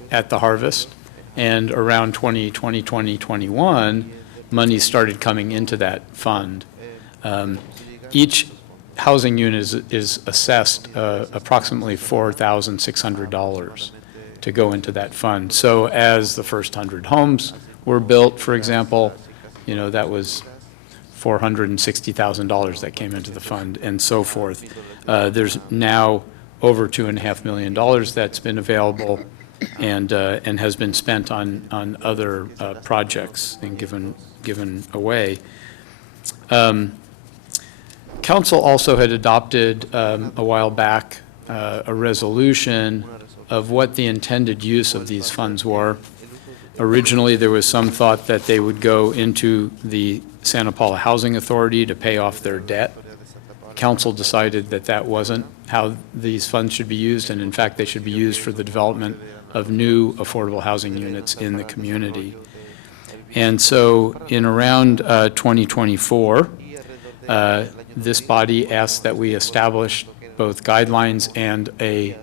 at the Harvest, and around 2021, money started coming into that fund. Each housing unit is assessed approximately $4,600 to go into that fund. So as the first 100 homes were built, for example, that was $460,000 that came into the fund, and so forth. There's now over $2.5 million that's been available and has been spent on other projects and given away. Council also had adopted a while back a resolution of what the intended use of these funds were. Originally, there was some thought that they would go into the Santa Paula Housing Authority to pay off their debt. Council decided that that wasn't how these funds should be used, and in fact, they should be used for the development of new affordable housing units in the community. And so in around 2024, this body asked that we establish both guidelines and a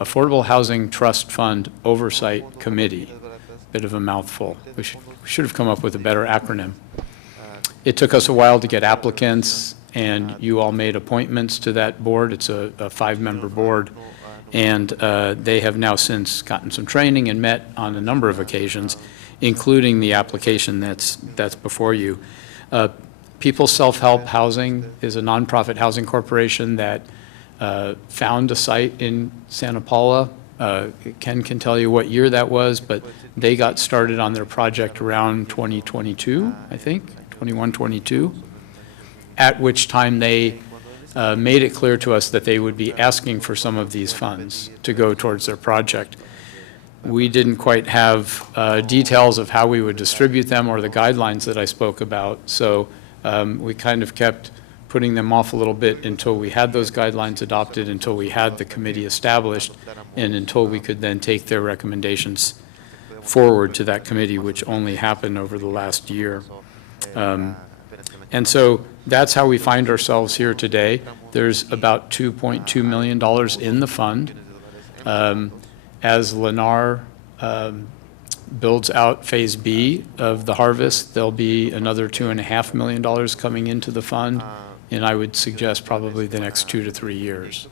affordable housing trust fund oversight committee. Bit of a mouthful. We should have come up with a better acronym. It took us a while to get applicants, and you all made appointments to that board. It's a 5-member board, and they have now since gotten some training and met on a number of occasions, including the application that's before you. People Self-Help Housing is a nonprofit housing corporation that found a site in Santa Paula. Ken can tell you what year that was, but they got started on their project around 2022, I think, 21, 22, at which time they made it clear to us that they would be asking for some of these funds to go towards their project. We didn't quite have details of how we would distribute them or the guidelines that I spoke about, so we kind of kept putting them off a little bit until we had those guidelines adopted, until we had the committee established, and until we could then take their recommendations forward to that committee, which only happened over the last year. And so that's how we find ourselves here today. There's about $2.2 million in the fund. As Lennar builds out Phase B of the Harvest, there'll be another $2.5 million coming into the fund, and I would suggest probably the next 2 to 3 years.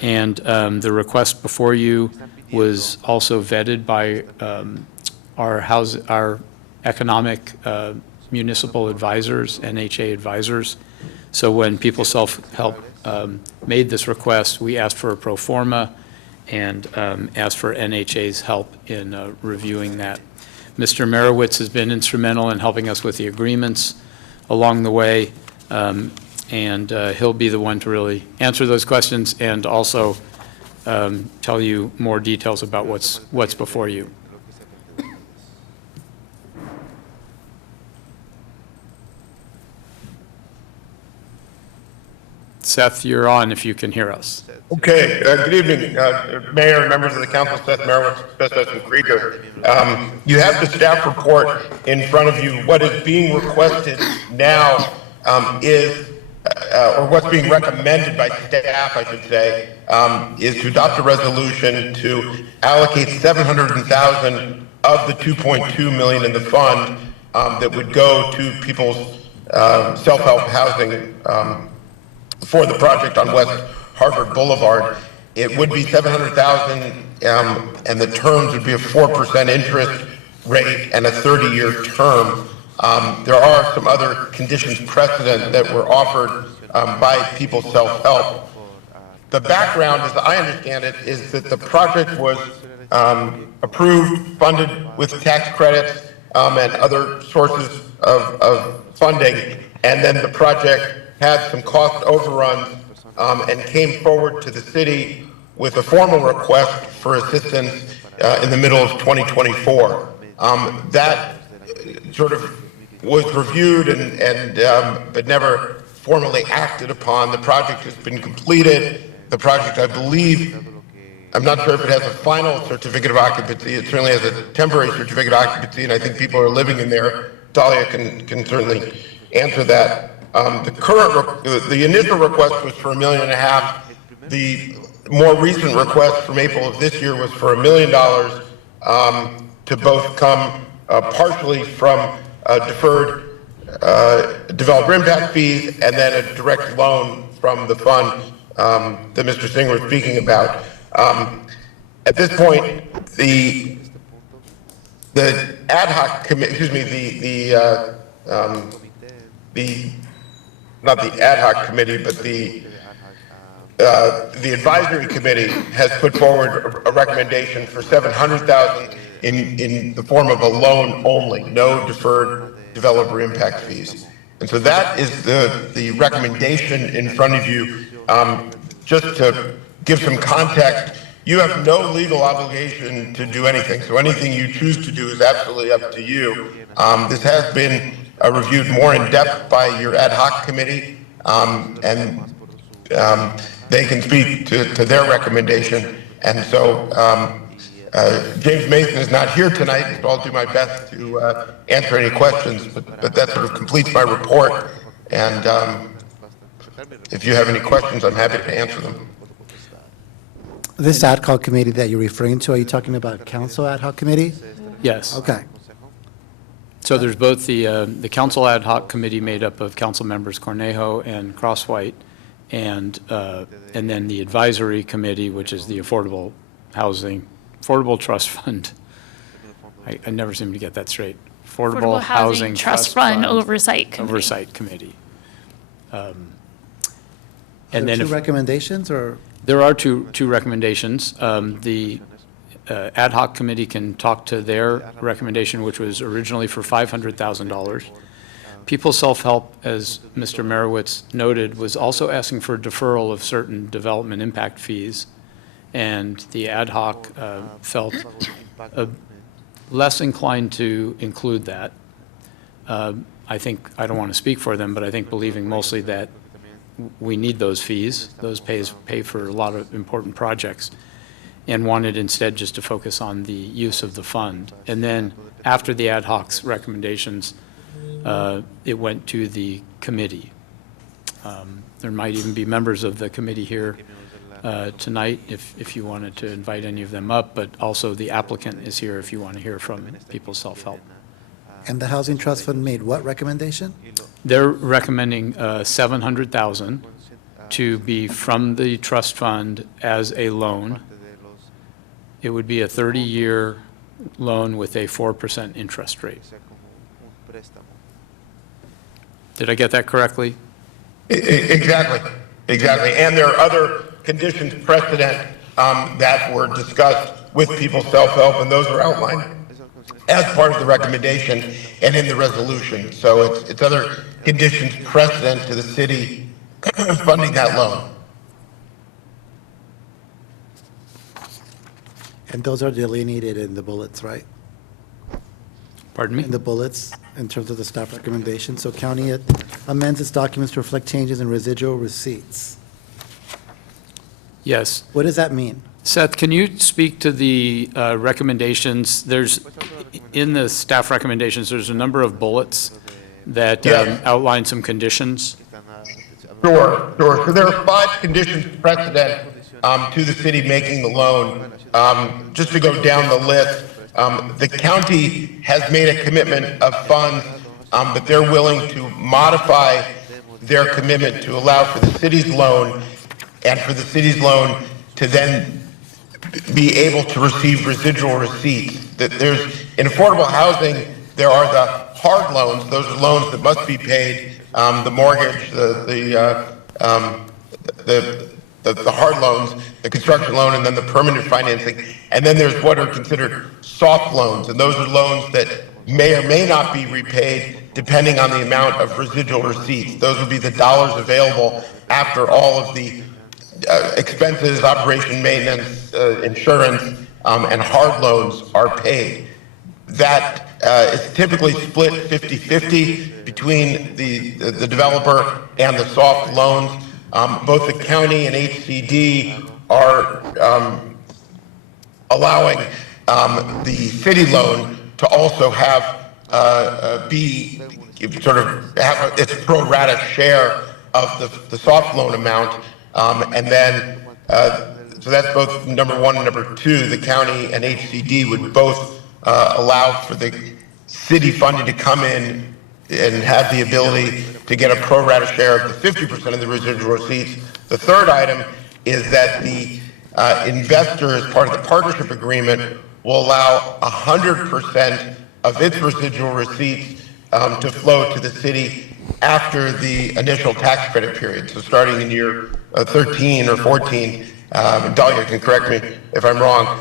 And the request before you was also vetted by our economic municipal advisors, NHA advisors. So when People Self-Help made this request, we asked for a pro forma and asked for NHA's help in reviewing that. Mr. Merowitz has been instrumental in helping us with the agreements along the way, and he'll be the one to really answer those questions and also tell you more details about what's before you. Seth, you're on if you can hear us. Okay, good evening, Mayor, members of the council, Seth Merowitz, Specialist Krieger. You have the staff report in front of you. What is being requested now is, or what's being recommended by staff, I should say, is to adopt a resolution to allocate $700,000 of the 2.2 million in the fund that would go to people's self-help housing for the project on West Harvard Boulevard. It would be $700,000, and the terms would be a 4% interest rate and a 30-year term. There are some other conditions precedent that were offered by People's Self-Help. The background, as I understand it, is that the project was approved, funded with tax credits and other sources of funding, and then the project had some cost overruns and came forward to the city with a formal request for assistance in the middle of 2024. That sort of was reviewed but never formally acted upon. The project has been completed. The project, I believe, I'm not sure if it has a final certificate of occupancy. It certainly has a temporary certificate of occupancy, and I think people are living in there. Dahlia can certainly answer that. The initial request was for $1.5 million. The more recent request from April of this year was for $1 million to both come partially from deferred developer impact fees and then a direct loan from the fund that Mr. Singer was speaking about. At this point, the ad hoc committee, excuse me, not the ad hoc committee, but the advisory committee has put forward a recommendation for $700,000 in the form of a loan only, no deferred developer impact fees. And so that is the recommendation in front of you. Just to give some context, you have no legal obligation to do anything. So anything you choose to do is absolutely up to you. This has been reviewed more in depth by your ad hoc committee, and they can speak to their recommendation. And so James Mason is not here tonight, so I'll do my best to answer any questions, but that sort of completes my report. And if you have any questions, I'm happy to answer them. This ad hoc committee that you're referring to, are you talking about council ad hoc committee? Yes. Okay. So there's both the council ad hoc committee made up of council members Cornejo and Crosswhite, and then the advisory committee, which is the Affordable Trust Fund. I never seem to get that straight. Affordable Housing Trust Fund Oversight Committee. Oversight Committee. And then two recommendations, or? There are two recommendations. The ad hoc committee can talk to their recommendation, which was originally for $500,000. People's Self-Help, as Mr. Merowitz noted, was also asking for a deferral of certain development impact fees, and the ad hoc felt less inclined to include that. I don't want to speak for them, but I think believing mostly that we need those fees, those pay for a lot of important projects, and wanted instead just to focus on the use of the fund. And then after the ad hoc's recommendations, it went to the committee. There might even be members of the committee here tonight if you wanted to invite any of them up, but also the applicant is here if you want to hear from People's Self-Help. And the Housing Trust Fund made what recommendation? They're recommending $700,000 to be from the trust fund as a loan. It would be a 30-year loan with a 4% interest rate. Did I get that correctly? Exactly. And there are other conditions precedent that were discussed with People's Self-Help, and those are outlined as part of the recommendation and in the resolution. So it's other conditions precedent to the city funding that loan. And those are delineated in the bullets, right? Pardon me? In the bullets, in terms of the staff recommendation. So county amends its documents to reflect changes in residual receipts. Yes. What does that mean? Seth, can you speak to the recommendations? In the staff recommendations, there's a number of bullets that outline some conditions. Sure. So there are 5 conditions precedent to the city making the loan. Just to go down the list, The county has made a commitment of funds, but they're willing to modify their commitment to allow for the city's loan, and for the city's loan to then be able to receive residual receipts. That there's, in affordable housing, there are the hard loans. Those are loans that must be paid, the mortgage, the hard loans, the construction loan, and then the permanent financing. And then there's what are considered soft loans, and those are loans that may or may not be repaid depending on the amount of residual receipts. Those would be the dollars available after all of the expenses, operation, maintenance, insurance, and hard loans are paid. That is typically split 50-50 between the developer and the soft loans. Both the county and HCD are allowing the city loan to also have be sort of have its pro rata share of the soft loan amount, and then so that's both number one and number two. The county and HCD would both allow for the city funding to come in and have the ability to get a pro rata share of the 50% of the residual receipts. The third item is that the investor, as part of the partnership agreement, will allow 100% of its residual receipts to flow to the city after the initial tax credit period. So starting in year 13 or 14, Dahlia can correct me if I'm wrong,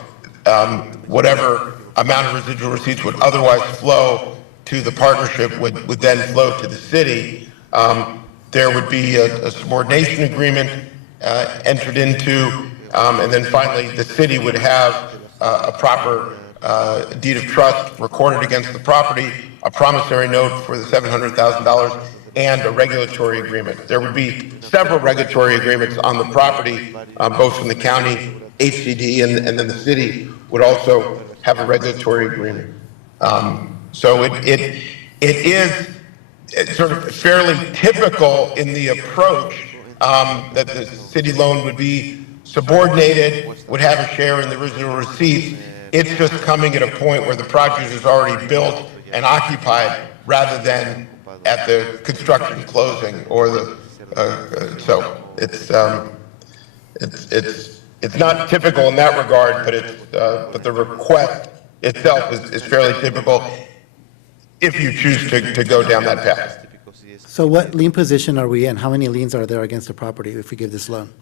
whatever amount of residual receipts would otherwise flow to the partnership would then flow to the city. There would be a subordination agreement entered into, and then finally the city would have a proper deed of trust recorded against the property, a promissory note for the $700,000, and a regulatory agreement. There would be several regulatory agreements on the property, both from the county, HCD, and then the city would also have a regulatory agreement. So it is sort of fairly typical in the approach that the city loan would be subordinated, would have a share in the residual receipts. It's just coming at a point where the project is already built and occupied rather than at the construction closing or the, so it's not typical in that regard, but the request itself is fairly typical if you choose to go down that path. So what lien position are we in? How many liens are there against the property if we give this loan?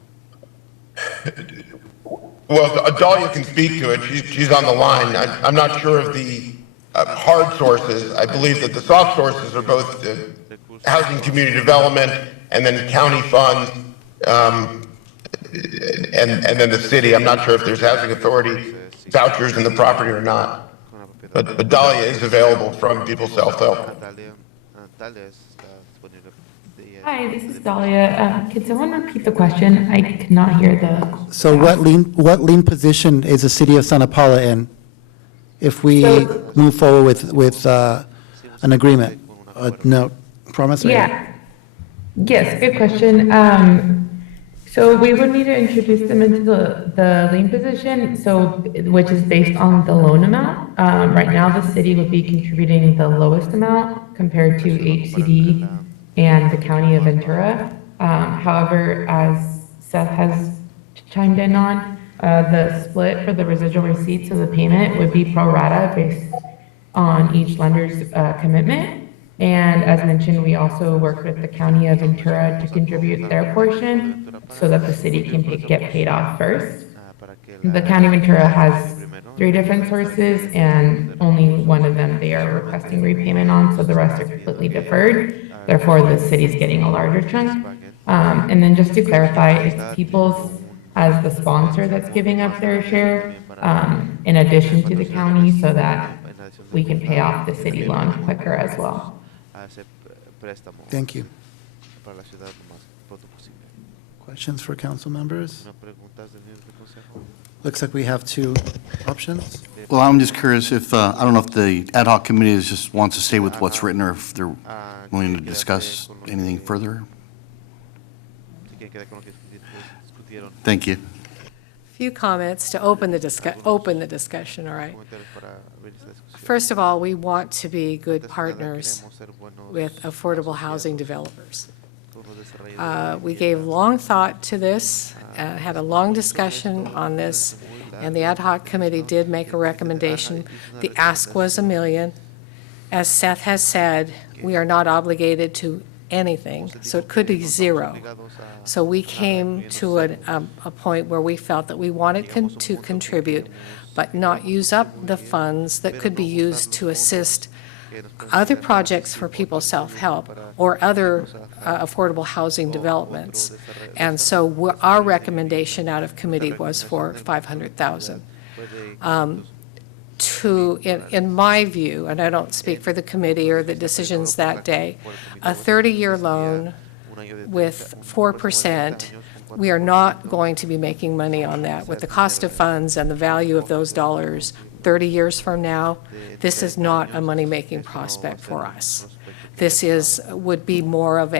Well, Dahlia can speak to it. She's on the line. I'm not sure of the hard sources. I believe that the soft sources are both the housing community development and then county funds, and then the city. I'm not sure if there's housing authority vouchers in the property or not. But Dahlia is available from People's Self-Help. Hi, this is Dahlia. Can someone repeat the question? I could not hear the. So what lien position is the city of Santa Paula in if we move forward with an agreement, a note, promissory? Yeah. Yes, good question. So we would need to introduce them into the lien position, which is based on the loan amount. Right now, the city would be contributing the lowest amount compared to HCD and the county of Ventura. However, as Seth has chimed in on, the split for the residual receipts of the payment would be pro rata based on each lender's commitment. And as mentioned, we also work with the county of Ventura to contribute their portion so that the city can get paid off first. The county of Ventura has 3 different sources and only one of them they are requesting repayment on, so the rest are completely deferred. Therefore, the city's getting a larger chunk. And then just to clarify, it's Peoples as the sponsor that's giving up their share in addition to the county so that we can pay off the city loan quicker as well. Thank you. Questions for council members? Looks like we have 2 options. Well, I'm just curious if, I don't know if the ad hoc committee just wants to stay with what's written or if they're willing to discuss anything further. Thank you. Few comments to open the discussion, all right? First of all, we want to be good partners with affordable housing developers. We gave long thought to this, had a long discussion on this, and the ad hoc committee did make a recommendation. The ask was $1 million. As Seth has said, we are not obligated to anything, so it could be zero. So we came to a point where we felt that we wanted to contribute, but not use up the funds that could be used to assist other projects for people's self-help or other affordable housing developments. And so our recommendation out of committee was for $500,000. In my view, and I don't speak for the committee or the decisions that day, a 30-year loan with 4%, we are not going to be making money on that. With the cost of funds and the value of those dollars 30 years from now, this is not a money-making prospect for us. This would be more of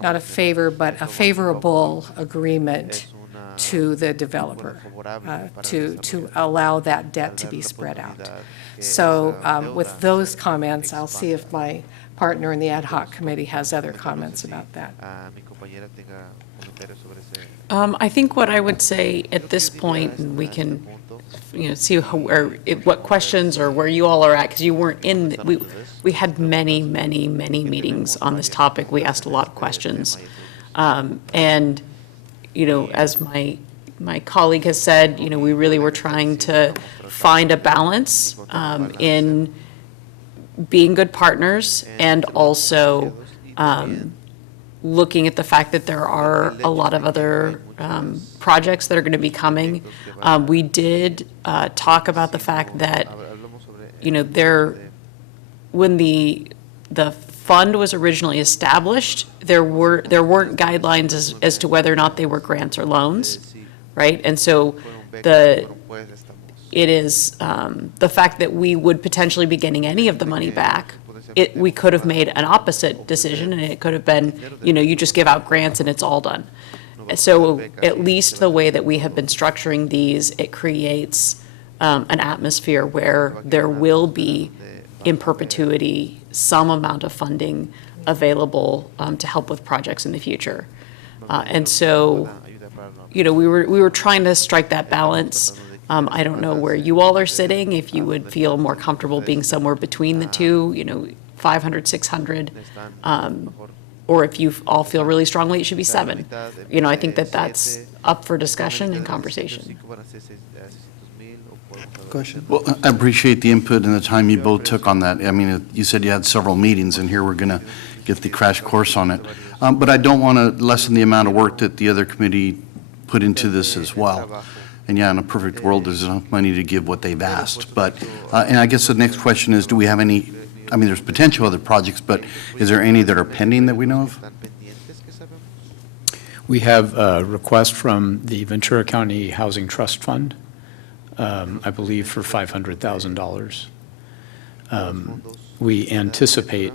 not a favor, but a favorable agreement to the developer to allow that debt to be spread out. So with those comments, I'll see if my partner in the ad hoc committee has other comments about that. I think what I would say at this point, and we can, see what questions or where you all are at, because you weren't in. We had many meetings on this topic. We asked a lot of questions, and as my colleague has said, we really were trying to find a balance in being good partners and also looking at the fact that there are a lot of other projects that are going to be coming. We did talk about the fact that, when the fund was originally established, there weren't guidelines as to whether or not they were grants or loans, right? And so it is the fact that we would potentially be getting any of the money back. We could have made an opposite decision, and it could have been, you just give out grants and it's all done. So at least the way that we have been structuring these, it creates an atmosphere where there will be, in perpetuity, some amount of funding available to help with projects in the future. And so, we were trying to strike that balance. I don't know where you all are sitting, if you would feel more comfortable being somewhere between the two, 500, 600, or if you all feel really strongly it should be 7. I think that's up for discussion and conversation. Question? Well, I appreciate the input and the time you both took on that. I mean, you said you had several meetings, and here we're going to get the crash course on it. But I don't want to lessen the amount of work that the other committee put into this as well. And yeah, in a perfect world, there's enough money to give what they've asked. But, and I guess the next question is, do we have any, there's potential other projects, but is there any that are pending that we know of? We have a request from the Ventura County Housing Trust Fund, I believe for $500,000. We anticipate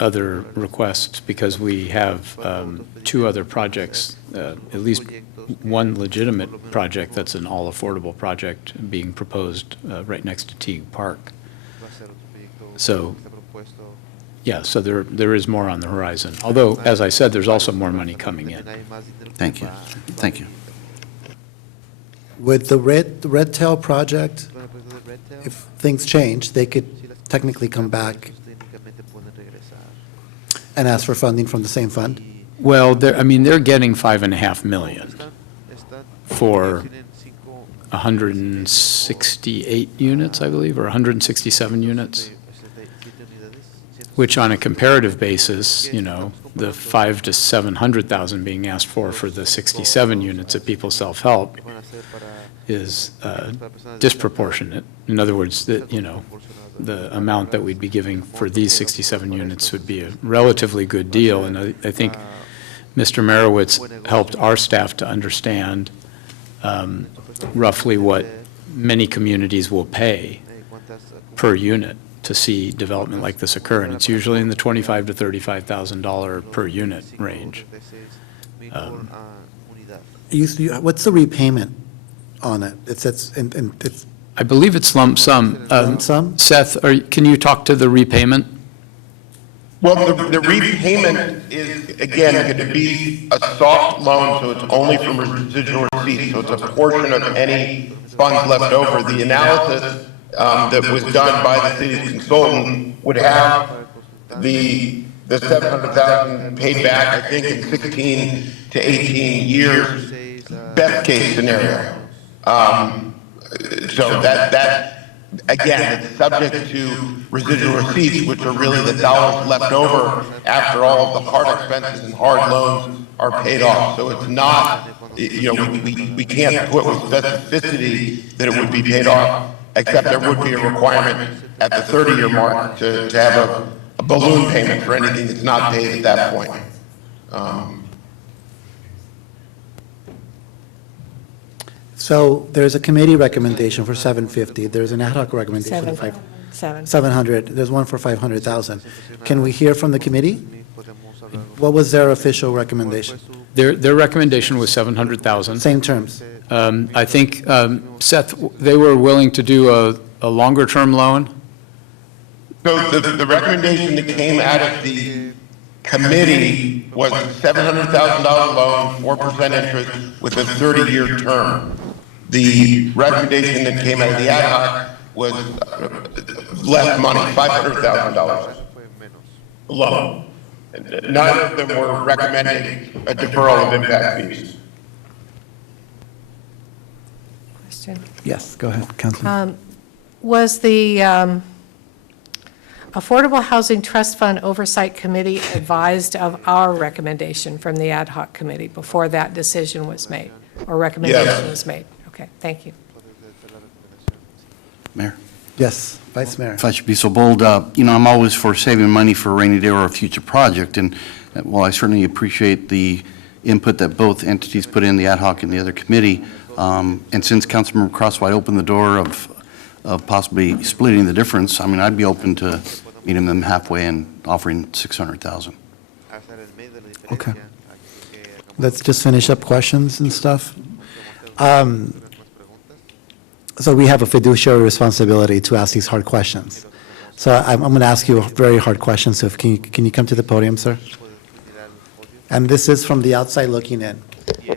other requests because we have 2 other projects, at least one legitimate project that's an all-affordable project being proposed right next to Teague Park. So, yeah, so there is more on the horizon. Although, as I said, there's also more money coming in. Thank you. Thank you. With the Red Tail project, if things change, they could technically come back and ask for funding from the same fund? Well, they're getting $5.5 million for 168 units, I believe, or 167 units, which on a comparative basis, the 500,000 to 700,000 being asked for the 67 units of People Self-Help is disproportionate. In other words, the amount that we'd be giving for these 67 units would be a relatively good deal. And I think Mr. Merowitz helped our staff to understand roughly what many communities will pay per unit to see development like this occur. And it's usually in the $25,000 to $35,000 per unit range. What's the repayment on it? It says, and it's I believe it's lump sum. Lump sum? Seth, can you talk to the repayment? Well, the repayment is, again, going to be a soft loan, so it's only from residual receipts, so it's a portion of any funds left over. The analysis that was done by the city's consultant would have the 700,000 paid back, I think, in 16 to 18 years, best case scenario. So that again, it's subject to residual receipts, which are really the dollars left over after all of the hard expenses and hard loans are paid off. So it's not, we can't put with specificity that it would be paid off, except there would be a requirement at the 30-year mark to have a balloon payment for anything that's not paid at that point. So there's a committee recommendation for 750. There's an ad hoc recommendation for 700. There's one for 500,000. Can we hear from the committee? What was their official recommendation? Their recommendation was 700,000. Same terms. I think, Seth, they were willing to do a longer-term loan? So the recommendation that came out of the committee was $700,000 loan, 4% interest with a 30-year term. The recommendation that came out of the ad hoc was less money, $500,000 loan. None of them were recommending a deferral of impact fees. Question. Yes, go ahead, Councilman. Was the Affordable Housing Trust Fund Oversight Committee advised of our recommendation from the ad hoc committee before that decision was made, or recommendation was made? Okay, thank you. Mayor? Yes, Vice Mayor. If I should be so bold, I'm always for saving money for a rainy day or a future project, and while I certainly appreciate the input that both entities put in, the ad hoc and the other committee, and since Councilmember Crosswhite opened the door of possibly splitting the difference, I mean, I'd be open to meeting them halfway and offering 600,000. Okay. Let's just finish up questions and stuff. So we have a fiduciary responsibility to ask these hard questions. So I'm going to ask you a very hard question. So can you come to the podium, sir? And this is from the outside looking in.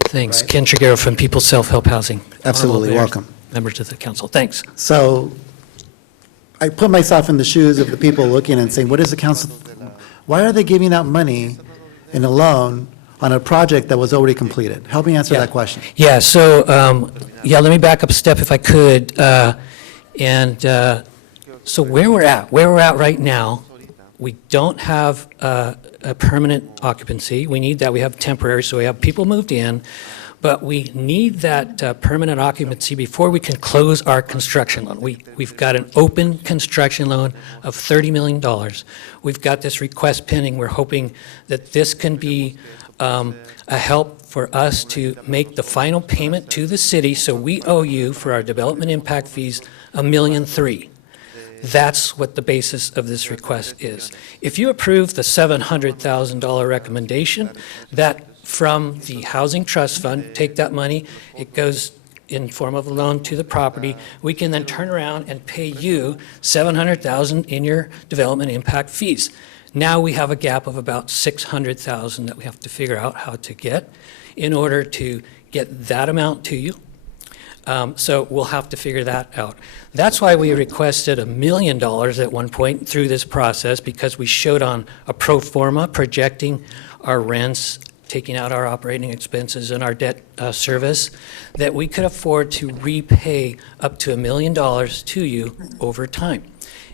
Thanks. Ken Triguero from People's Self-Help Housing. Absolutely. Honorable Mayor, Welcome. Members of the council. Thanks. So I put myself in the shoes of the people looking and saying, what is the council, why are they giving out money in a loan on a project that was already completed? Help me answer that question. Yeah, so, let me back up a step if I could. So where we're at right now, we don't have a permanent occupancy. We need that. We have temporary, so we have people moved in, but we need that permanent occupancy before we can close our construction loan. We've got an open construction loan of $30 million. We've got this request pending. We're hoping that this can be a help for us to make the final payment to the city, so we owe you for our development impact fees $1.3 million. That's what the basis of this request is. If you approve the $700,000 recommendation, that from the Housing Trust Fund, take that money, it goes in form of a loan to the property, we can then turn around and pay you $700,000 in your development impact fees. Now we have a gap of about $600,000 that we have to figure out how to get in order to get that amount to you. So we'll have to figure that out. That's why we requested $1 million at one point through this process, because we showed on a pro forma projecting our rents, taking out our operating expenses and our debt service, that we could afford to repay up to $1 million to you over time.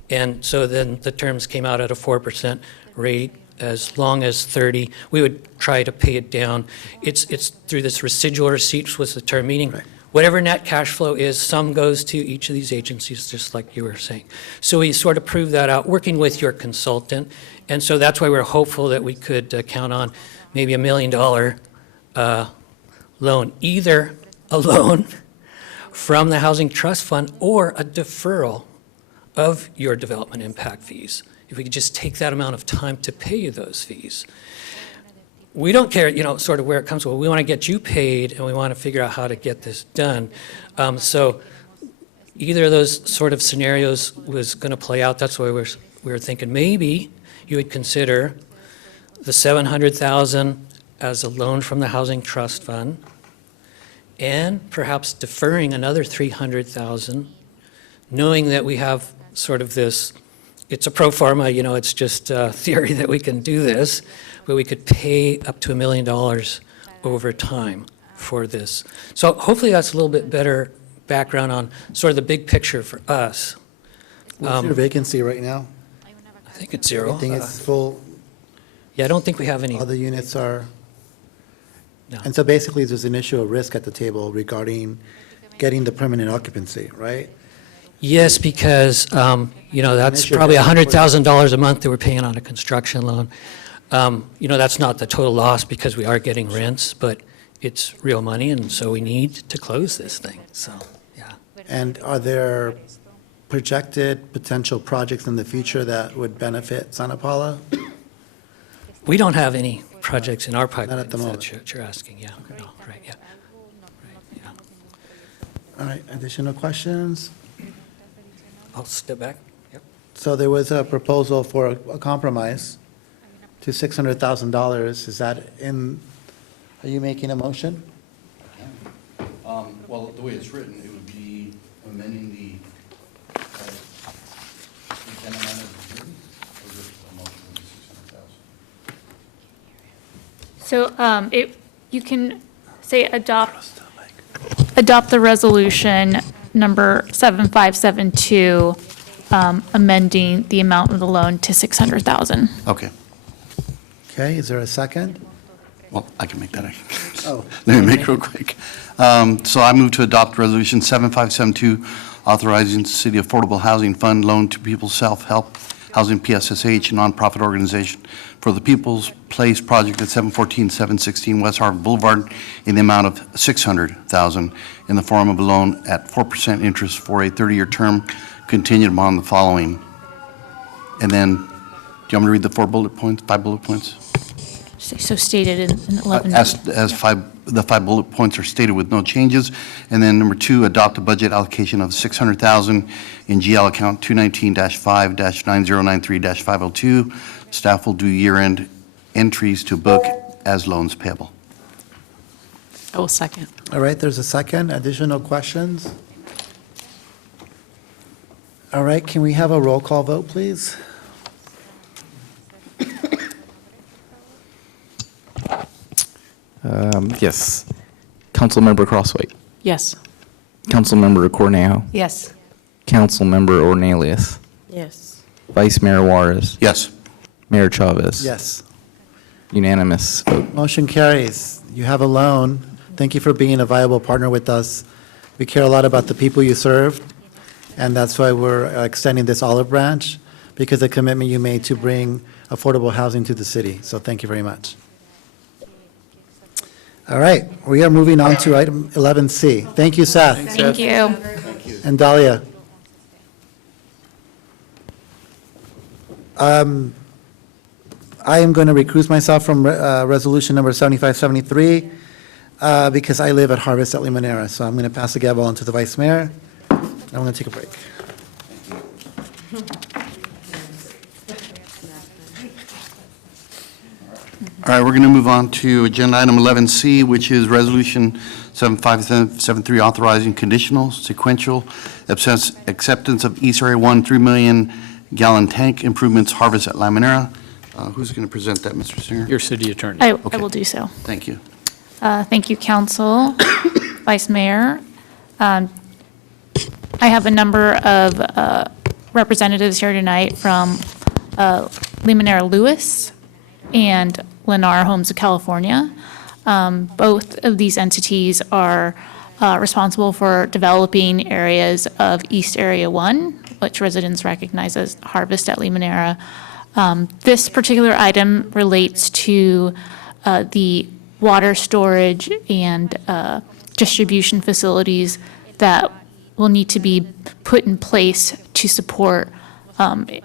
And so then the terms came out at a 4% rate, as long as 30. We would try to pay it down. It's through this residual receipts was the term, meaning whatever net cash flow is, some goes to each of these agencies, just like you were saying. So we sort of proved that out, working with your consultant. And so that's why we're hopeful that we could count on maybe $1 million loan, either a loan from the Housing Trust Fund or a deferral of your development impact fees. If we could just take that amount of time to pay you those fees. We don't care, sort of where it comes from. We want to get you paid, and we want to figure out how to get this done. So either of those sort of scenarios was going to play out. That's why we were thinking maybe you would consider the $700,000 as a loan from the Housing Trust Fund, and perhaps deferring another $300,000, knowing that we have sort of this, it's a pro forma, it's just theory that we can do this, but we could pay up to $1 million over time for this. So hopefully that's a little bit better background on sort of the big picture for us. What's your vacancy right now? I think it's zero. Everything is full, Yeah, I don't think we have any. all the units are? No. And so basically, there's an issue of risk at the table regarding getting the permanent occupancy, right? Yes, because, that's probably $100,000 a month that we're paying on a construction loan. That's not the total loss because we are getting rents, but it's real money, and so we need to close this thing, so, yeah. And are there projected potential projects in the future that would benefit Santa Paula? We don't have any projects in our pipeline. Not at the moment. That you're asking, yeah. No, right, yeah. All right, additional questions? I'll step back. Yep. So there was a proposal for a compromise to $600,000. Is that are you making a motion? Well, the way it's written, it would be amending the agenda item as written, or just a motion of the $600,000? So you can say adopt the resolution number 7572, amending the amount of the loan to $600,000. Okay. Okay, is there a second? Well, I can make that. Oh. Let me make it real quick. So I move to adopt Resolution 7572, authorizing the City Affordable Housing Fund loan to People's Self-Help Housing PSSH, a nonprofit organization, for the People's Place project at 716 West Harvard Boulevard in the amount of $600,000 in the form of a loan at 4% interest for a 30-year term contingent upon the following. And then, do you want me to read the 5 bullet points? So stated in 11. The 5 bullet points are stated with no changes. And then number 2, adopt a budget allocation of $600,000 in GL account 219-5-9093-502. Staff will do year-end entries to book as loans payable. I will second. All right, there's a second. Additional questions? All right, can we have a roll call vote, please? Yes. Councilmember Crosswhite. Yes. Councilmember Cornejo. Yes. Councilmember Ornelius. Yes. Vice Mayor Juarez. Yes. Mayor Chavez. Yes. Unanimous vote. Motion carries. You have a loan. Thank you for being a viable partner with us. We care a lot about the people you serve, and that's why we're extending this olive branch, because of the commitment you made to bring affordable housing to the city. So thank you very much. All right, we are moving on to item 11C. Thank you, Seth. Thank you. And Dahlia. I am going to recuse myself from resolution number 7573 because I live at Harvest at Limonera. So I'm going to pass the gavel on to the Vice Mayor. I'm going to take a break. All right, we're going to move on to agenda item 11C, which is Resolution 7573, authorizing conditional sequential acceptance of East Area 1 3 million gallon tank improvements Harvest at Limonera. Who's going to present that, Mr. Singer? Your city attorney. I will do so. Thank you. Thank you, Council, Vice Mayor. I have a number of representatives here tonight from Limonera Lewis and Lennar Homes of California. Both of these entities are responsible for developing areas of East Area 1, which residents recognize as Harvest at Limonera. This particular item relates to the water storage and distribution facilities that will need to be put in place to support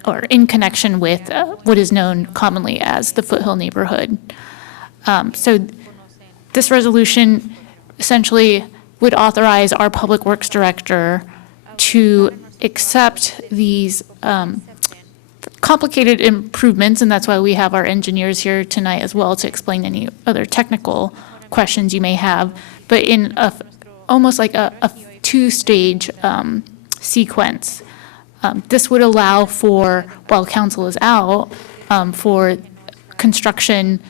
or in connection with what is known commonly as the Foothill neighborhood. So this resolution essentially would authorize our Public Works Director to accept these complicated improvements, and that's why we have our engineers here tonight as well to explain any other technical questions you may have, but in almost like a two-stage sequence. This would allow for, while council is out, for construction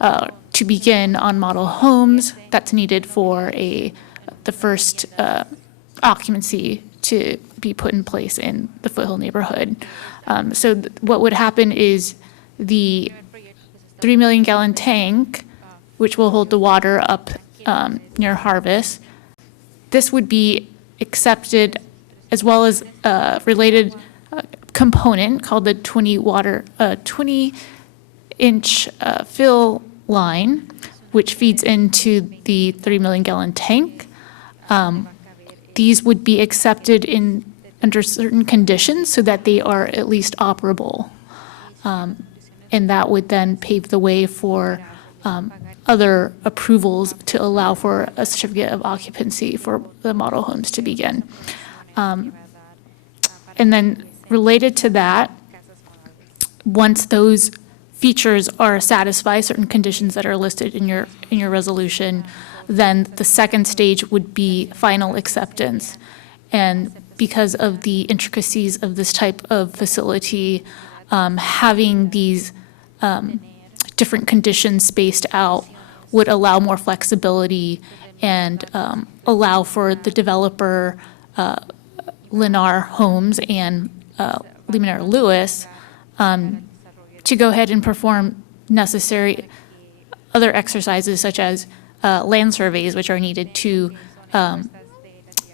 to begin on model homes that's needed for the first occupancy to be put in place in the Foothill neighborhood. So what would happen is the 3 million gallon tank, which will hold the water up near Harvest, this would be accepted as well as a related component called the 20-inch fill line, which feeds into the 3 million gallon tank. These would be accepted under certain conditions so that they are at least operable. And that would then pave the way for other approvals to allow for a certificate of occupancy for the model homes to begin. And then related to that, once those features are satisfied, certain conditions that are listed in your resolution, then the second stage would be final acceptance. And because of the intricacies of this type of facility, having these different conditions spaced out would allow more flexibility and allow for the developer, Lennar Homes and Limoneira Lewis, to go ahead and perform necessary other exercises such as land surveys, which are needed to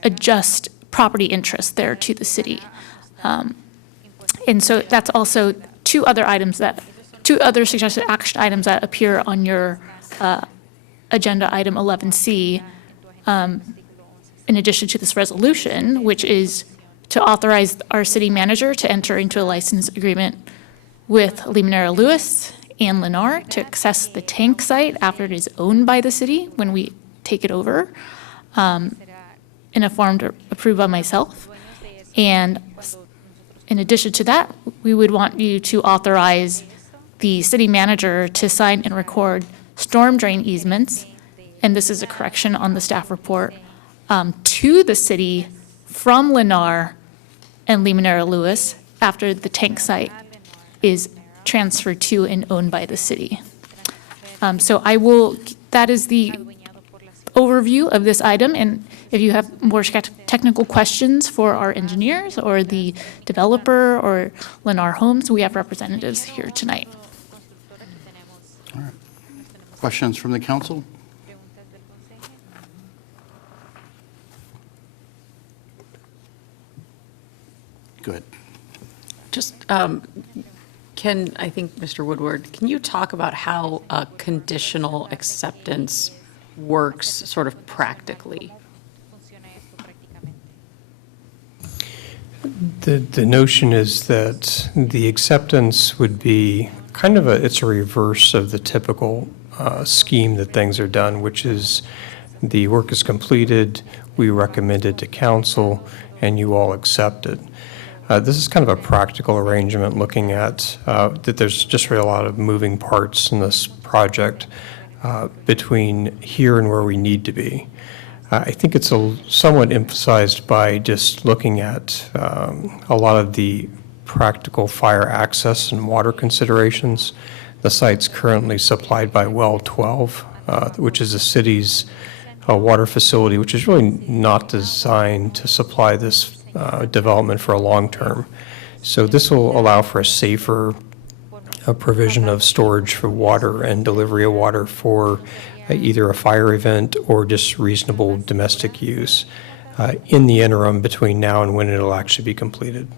adjust property interest there to the city. And so that's also two other suggested action items that appear on your agenda item 11C, in addition to this resolution, which is to authorize our city manager to enter into a license agreement with Limoneira Lewis and Lennar to access the tank site after it is owned by the city when we take it over, in a form approved by myself. And in addition to that, we would want you to authorize the city manager to sign and record storm drain easements, and this is a correction on the staff report, to the city from Lennar and Limoneira Lewis after the tank site is transferred to and owned by the city. So that is the overview of this item, and if you have more technical questions for our engineers or the developer or Lennar Homes, we have representatives here tonight. All right. Questions from the council? Go ahead. Just, I think, Mr. Woodward, can you talk about how conditional acceptance works sort of practically? The notion is that the acceptance would be kind of it's a reverse of the typical scheme that things are done, which is the work is completed, we recommend it to council, and you all accept it. This is kind of a practical arrangement looking at that there's just really a lot of moving parts in this project between here and where we need to be. I think it's somewhat emphasized by just looking at a lot of the practical fire access and water considerations. The site's currently supplied by Well 12, which is the city's water facility, which is really not designed to supply this development for a long term. So this will allow for a safer provision of storage for water and delivery of water for either a fire event or just reasonable domestic use in the interim between now and when it'll actually be completed.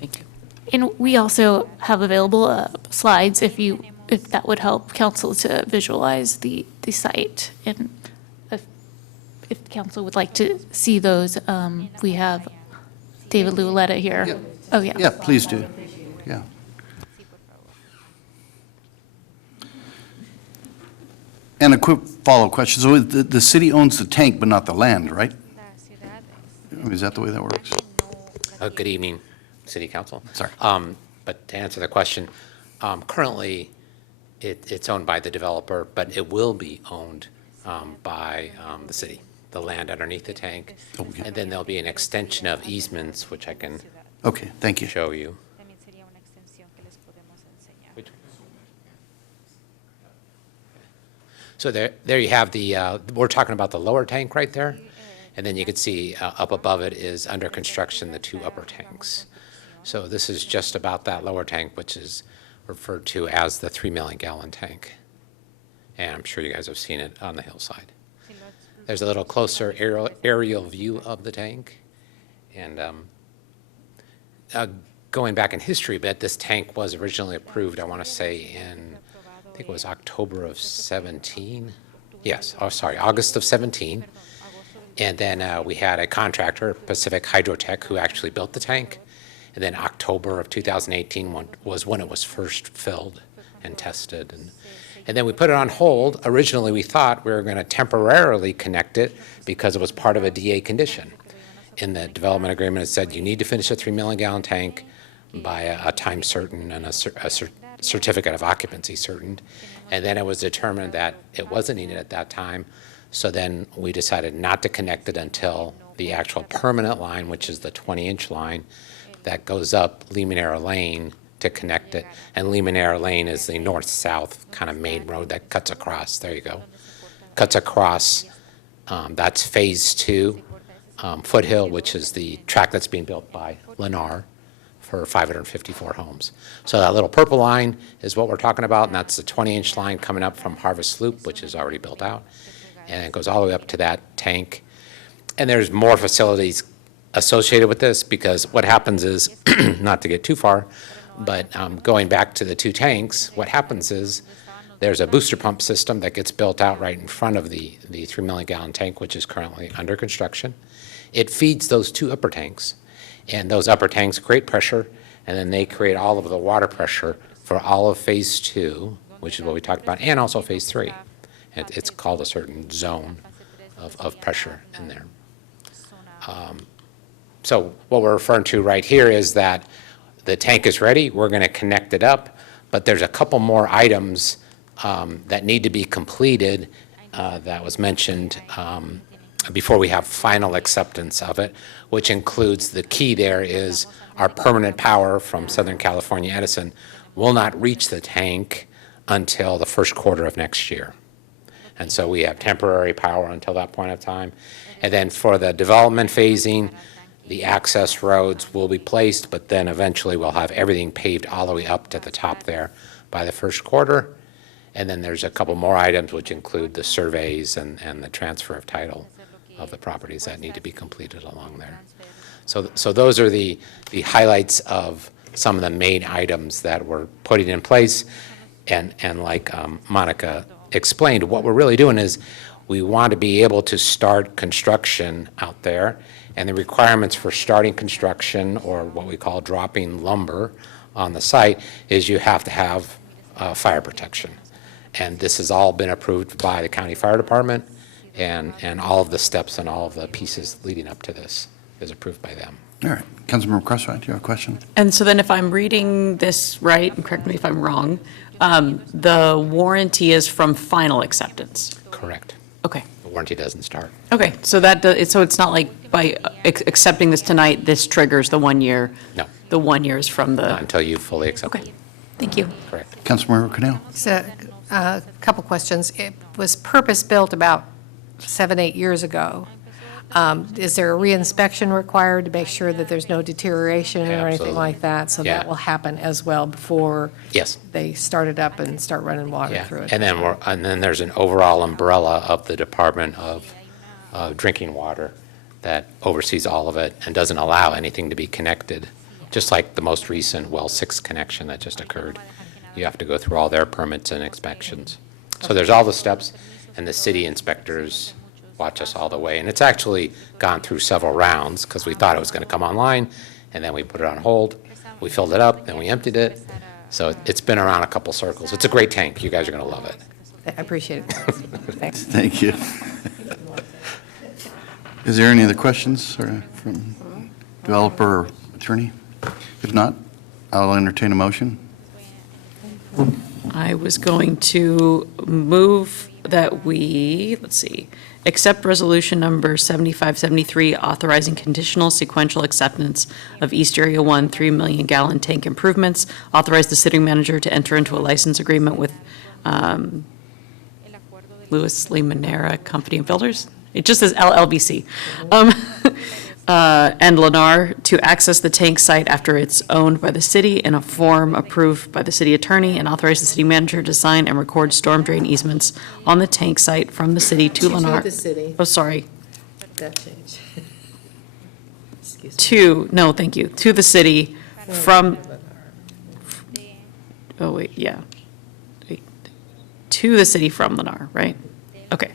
Thank you. And we also have available slides if that would help council to visualize the site. And if council would like to see those, we have David Lualetta here. Yeah. Oh, yeah. Yeah, please do. Yeah. And a quick follow-up question. So the city owns the tank, but not the land, right? Is that the way that works? Good evening, City Council. Sorry. But to answer the question, currently, it's owned by the developer, but it will be owned by the city, the land underneath the tank. Okay. And then there'll be an extension of easements, which I can Okay, thank you. show you. So there you have we're talking about the lower tank right there. And then you can see up above it is under construction, the two upper tanks. So this is just about that lower tank, which is referred to as the 3 million gallon tank. And I'm sure you guys have seen it on the hillside. There's a little closer aerial view of the tank. And going back in history a bit, this tank was originally approved, I want to say, in, I think it was October of 17. Yes, oh, sorry, August of 17. And then we had a contractor, Pacific Hydrotech, who actually built the tank. And then October of 2018 was when it was first filled and tested. And then we put it on hold. Originally, we thought we were going to temporarily connect it because it was part of a DA condition. In the development agreement, it said you need to finish a 3 million gallon tank by a time certain and a certificate of occupancy certain. And then it was determined that it wasn't needed at that time. So then we decided not to connect it until the actual permanent line, which is the 20-inch line that goes up Limonera Lane to connect it. And Limonera Lane is the north-south kind of main road that cuts across. There you go. Cuts across. That's phase 2. Foothill, which is the track that's being built by Lennar for 554 homes. So that little purple line is what we're talking about, and that's the 20-inch line coming up from Harvest Loop, which is already built out. And it goes all the way up to that tank. And there's more facilities associated with this, because what happens is, not to get too far, but going back to the two tanks, what happens is there's a booster pump system that gets built out right in front of the 3 million gallon tank, which is currently under construction. It feeds those two upper tanks, and those upper tanks create pressure, and then they create all of the water pressure for all of phase 2, which is what we talked about, and also phase 3. It's called a certain zone of pressure in there. So what we're referring to right here is that the tank is ready, we're going to connect it up, but there's a couple more items that need to be completed that was mentioned before we have final acceptance of it, which includes, the key there is our permanent power from Southern California Edison will not reach the tank until the first quarter of next year. And so we have temporary power until that point of time. And then for the development phasing, the access roads will be placed, but then eventually we'll have everything paved all the way up to the top there by the first quarter. And then there's a couple more items which include the surveys and the transfer of title of the properties that need to be completed along there. So those are the highlights of some of the main items that we're putting in place. And like Monica explained, what we're really doing is we want to be able to start construction out there, and the requirements for starting construction, or what we call dropping lumber on the site, is you have to have fire protection. And this has all been approved by the county fire department, and all of the steps and all of the pieces leading up to this is approved by them. All right. Councilmember Cresswell, do you have a question? And so then if I'm reading this right, and correct me if I'm wrong, the warranty is from final acceptance? Correct. Okay. The warranty doesn't start. Okay, so so it's not like by accepting this tonight, this triggers the 1 year? No. The 1 year is from the? Not until you fully accept it. Okay, thank you. Correct. Councilmember Cornell. So, a couple questions. It was purpose-built about 7, 8 years ago. Is there a reinspection required to make sure that there's no deterioration or anything Absolutely. like that? So Yeah. that will happen as well before Yes. they start it up and start running water Yeah, through it? and then there's an overall umbrella of the Department of Drinking Water that oversees all of it and doesn't allow anything to be connected, just like the most recent Well 6 connection that just occurred. You have to go through all their permits and inspections. So there's all the steps, and the city inspectors watch us all the way. And it's actually gone through several rounds, because we thought it was going to come online, and then we put it on hold. We filled it up, then we emptied it. So it's been around a couple circles. It's a great tank. You guys are going to love it. I appreciate it. Thanks. Thank you. Is there any other questions or from developer or attorney? If not, I'll entertain a motion. I was going to move that we, let's see, accept resolution number 7573, authorizing conditional sequential acceptance of East Area 1 3 million gallon tank improvements, authorize the city manager to enter into a license agreement with Lewis Lee Manera Company of Builders. It just says LLBC. And Lennar to access the tank site after it's owned by the city in a form approved by the city attorney, and authorize the city manager to sign and record storm drain easements on the tank site from the city to Lennar. To the city. Oh, sorry. That change. Excuse me. No, thank you. To the city from, oh, wait, yeah. Wait. To the city from Lennar, right? Okay.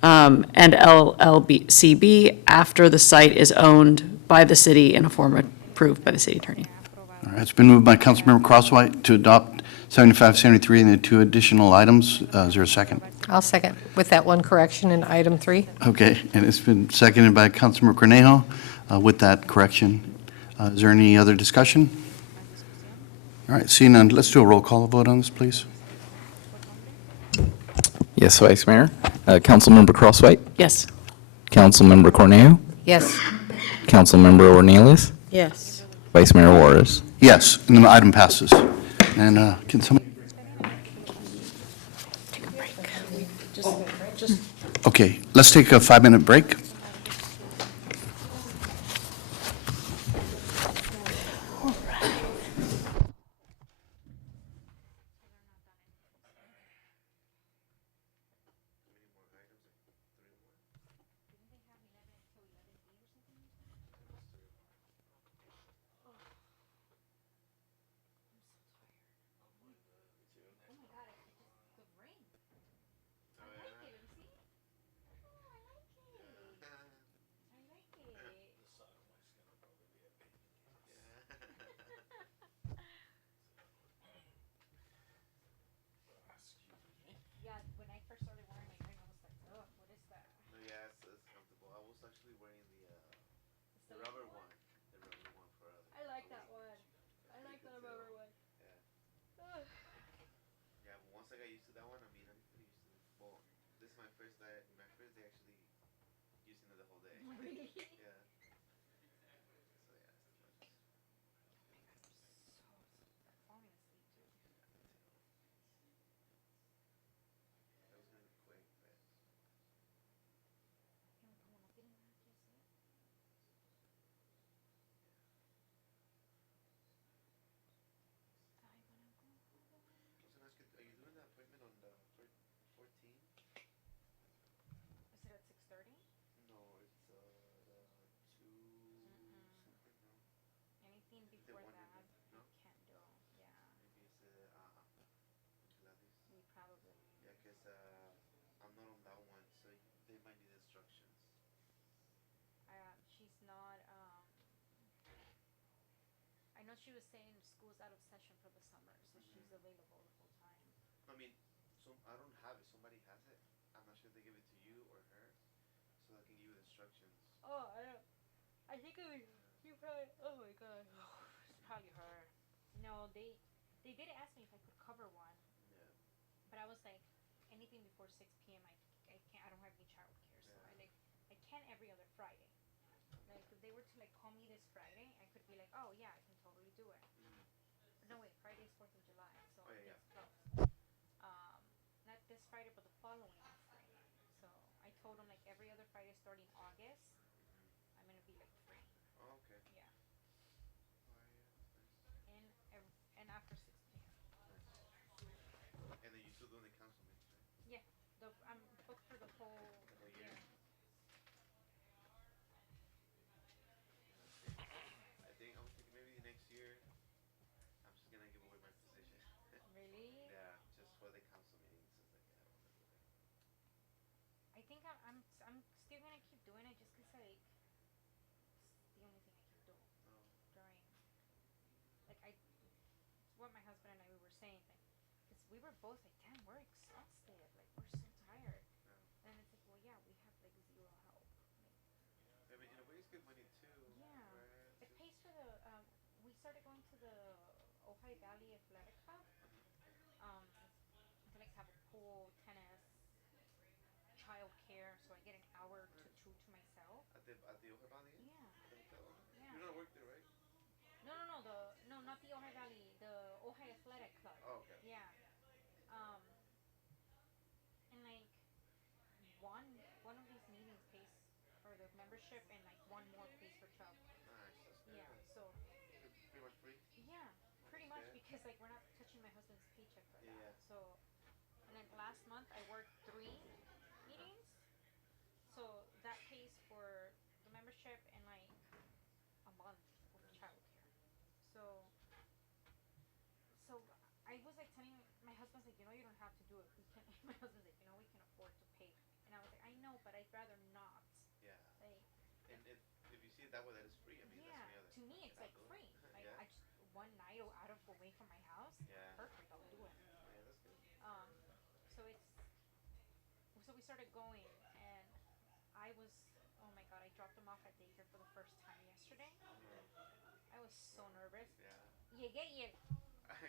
And LLCB after the site is owned by the city in a form approved by the city attorney. All right, it's been moved by Councilmember Crosswhite to adopt 7573 and the two additional items. Is there a second? I'll second with that one correction in item 3. Okay, and it's been seconded by Councilmember Cornejo with that correction. Is there any other discussion? All right, seeing none, let's do a roll call vote on this, please. Yes, Vice Mayor. Councilmember Crosswhite. Yes. Councilmember Corneo. Yes. Councilmember Ornelas. Yes. Vice Mayor Juarez. Yes, and the item passes. And can someone? Okay, let's take a 5-minute break. membership and like one more piece for childcare. Yeah, so. Pretty much free? Yeah, pretty much because like we're not touching my husband's paycheck for that. So, and then last month I worked 3 meetings. So that pays for the membership and like a month of childcare. So I was like telling my husband's like, you know, you don't have to do it. We can. My husband's like, you know, we can afford to pay. And I was like, I know, but I'd rather not. Yeah. Like, And if you see it that way, that is free. I mean, yeah, that's to me it's like free. Like Yeah. I just one night out of away from my house. Yeah. Perfect, I'll do it. Yeah, that's good. So we started going, and I was, oh my god, I dropped them off at daycare for the first time yesterday. I was so nervous. Yeah. Llegué y él,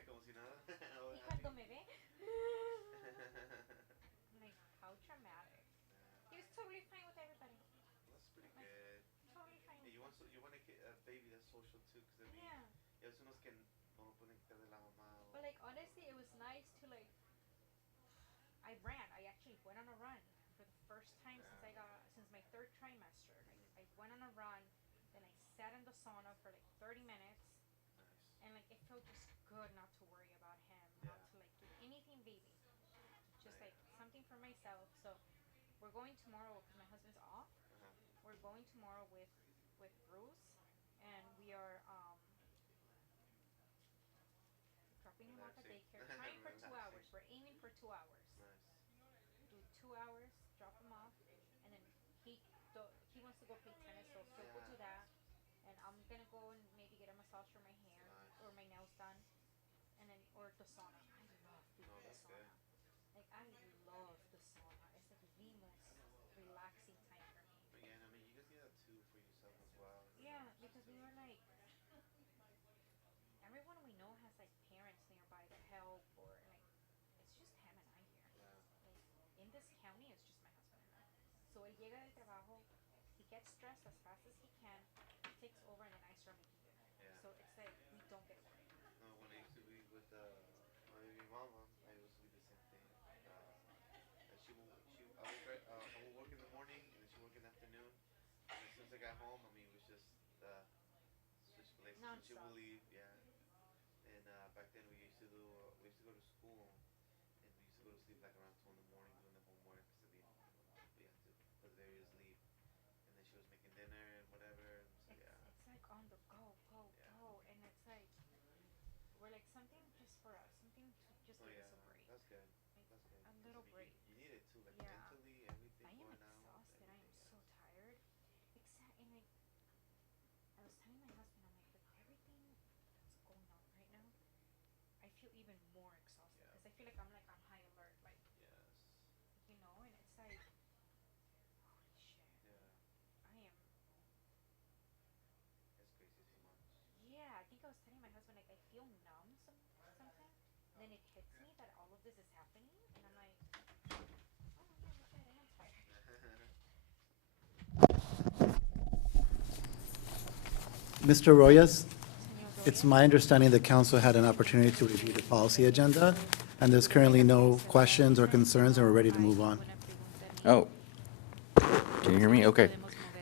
Como si nada. y cuando me ve, I'm like, how dramatic. He was totally fine with everybody. That's pretty Like, good. totally fine. Yeah, you want a baby that's social too, because I mean, Yeah. es unos que no lo pueden quitar de la mamá. But like honestly, it was nice to like. I ran. I actually went on a run for the first time since my 3rd trimester. I went on a run, then I sat in the sauna for like 30 minutes, and like it felt just good not to worry about him, not to like do anything baby, just like something for myself. So we're going tomorrow because my husband's off. We're going tomorrow with Bruce, and we are dropping him off at daycare, trying for 2 hours. We're aiming for 2 hours. Nice. Do 2 hours, drop him off, and then he wants to go play tennis, so he'll go do that. And I'm gonna go and maybe get a massage for my hair or my nails done, and then or the sauna. I love being in the sauna. Like I love the sauna. It's like the most relaxing time for me. But yeah, I mean, you guys need that too for yourself as well. Yeah, because we were like, everyone we know has like parents nearby that help, or like, it's just him and I here. Yeah. Like, in this county, it's just my husband and I. So él llega del trabajo, he gets dressed as fast as he can, takes over, and then I start making dinner. Yeah. So it's like, we don't get away. No, when I used to be with my baby mama, I used to be the same thing. I would work in the morning, and then she would work in the afternoon. And as soon as I got home, I mean, it was just switch places. And she would leave, yeah. And back then we used to go to school, and we used to go to sleep like around 2 in the morning doing the homework. So we had to put the baby to sleep, and then she was making dinner and whatever. So yeah. It's like on the go, and it's like, we're like something just for us, something to just give us a break. That's good. Like, That's good. a little break. You need it too, like Yeah. mentally, everything I am going out. exhausted. I am so tired. And like, I was telling my husband, I'm like, with everything that's going on right now, I feel even more exhausted because I feel like I'm on high alert, like, Yes. you know, and it's like, holy shit. Yeah. I am. It's crazy too much. Yeah, I think I was telling my husband, like, I feel numb sometimes. And then it hits me that all of this is happening, and I'm like, oh yeah, shit, I am tired. Mr. Royas, it's my understanding the council had an opportunity to review the policy agenda, and there's currently no questions or concerns, and we're ready to move on. Oh, can you hear me? Okay.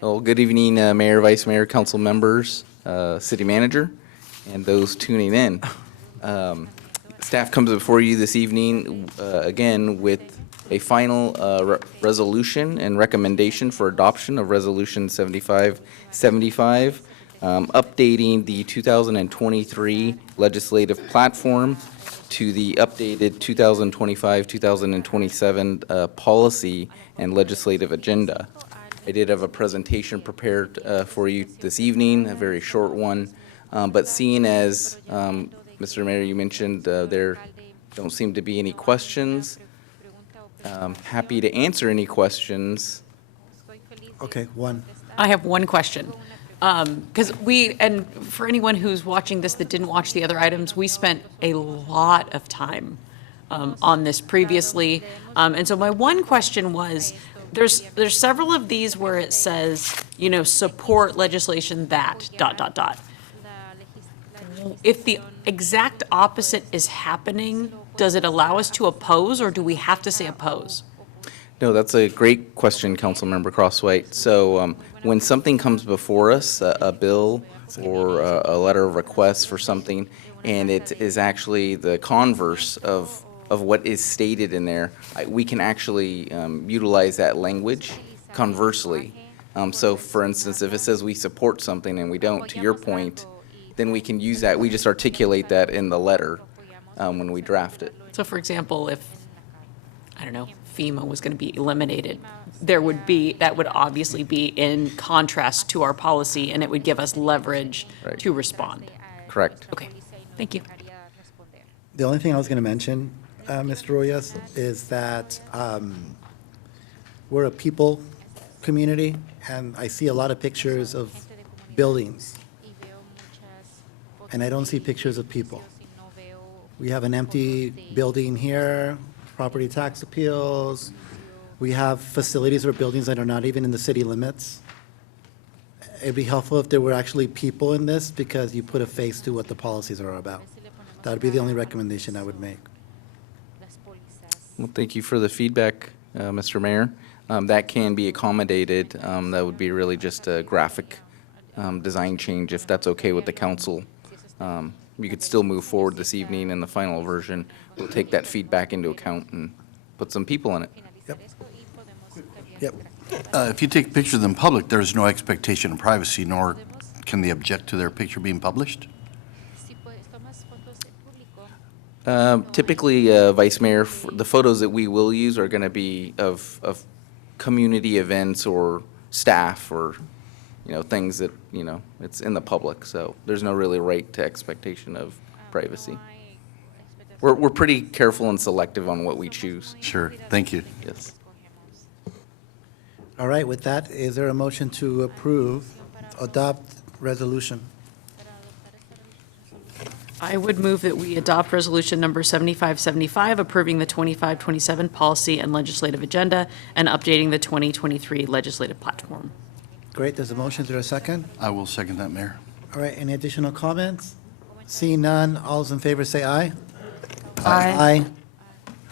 Well, good evening, Mayor, Vice Mayor, council members, city manager, and those tuning in. Staff comes before you this evening, again, with a final resolution and recommendation for adoption of Resolution 7575, updating the 2023 legislative platform to the updated 2025-2027 policy and legislative agenda. I did have a presentation prepared for you this evening, a very short one, but seeing as, Mr. Mayor, you mentioned there don't seem to be any questions, happy to answer any questions. Okay, one. I have one question. Because and for anyone who's watching this that didn't watch the other items, we spent a lot of time on this previously. And so my one question was, there's several of these where it says, you know, support legislation that, ... If the exact opposite is happening, does it allow us to oppose, or do we have to say oppose? No, that's a great question, Councilmember Crosswhite. So when something comes before us, a bill or a letter of request for something, and it is actually the converse of what is stated in there, we can actually utilize that language conversely. So for instance, if it says we support something and we don't, to your point, then we can use that. We just articulate that in the letter when we draft it. So for example, if, I don't know, FEMA was going to be eliminated, that would obviously be in contrast to our policy, and it would give us leverage Right. to respond. Correct. Okay, thank you. The only thing I was going to mention, Mr. Royas, is that we're a people community, and I see a lot of pictures of buildings, and I don't see pictures of people. We have an empty building here, property tax appeals. We have facilities or buildings that are not even in the city limits. It'd be helpful if there were actually people in this, because you put a face to what the policies are about. That would be the only recommendation I would make. Well, thank you for the feedback, Mr. Mayor. That can be accommodated. That would be really just a graphic design change, if that's okay with the council. You could still move forward this evening in the final version. We'll take that feedback into account and put some people in it. Yep. If you take pictures in public, there's no expectation of privacy, nor can they object to their picture being published? Typically, Vice Mayor, the photos that we will use are going to be of community events or staff or, things that, it's in the public. So there's no really right to expectation of privacy. We're pretty careful and selective on what we choose. Sure, thank you. Yes. All right, with that, is there a motion to adopt resolution? I would move that we adopt resolution number 7575, approving the 2527 policy and legislative agenda and updating the 2023 legislative platform. Great, there's a motion, is there a second? I will second that, Mayor. All right, any additional comments? Seeing none, all those in favor say aye. Aye.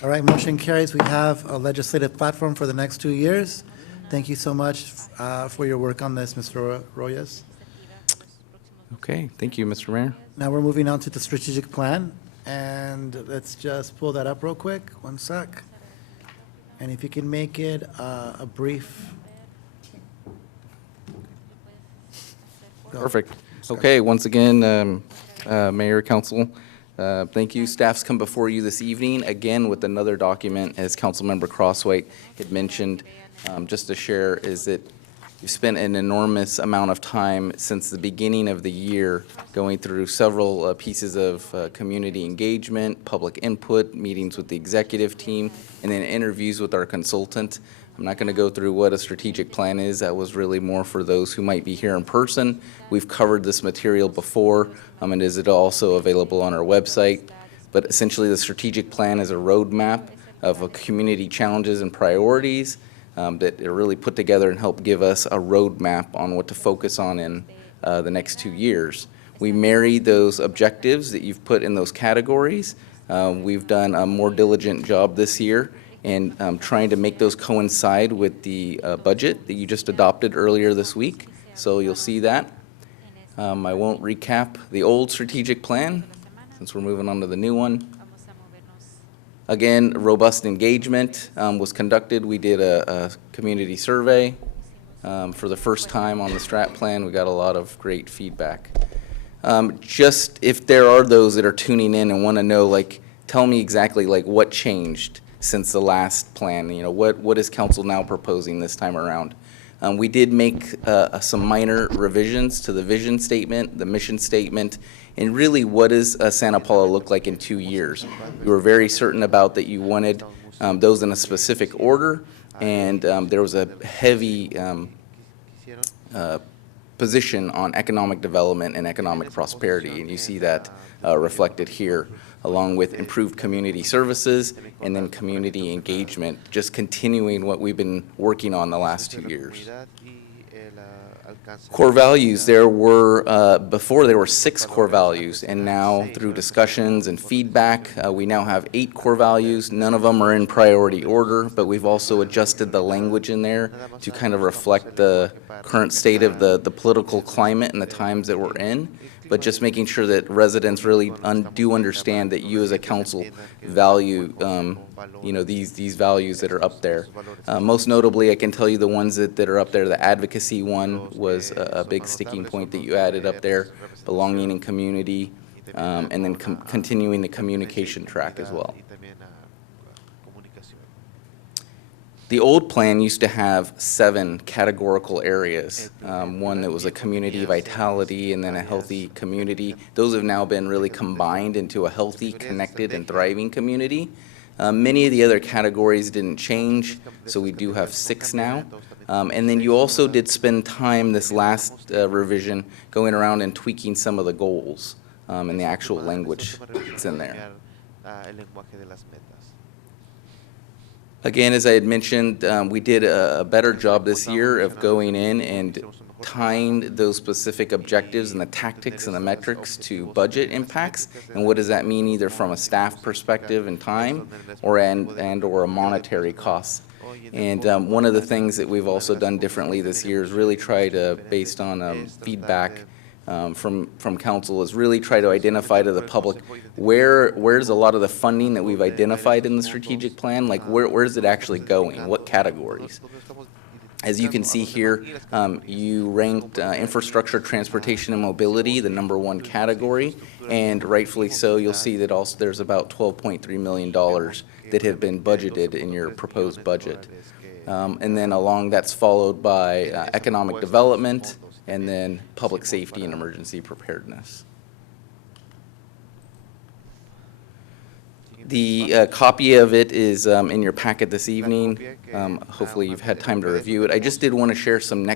All right, motion carries. We have a legislative platform for the next 2 years. Thank you so much for your work on this, Mr. Royas. Okay, thank you, Mr. Mayor. Now we're moving on to the strategic plan, and let's just pull that up real quick, 1 sec. And if you can make it a brief. Go. Perfect. Okay, once again, Mayor, Council, thank you. Staff's come before you this evening, again, with another document, as Councilmember Crosswhite had mentioned. Just to share is that you've spent an enormous amount of time since the beginning of the year going through several pieces of community engagement, public input, meetings with the executive team, and then interviews with our consultant. I'm not going to go through what a strategic plan is. That was really more for those who might be here in person. We've covered this material before, and is it also available on our website. But essentially, the strategic plan is a roadmap of community challenges and priorities that are really put together and help give us a roadmap on what to focus on in the next 2 years. We marry those objectives that you've put in those categories. We've done a more diligent job this year in trying to make those coincide with the budget that you just adopted earlier this week. So you'll see that. I won't recap the old strategic plan since we're moving on to the new one. Again, robust engagement was conducted. We did a community survey for the first time on the strat plan. We got a lot of great feedback. Just if there are those that are tuning in and want to know, tell me exactly what changed since the last plan. What is council now proposing this time around? We did make some minor revisions to the vision statement, the mission statement, and really what does Santa Paula look like in 2 years. We were very certain about that you wanted those in a specific order, and there was a heavy position on economic development and economic prosperity, and you see that reflected here, along with improved community services and then community engagement, just continuing what we've been working on the last 2 years. Core values, there were, before there were 6 core values, and now through discussions and feedback, we now have 8 core values. None of them are in priority order, but we've also adjusted the language in there to kind of reflect the current state of the political climate and the times that we're in, but just making sure that residents really do understand that you as a council value, these values that are up there. Most notably, I can tell you the ones that are up there, the advocacy one was a big sticking point that you added up there, belonging in community, and then continuing the communication track as well. The old plan used to have 7 categorical areas, one that was a community vitality and then a healthy community. Those have now been really combined into a healthy, connected, and thriving community. Many of the other categories didn't change, so we do have 6 now. And then you also did spend time this last revision going around and tweaking some of the goals and the actual language that's in there. Again, as I had mentioned, we did a better job this year of going in and tying those specific objectives and the tactics and the metrics to budget impacts. And what does that mean, either from a staff perspective and time or a monetary cost. And one of the things that we've also done differently this year is really try to, based on feedback from council, is really try to identify to the public where's a lot of the funding that we've identified in the strategic plan, like where's it actually going, what categories. As you can see here, you ranked infrastructure, transportation, and mobility the #1 category, and rightfully so. You'll see that also there's about $12.3 million that have been budgeted in your proposed budget. And then along that's followed by economic development, and then public safety and emergency preparedness. The copy of it is in your packet this evening. Hopefully you've had time to review it. I just did want to share some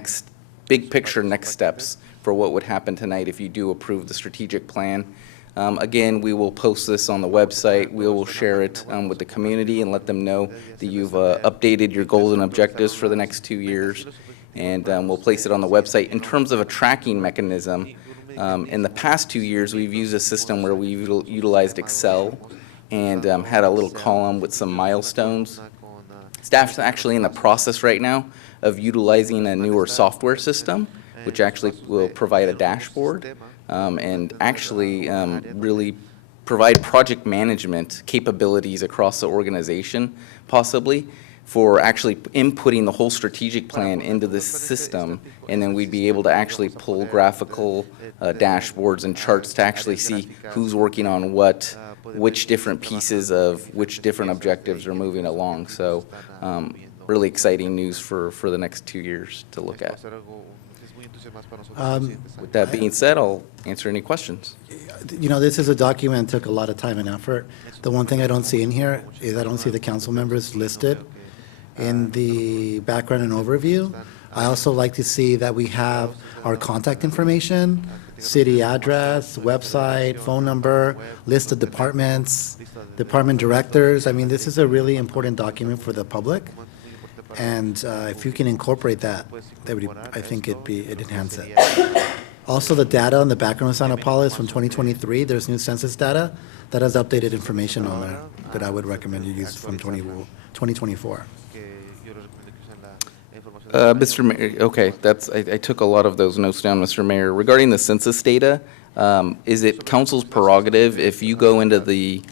big picture next steps for what would happen tonight if you do approve the strategic plan. Again, we will post this on the website. We will share it with the community and let them know that you've updated your goals and objectives for the next 2 years. And we'll place it on the website. In terms of a tracking mechanism, in the past 2 years, we've used a system where we've utilized Excel and had a little column with some milestones. Staff's actually in the process right now of utilizing a newer software system, which actually will provide a dashboard and actually really provide project management capabilities across the organization, possibly, for actually inputting the whole strategic plan into this system, and then we'd be able to actually pull graphical dashboards and charts to actually see who's working on what, which different pieces of which different objectives are moving along. So really exciting news for the next 2 years to look at. With that being said, I'll answer any questions. This is a document that took a lot of time and effort. The one thing I don't see in here is I don't see the council members listed in the background and overview. I also like to see that we have our contact information, city address, website, phone number, list of departments, department directors. I mean, this is a really important document for the public. And if you can incorporate that, I think it'd enhance it. Also, the data on the background of Santa Paula is from 2023. There's new census data that has updated information on there that I would recommend you use from 2024. Mr. Mayor, okay, I took a lot of those notes down, Mr. Mayor. Regarding the census data, is it council's prerogative if you go into the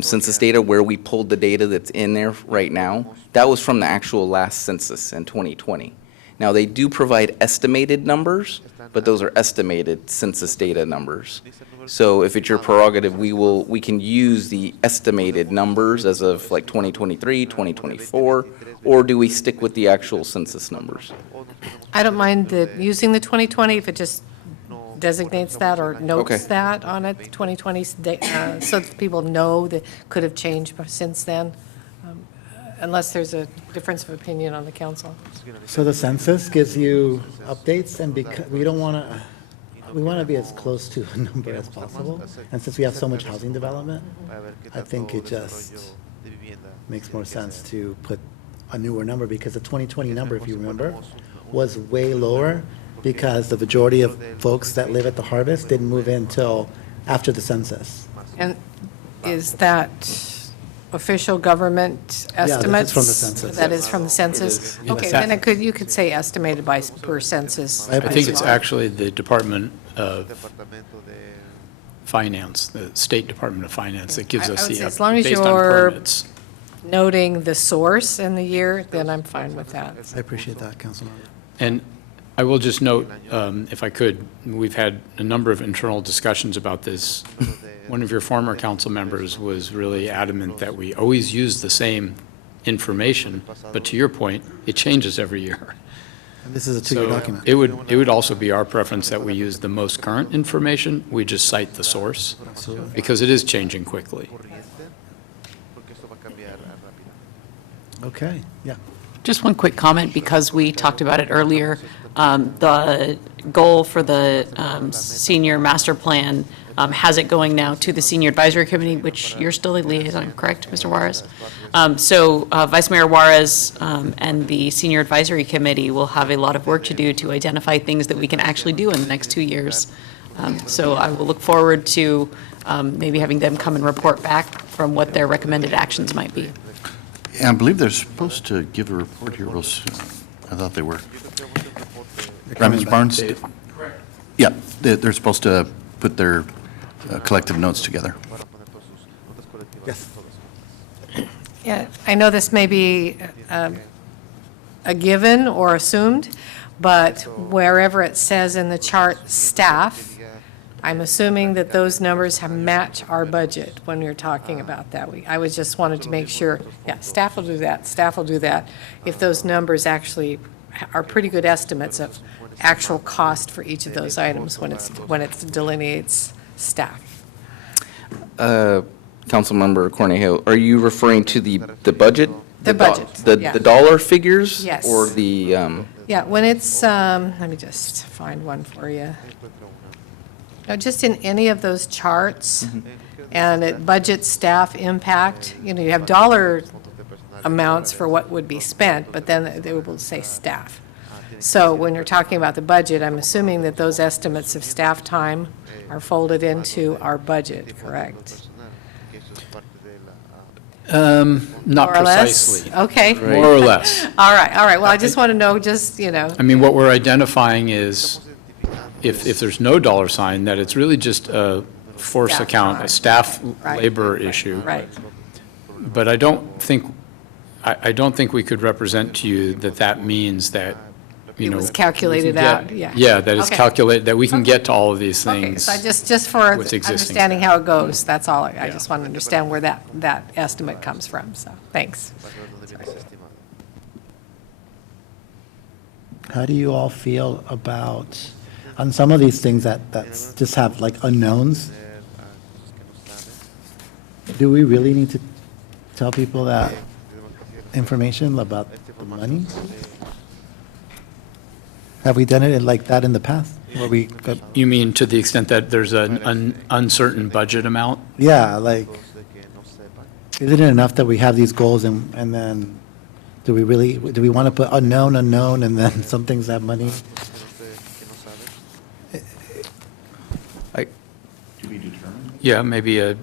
census data where we pulled the data that's in there right now? That was from the actual last census in 2020. Now, they do provide estimated numbers, but those are estimated census data numbers. So if it's your prerogative, we can use the estimated numbers as of like 2023, 2024, or do we stick with the actual census numbers? I don't mind using the 2020 if it just designates that or notes that on it, 2020, so that people know that could have changed since then, unless there's a difference of opinion on the council. So the census gives you updates, and because we want to be as close to a number as possible. And since we have so much housing development, I think it just makes more sense to put a newer number, because the 2020 number, if you remember, was way lower because the majority of folks that live at the Harvest didn't move in till after the census. And is that official government Yeah, this is estimates? from the census. That is from the census? is. Okay, then you could say estimated by, per census. I think it's as well. actually the Department of Finance, the State Department of Finance that gives I us would the, say as long as based on you're permits. noting the source and the year, then I'm fine with that. I appreciate that, Councilman. And I will just note, if I could, we've had a number of internal discussions about this. One of your former council members was really adamant that we always use the same information, but to your point, it changes every year. And this is a two-year So document. it would also be our preference that we use the most current information, we just cite the source, Absolutely. because it is changing quickly. Okay, yeah. Just one quick comment, because we talked about it earlier. The goal for the senior master plan has it going now to the Senior Advisory Committee, which you're still a liaison, correct, Mr. Juarez? So Vice Mayor Juarez and the Senior Advisory Committee will have a lot of work to do to identify things that we can actually do in the next 2 years. So I will look forward to maybe having them come and report back from what their recommended actions might be. Yeah, I believe they're supposed to give a report here real soon. I thought they were. Right, Mr. Barnes? Yeah, they're supposed to put their collective notes together. Yes. Yeah, I know this may be a given or assumed, but wherever it says in the chart, staff, I'm assuming that those numbers have match our budget when you're talking about that. I was just wanted to make sure, yeah, staff will do that, staff will do that. If those numbers actually are pretty good estimates of actual cost for each of those items when it delineates staff. Councilmember Cornejo, are you referring to the budget? The budget, yeah. The dollar figures? Yes. Or the, Yeah, when it's, let me just find one for you. No, just in any of those charts, and it budget, staff, impact, you have dollar amounts for what would be spent, but then they will say staff. So when you're talking about the budget, I'm assuming that those estimates of staff time are folded into our budget, correct? Not More or less? precisely. Okay. More or less. All right, well, I just want to know, just, I mean, what we're identifying is, if there's no dollar sign, that it's really just a force Staff account, a time. staff Right. labor issue. Right. But I don't think we could represent to you that that means that, you It know. was calculated we can out, get- yeah. Yeah, that it's Okay. calculated, that we can get to all of these Okay, things. so just for with existing understanding how it goes, that's all. I just want to understand where that estimate comes from, so, thanks. How do you all feel about, on some of these things that's just have like unknowns? Do we really need to tell people that information about the money? Have we done it like that in the past? Where we got, You mean to the extent that there's an uncertain budget amount? yeah, like, isn't it enough that we have these goals and then, do we want to put unknown, and then some things have money? Yeah, maybe a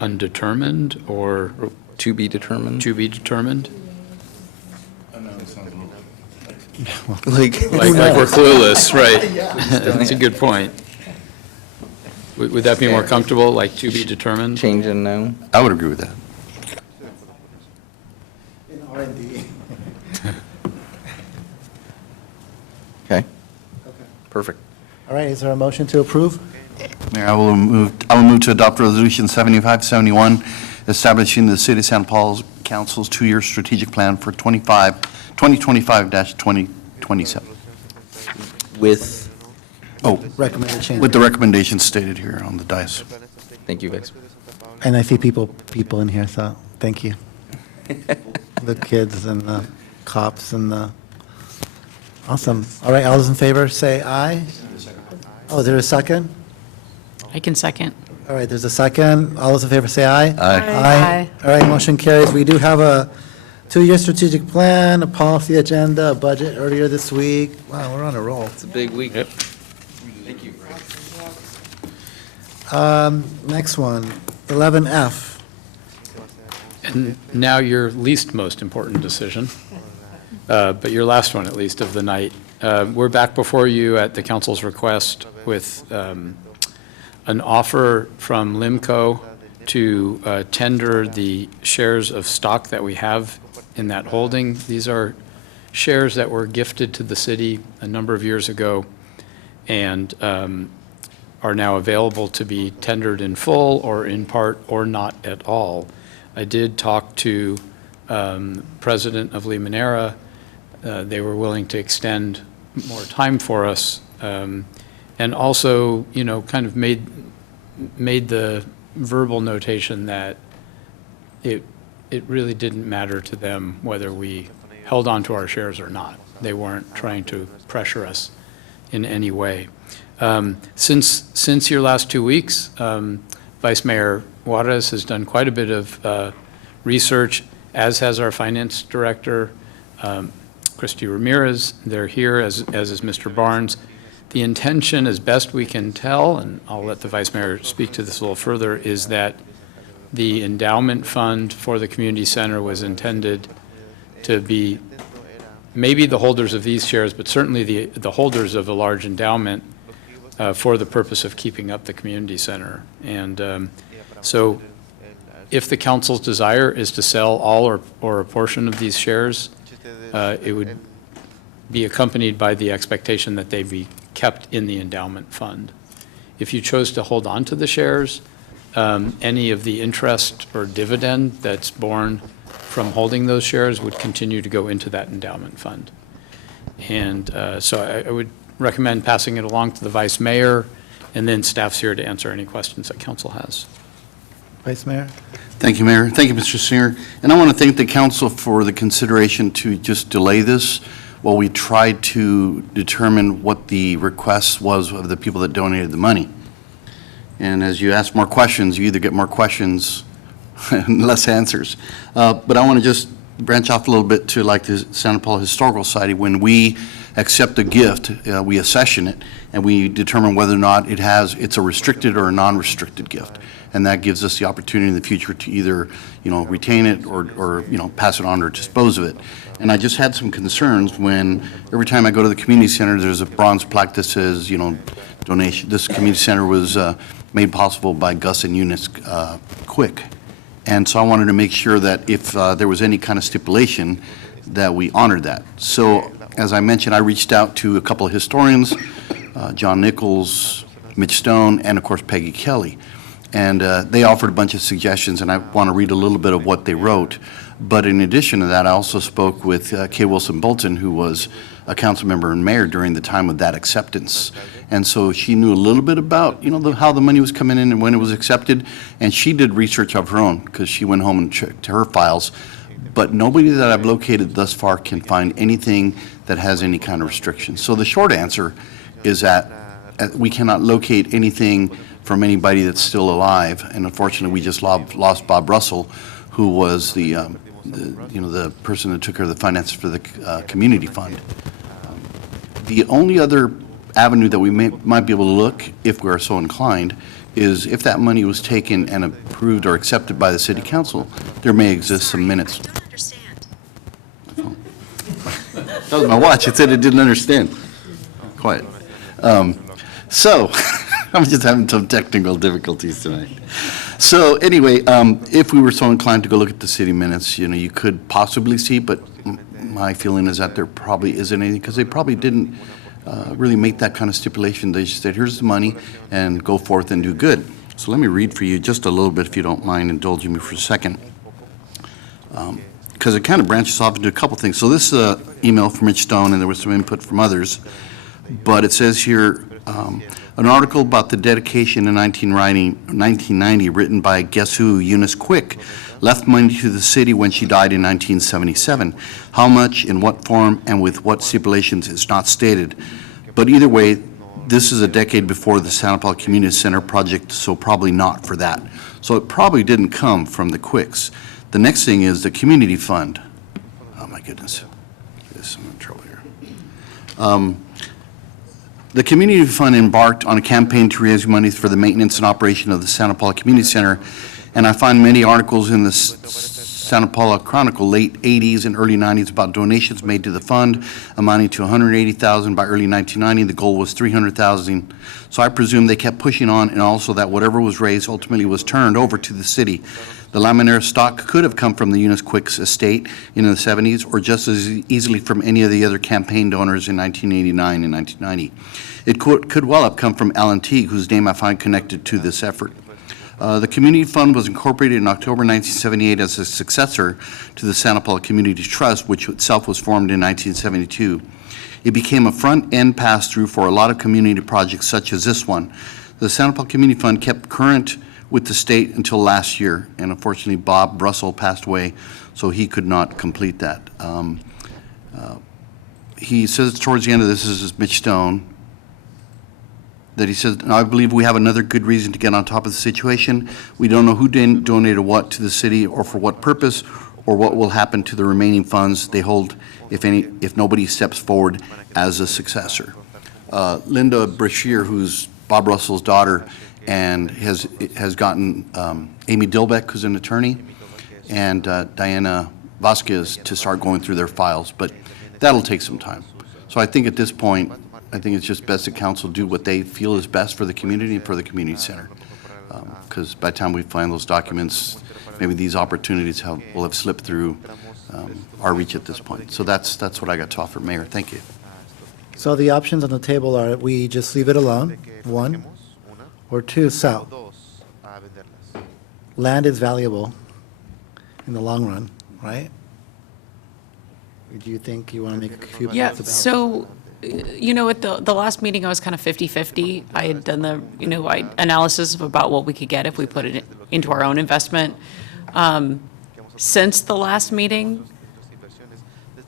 undetermined or. To be determined? To be determined. Like Like we're clueless, right? That's a good point. Would that be more comfortable, like to be determined? Change and no? I would agree with that. In R&D. Okay. Perfect. All right, is there a motion to approve? Mayor, I will move to adopt Resolution 7571, establishing the City of San Paulo Council's two-year strategic plan for 2025-2027. With, Recommended change. with the recommendations stated here on the dais. thank you, Vice. And I see people in here, so thank you. The kids and the cops and the, awesome. All right, all those in favor, say aye. Oh, is there a second? I can second. All right, there's a second. All those in favor, say aye. Aye. Aye. All right, motion carries. We do have a 2-year strategic plan, a policy agenda, a budget earlier this week. Wow, we're on a roll. It's a big week. Yep. Thank you. Next one, 11F. And now your least most important decision, but your last one at least of the night. We're back before you at the council's request with an offer from Limco to tender the shares of stock that we have in that holding. These are shares that were gifted to the city a number of years ago and are now available to be tendered in full or in part or not at all. I did talk to President of Limoneira. They were willing to extend more time for us, and also, you know, kind of made the verbal notation that it really didn't matter to them whether we held on to our shares or not. They weren't trying to pressure us in any way. Since your last 2 weeks, Vice Mayor Juarez has done quite a bit of research, as has our finance director, Christy Ramirez. They're here, as is Mr. Barnes. The intention, as best we can tell, and I'll let the Vice Mayor speak to this a little further, is that the endowment fund for the community center was intended to be maybe the holders of these shares, but certainly the holders of a large endowment for the purpose of keeping up the community center. And so if the council's desire is to sell all or a portion of these shares, it would be accompanied by the expectation that they be kept in the endowment fund. If you chose to hold on to the shares, any of the interest or dividend that's born from holding those shares would continue to go into that endowment fund. And so I would recommend passing it along to the Vice Mayor, and then staff's here to answer any questions that council has. Vice Mayor? Thank you, Mayor. Thank you, Mr. Singer. And I want to thank the council for the consideration to just delay this while we tried to determine what the request was of the people that donated the money. And as you ask more questions, you either get more questions and less answers. But I want to just branch off a little bit to like the Santa Paula Historical Society. When we accept a gift, we accession it, and we determine whether or not it's a restricted or a non-restricted gift. And that gives us the opportunity in the future to either, retain it or pass it on or dispose of it. And I just had some concerns when every time I go to the community center, there's a bronze plaque that says, donation. This community center was made possible by Gus and Eunice Quick. And so I wanted to make sure that if there was any kind of stipulation, that we honored that. So as I mentioned, I reached out to a couple of historians, John Nichols, Mitch Stone, and of course Peggy Kelly. And they offered a bunch of suggestions, and I want to read a little bit of what they wrote. But in addition to that, I also spoke with Kay Wilson Bolton, who was a council member and mayor during the time of that acceptance. And so she knew a little bit about, how the money was coming in and when it was accepted. And she did research of her own because she went home and checked her files. But nobody that I've located thus far can find anything that has any kind of restriction. So the short answer is that we cannot locate anything from anybody that's still alive. And unfortunately, we just lost Bob Russell, who was the person that took care of the finances for the community fund. The only other avenue that we might be able to look, if we are so inclined, is if that money was taken and approved or accepted by the city council, there may exist some minutes. I don't understand. That was my watch. It said it didn't understand. Quiet. So, I'm just having some technical difficulties tonight. So anyway, if we were so inclined to go look at the city minutes, you could possibly see, but my feeling is that there probably isn't anything, because they probably didn't really make that kind of stipulation. They just said, here's the money, and go forth and do good. So let me read for you just a little bit, if you don't mind indulging me for a second, because it kind of branches off into a couple things. So this is an email from Mitch Stone, and there was some input from others, but it says here, an article about the dedication in 1990 written by guess who, Eunice Quick, left money to the city when she died in 1977. How much, in what form, and with what stipulations is not stated. But either way, this is a decade before the Santa Paula Community Center project, so probably not for that. So it probably didn't come from the Quicks. The next thing is the community fund. my goodness. Yes, I'm in trouble here. The Community Fund embarked on a campaign to raise money for the maintenance and operation of the Santa Paula Community Center, and I find many articles in the Santa Paula Chronicle, late 80s and early 90s, about donations made to the fund amounting to $180,000 by early 1990. The goal was $300,000. So I presume they kept pushing on, and also that whatever was raised ultimately was turned over to the city. The Laminera stock could have come from the Eunice Quicks estate in the 70s, or just as easily from any of the other campaign donors in 1989 and 1990. It could well have come from Alan Teague, whose name I find connected to this effort. The Community Fund was incorporated in October 1978 as a successor to the Santa Paula Community Trust, which itself was formed in 1972. It became a front-end pass-through for a lot of community projects such as this one. The Santa Paula Community Fund kept current with the state until last year, and unfortunately Bob Russell passed away, so he could not complete that. He says towards the end of this is Mitch Stone, that he says, I believe we have another good reason to get on top of the situation. We don't know who donated what to the city or for what purpose, or what will happen to the remaining funds they hold if nobody steps forward as a successor. Linda Brashear, who's Bob Russell's daughter, and has gotten Amy Dilbeck, who's an attorney, and Diana Vasquez to start going through their files, but that'll take some time. So I think at this point, I think it's just best that council do what they feel is best for the community and for the community center. Because by the time we find those documents, maybe these opportunities will have slipped through our reach at this point. So that's what I got to offer, Mayor. Thank you. So the options on the table are we just leave it alone, one, or two, sell. Land is valuable in the long run, right? Do you think you want to make a few Yeah, points about? so, at the last meeting, I was kind of 50/50. I had done the, analysis of about what we could get if we put it into our own investment. Since the last meeting,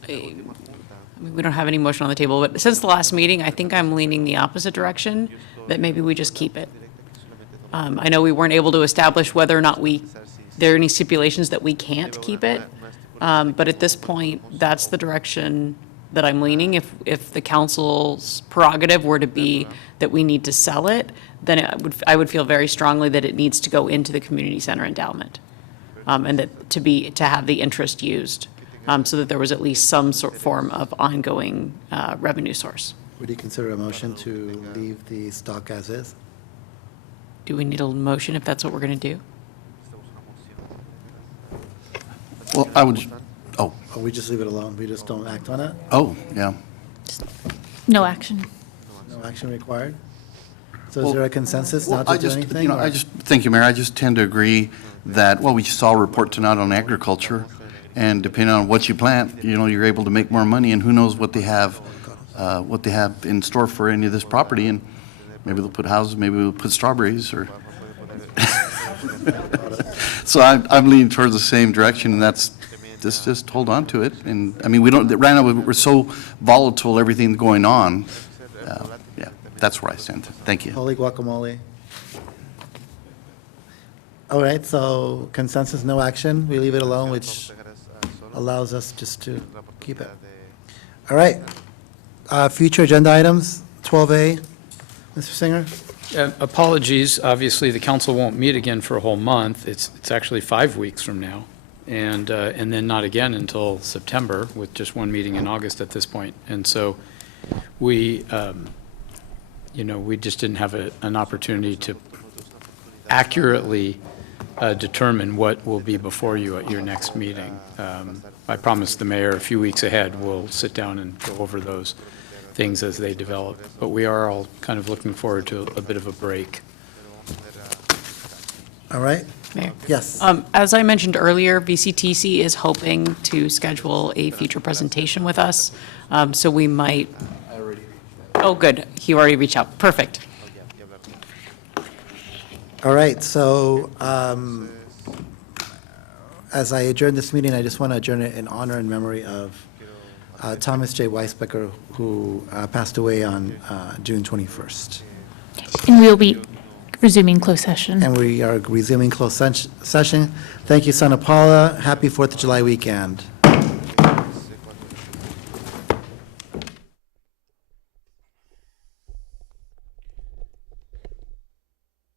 I mean, we don't have any motion on the table, but since the last meeting, I think I'm leaning the opposite direction, that maybe we just keep it. I know we weren't able to establish whether or not there are any stipulations that we can't keep it, but at this point, that's the direction that I'm leaning. If the council's prerogative were to be that we need to sell it, then I would feel very strongly that it needs to go into the community center endowment, and that to have the interest used, so that there was at least some form of ongoing revenue source. Would you consider a motion to leave the stock as is? Do we need a motion if that's what we're going to do? Well, I would, Or we just leave it alone? We just don't act on it? yeah. No action. No action required? So is there a consensus Well, not to do anything? or- Thank you, Mayor. I just tend to agree that, we just saw a report tonight on agriculture, and depending on what you plant, you're able to make more money, and who knows what they have in store for any of this property, and maybe they'll put houses, maybe we'll put strawberries, or. So I'm leaning towards the same direction, and that's, just hold on to it. And, I mean, right now, we're so volatile, everything going on. Yeah, that's where I stand. Thank you. Holy guacamole. All right, so consensus, no action. We leave it alone, which allows us just to keep it. All right. Future agenda items, 12A. Mr. Singer? Apologies, obviously, the council won't meet again for a whole month. It's actually 5 weeks from now, and then not again until September, with just one meeting in August at this point. And so we just didn't have an opportunity to accurately determine what will be before you at your next meeting. I promised the mayor a few weeks ahead, we'll sit down and go over those things as they develop. But we are all kind of looking forward to a bit of a break. All right. Mayor? Yes. As I mentioned earlier, VCTC is hoping to schedule a future presentation with us, so we might. Oh, good. He already reached out. Perfect. All right, so as I adjourn this meeting, I just want to adjourn it in honor and memory of Thomas J. Weisbecker, who passed away on June 21st. And we'll be resuming closed session. And we are resuming closed session. Thank you, Santa Paula. Happy 4th of July weekend.